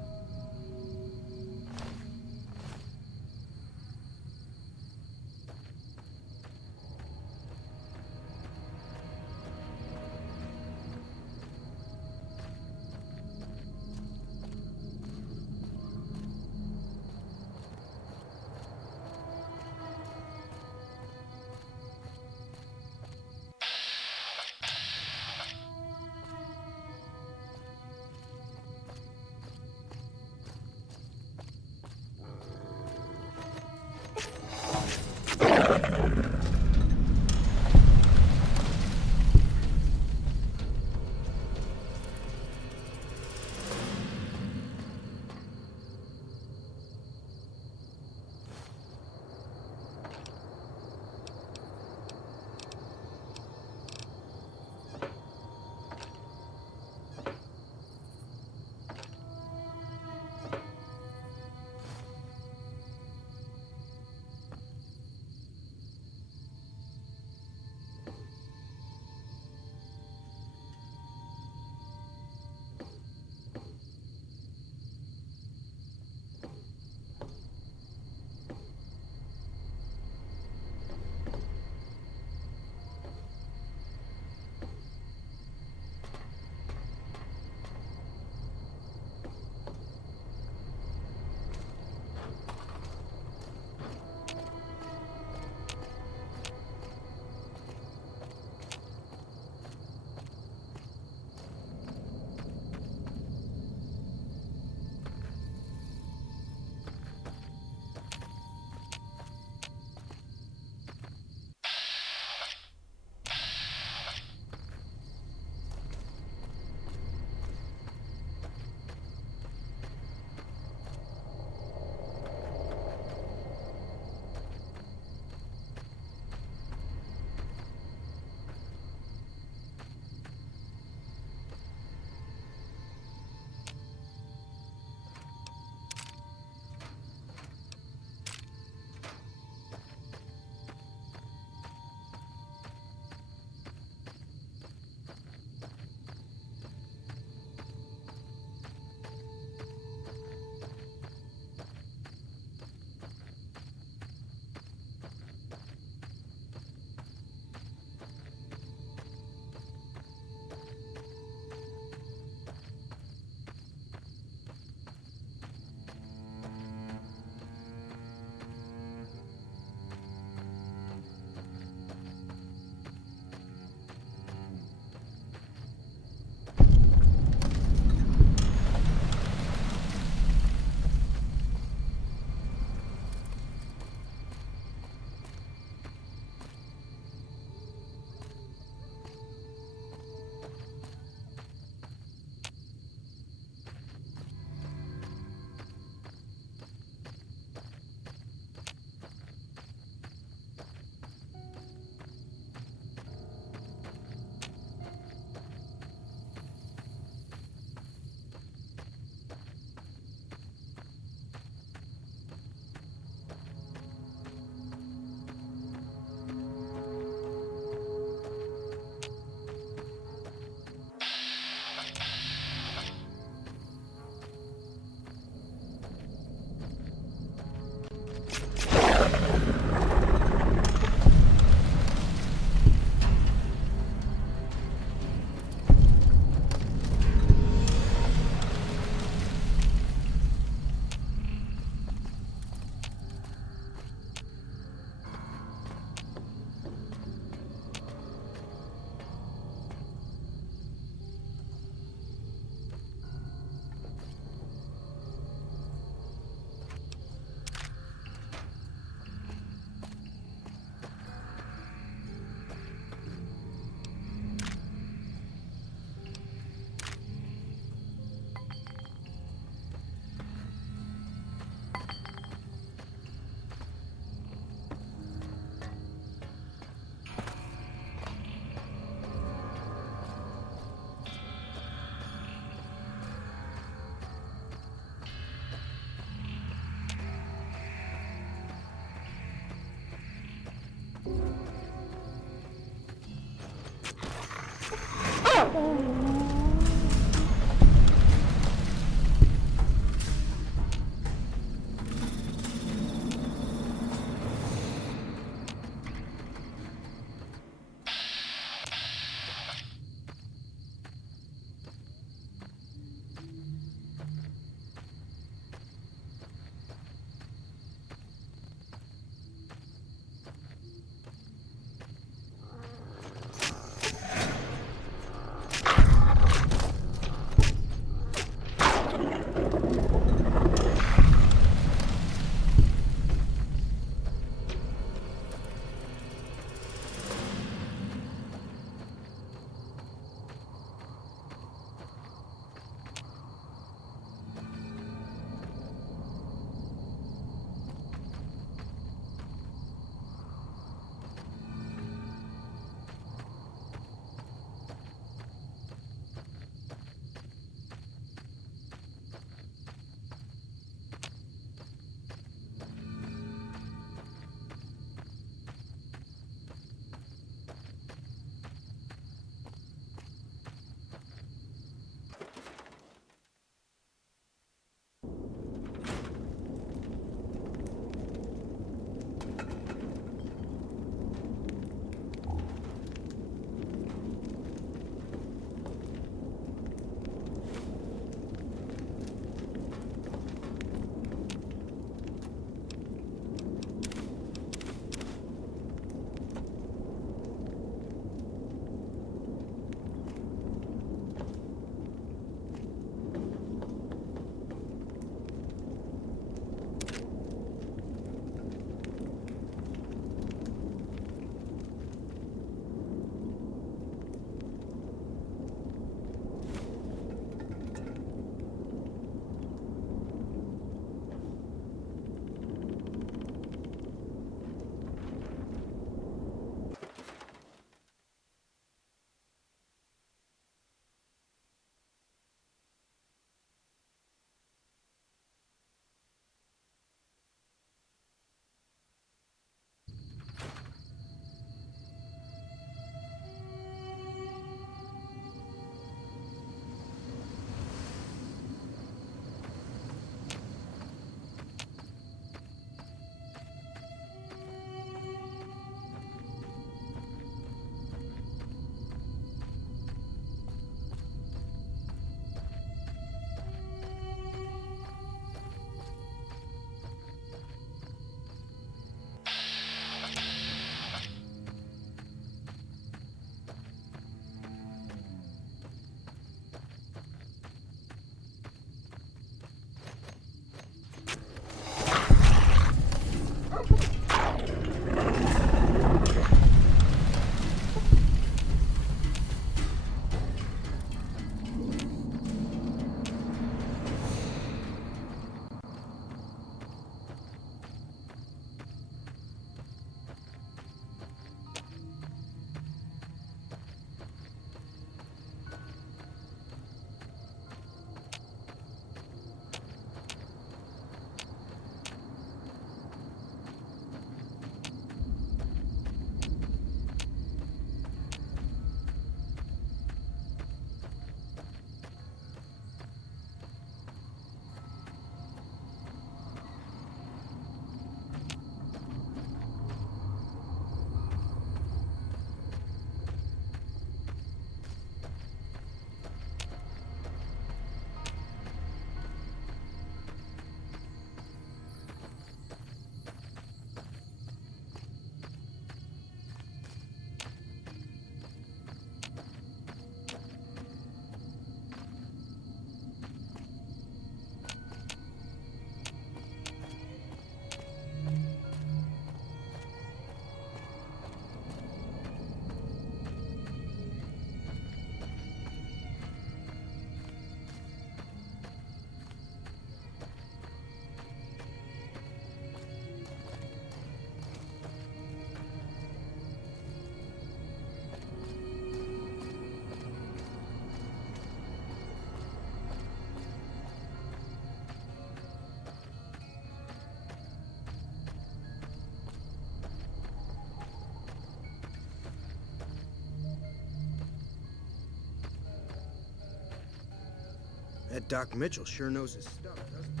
That Doc Mitchell sure knows his stuff, doesn't he?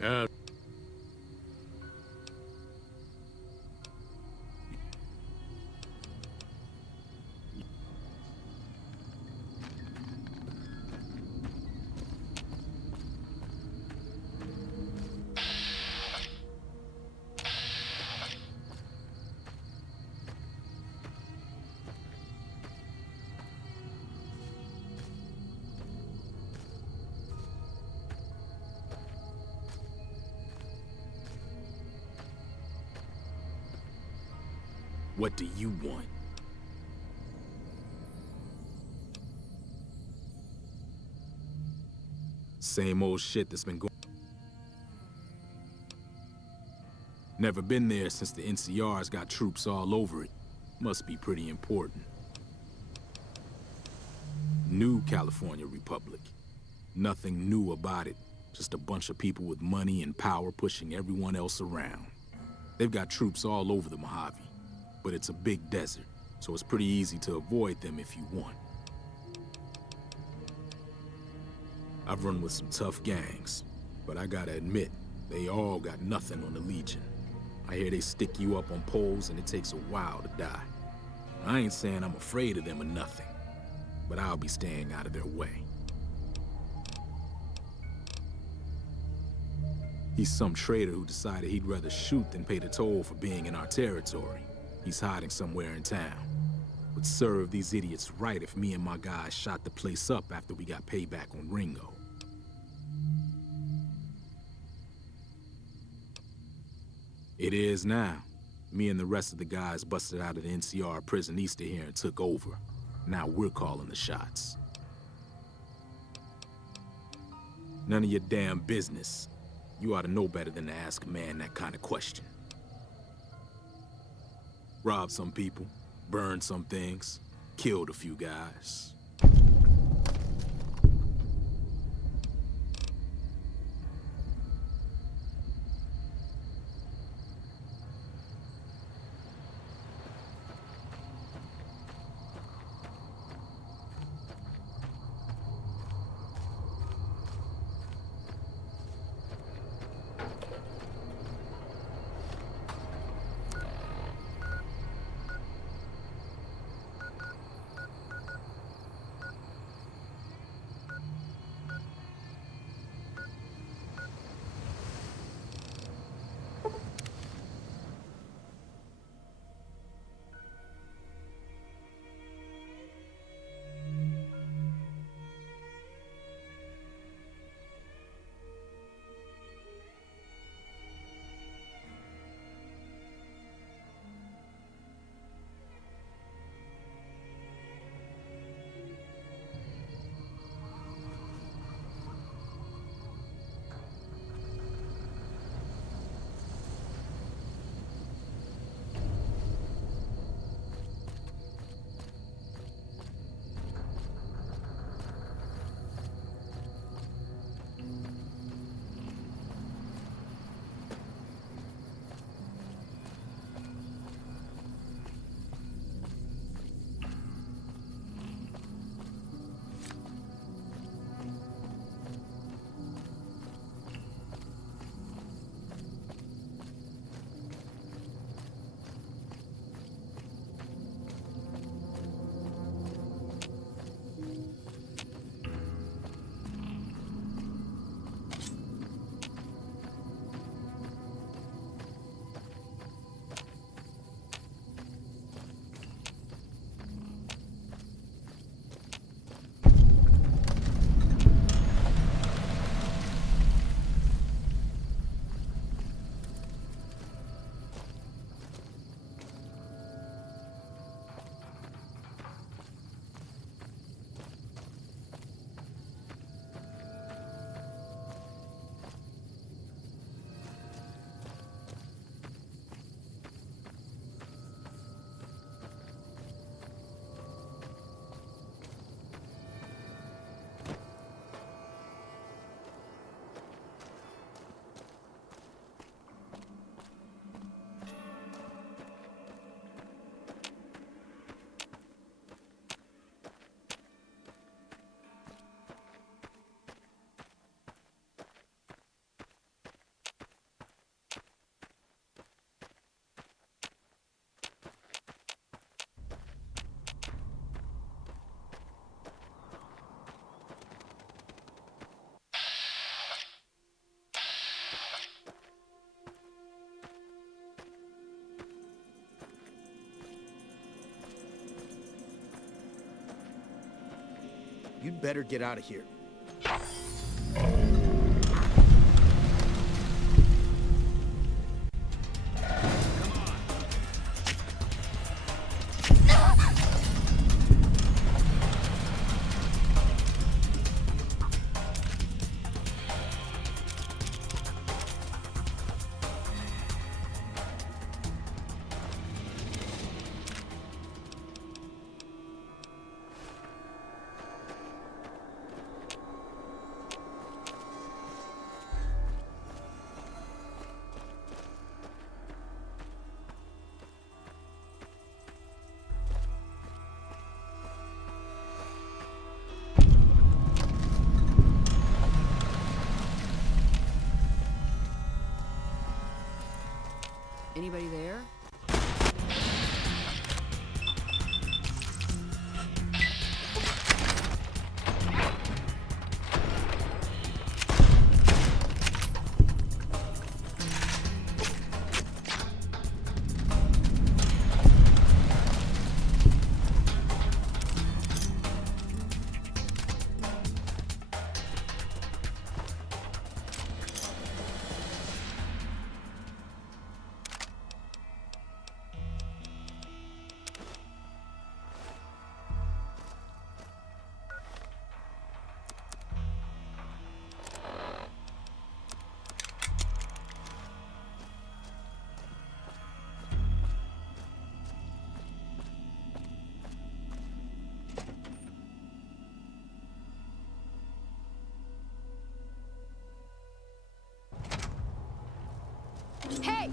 Yeah. What do you want? Same old shit that's been going. Never been there since the NCR's got troops all over it. Must be pretty important. New California Republic. Nothing new about it. Just a bunch of people with money and power pushing everyone else around. They've got troops all over the Mojave, but it's a big desert, so it's pretty easy to avoid them if you want. I've run with some tough gangs, but I gotta admit, they all got nothing on the Legion. I hear they stick you up on poles and it takes a while to die. I ain't saying I'm afraid of them or nothing, but I'll be staying out of their way. He's some traitor who decided he'd rather shoot than pay the toll for being in our territory. He's hiding somewhere in town. Would serve these idiots right if me and my guys shot the place up after we got payback on Ringo. It is now. Me and the rest of the guys busted out of the NCR prison east of here and took over. Now we're calling the shots. None of your damn business. You ought to know better than to ask a man that kind of question. Robbed some people, burned some things, killed a few guys. we'd better get out of here. Anybody there? Hey!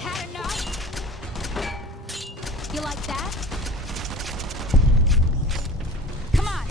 Had enough? You like that? Come on!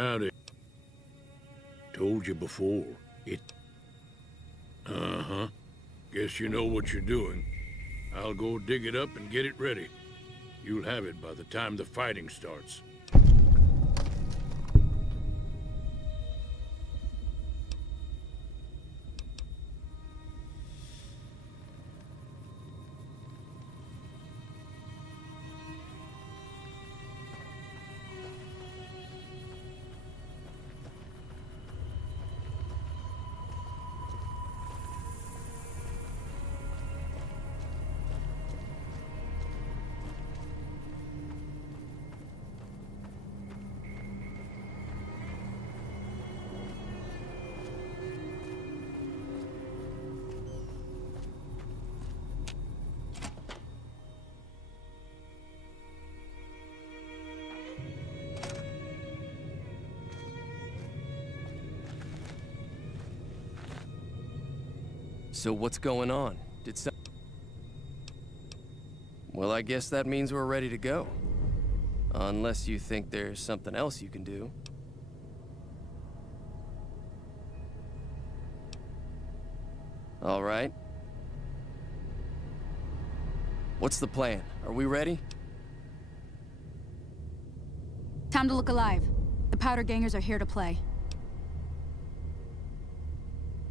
Howdy. Told you before. Uh-huh. Guess you know what you're doing. I'll go dig it up and get it ready. You'll have it by the time the fighting starts. So what's going on? Well, I guess that means we're ready to go. Unless you think there's something else you can do. All right. What's the plan? Are we ready? Time to look alive. The Powder Gangers are here to play.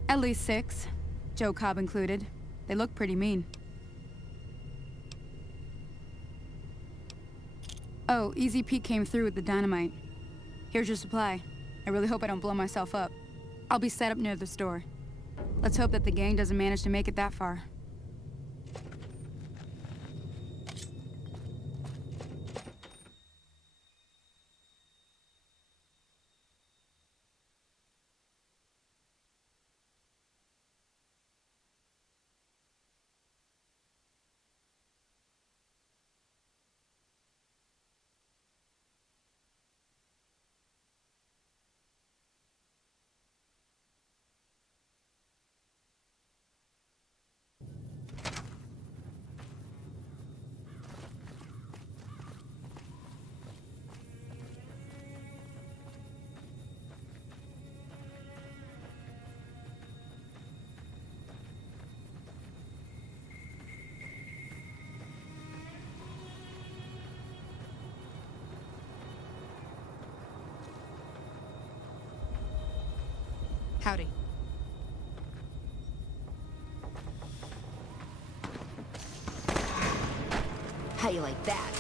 At least 6. Joe Cobb included. They look pretty mean. Oh, Easy Pete came through with the dynamite. Here's your supply. I really hope I don't blow myself up. I'll be set up near the store. Let's hope that the gang doesn't manage to make it that far. Howdy. How you like that?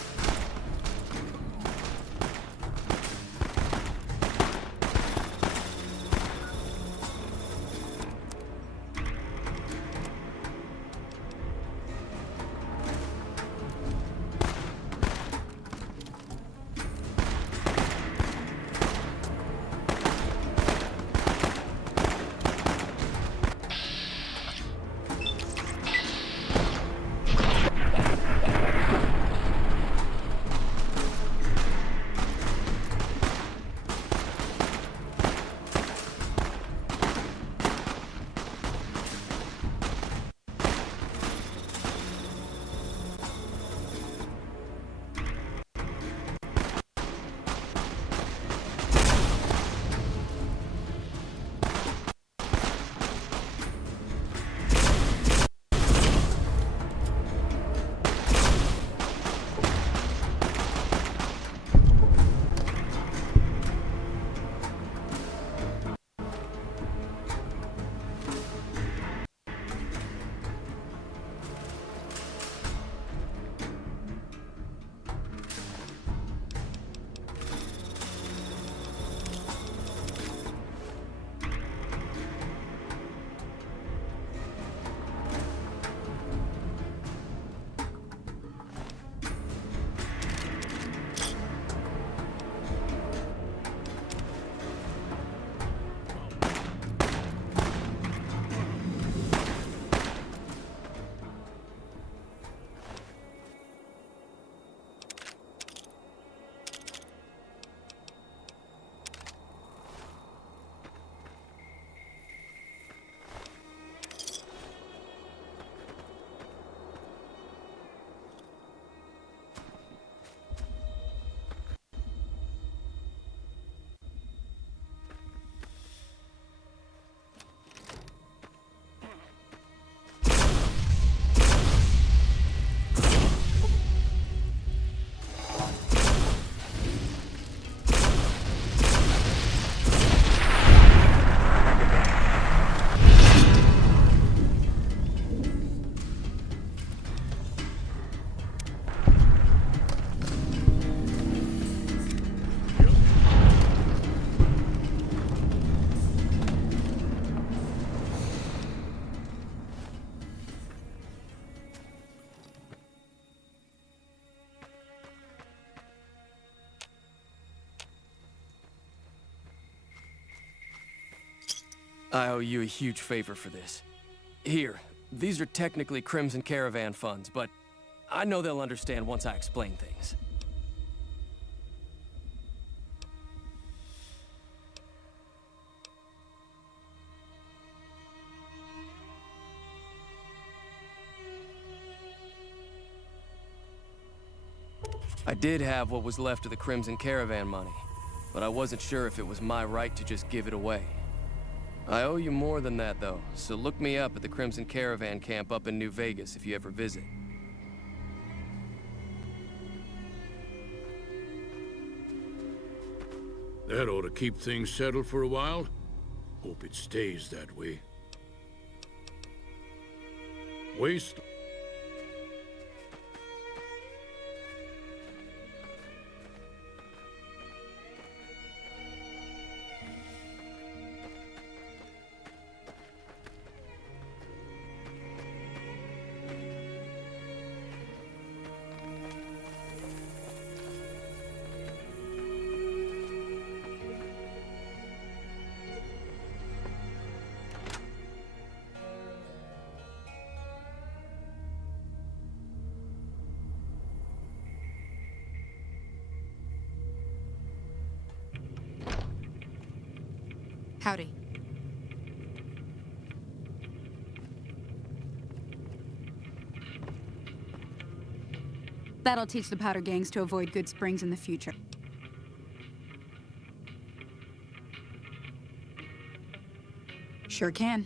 I owe you a huge favor for this. Here, these are technically Crimson Caravan funds, but I know they'll understand once I explain things. I did have what was left of the Crimson Caravan money, but I wasn't sure if it was my right to just give it away. I owe you more than that, though, so look me up at the Crimson Caravan camp up in New Vegas if you ever visit. That ought to keep things settled for a while. Hope it stays that way. Waste. Howdy. That'll teach the powder gangs to avoid Good Springs in the future. Sure can.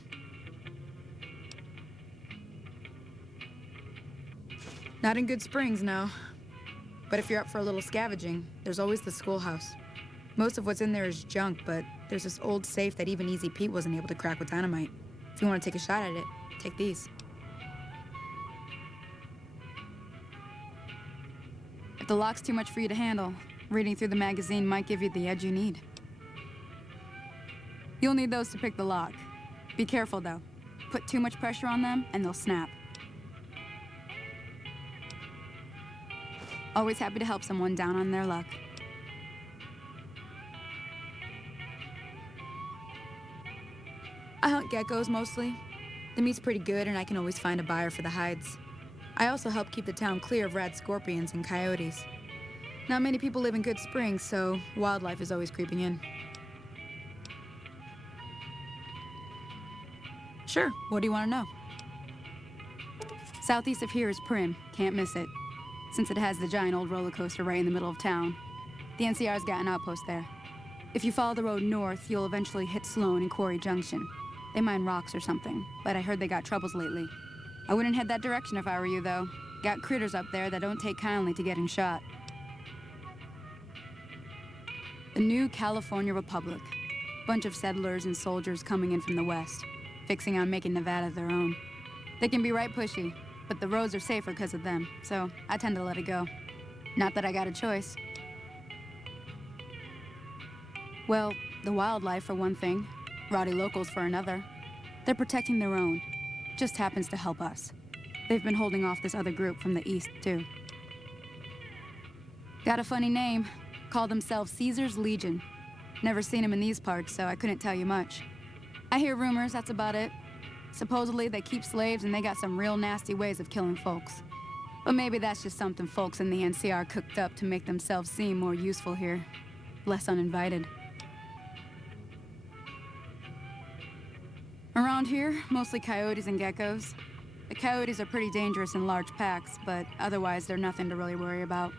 Not in Good Springs, no. But if you're up for a little scavenging, there's always the schoolhouse. Most of what's in there is junk, but there's this old safe that even Easy Pete wasn't able to crack with dynamite. If you want to take a shot at it, take these. If the lock's too much for you to handle, reading through the magazine might give you the edge you need. You'll need those to pick the lock. Be careful, though. Put too much pressure on them, and they'll snap. Always happy to help someone down on their luck. I hunt geckos mostly. The meat's pretty good, and I can always find a buyer for the hides. I also help keep the town clear of rad scorpions and coyotes. Not many people live in Good Springs, so wildlife is always creeping in. Sure, what do you want to know? Southeast of here is Prim, can't miss it. Since it has the giant old roller coaster right in the middle of town. The NCR's got an outpost there. If you follow the road north, you'll eventually hit Sloan and Quarry Junction. They mine rocks or something, but I heard they got troubles lately. I wouldn't head that direction if I were you, though. Got critters up there that don't take kindly to getting shot. The new California Republic. Bunch of settlers and soldiers coming in from the west, fixing on making Nevada their own. They can be right pushy, but the roads are safer because of them, so I tend to let it go. Not that I got a choice. Well, the wildlife for one thing, rowdy locals for another. They're protecting their own. Just happens to help us. They've been holding off this other group from the east, too. Got a funny name. Call themselves Caesar's Legion. Never seen them in these parts, so I couldn't tell you much. I hear rumors, that's about it. Supposedly, they keep slaves and they got some real nasty ways of killing folks. But maybe that's just something folks in the NCR cooked up to make themselves seem more useful here. Less uninvited. Around here, mostly coyotes and geckos. The coyotes are pretty dangerous in large packs, but otherwise they're nothing to really worry about.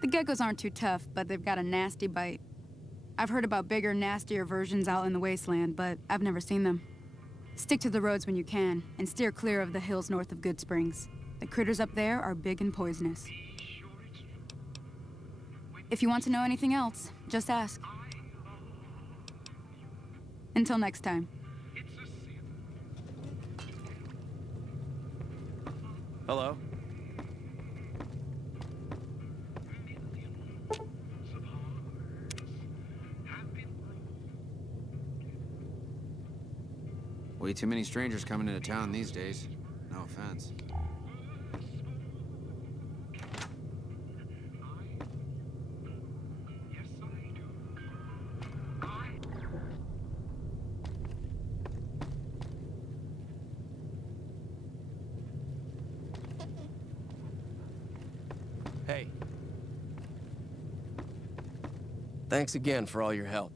The geckos aren't too tough, but they've got a nasty bite. I've heard about bigger, nastier versions out in the wasteland, but I've never seen them. Stick to the roads when you can, and steer clear of the hills north of Good Springs. The critters up there are big and poisonous. If you want to know anything else, just ask. Until next time. Hello? Way too many strangers coming into town these days. No offense. Hey. Thanks again for all your help.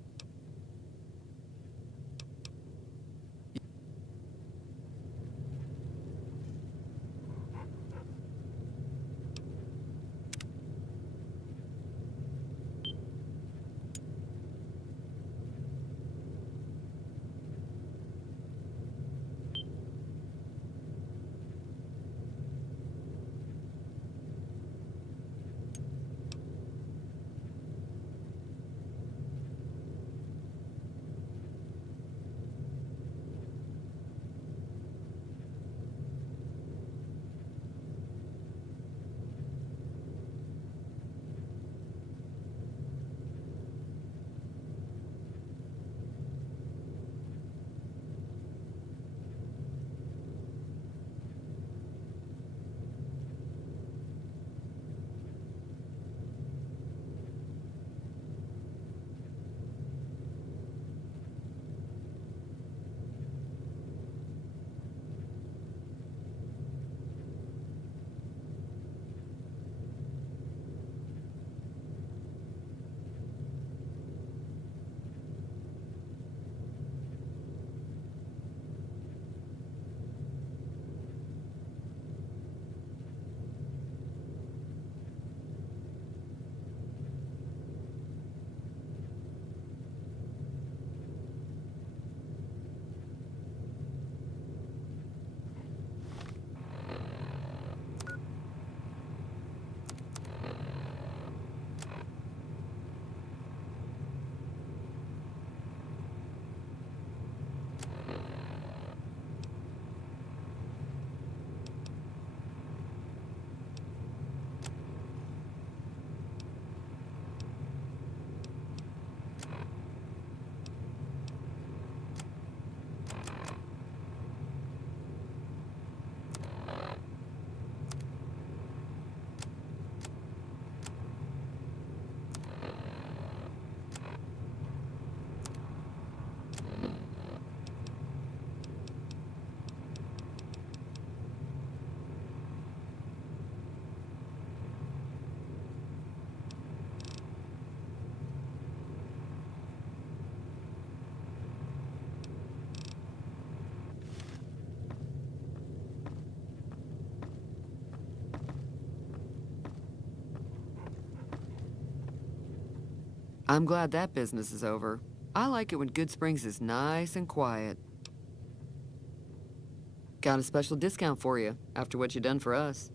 I'm glad that business is over. I like it when Good Springs is nice and quiet. Got a special discount for you after what you done for us.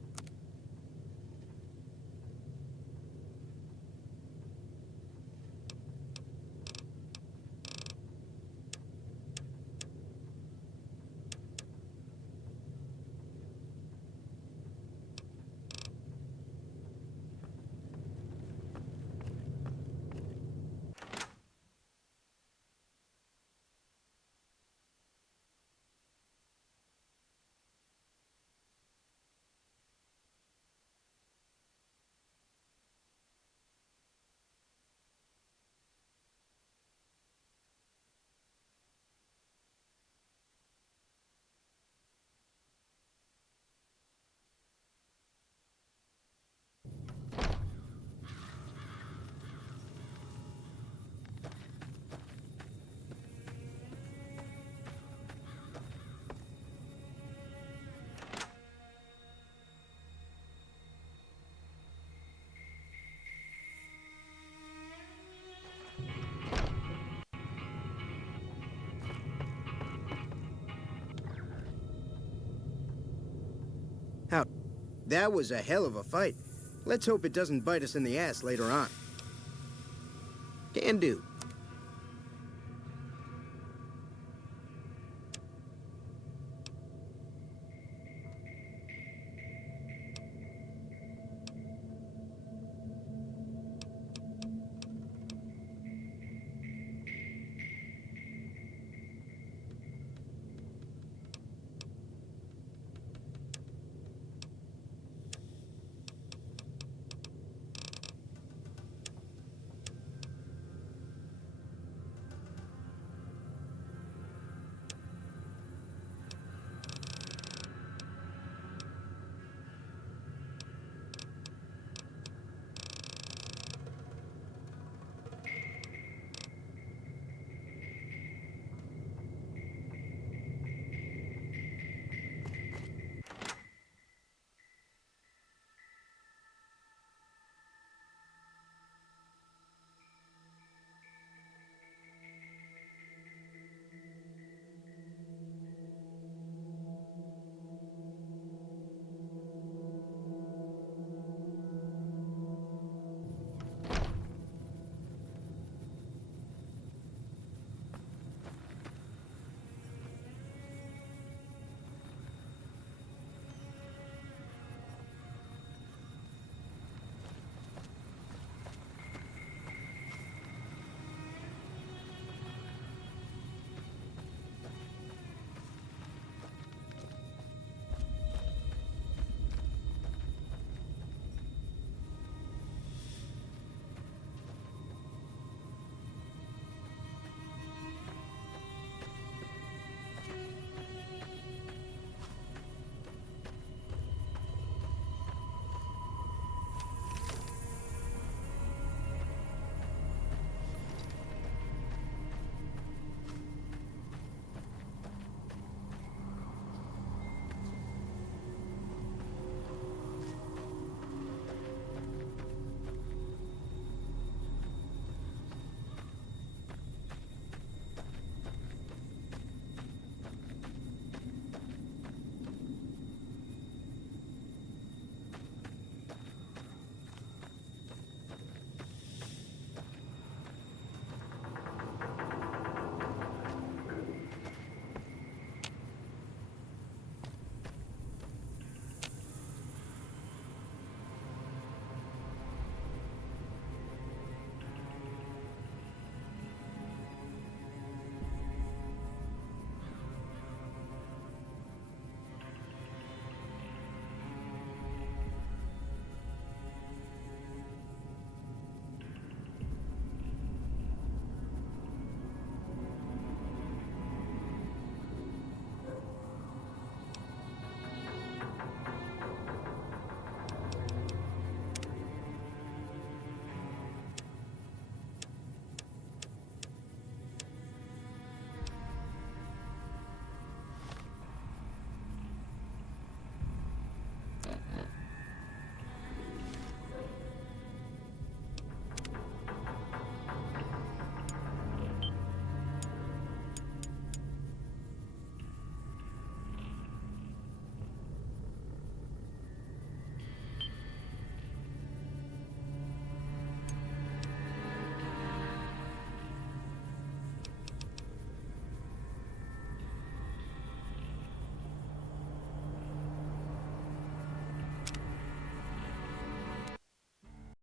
How? That was a hell of a fight. Let's hope it doesn't bite us in the ass later on. Can do.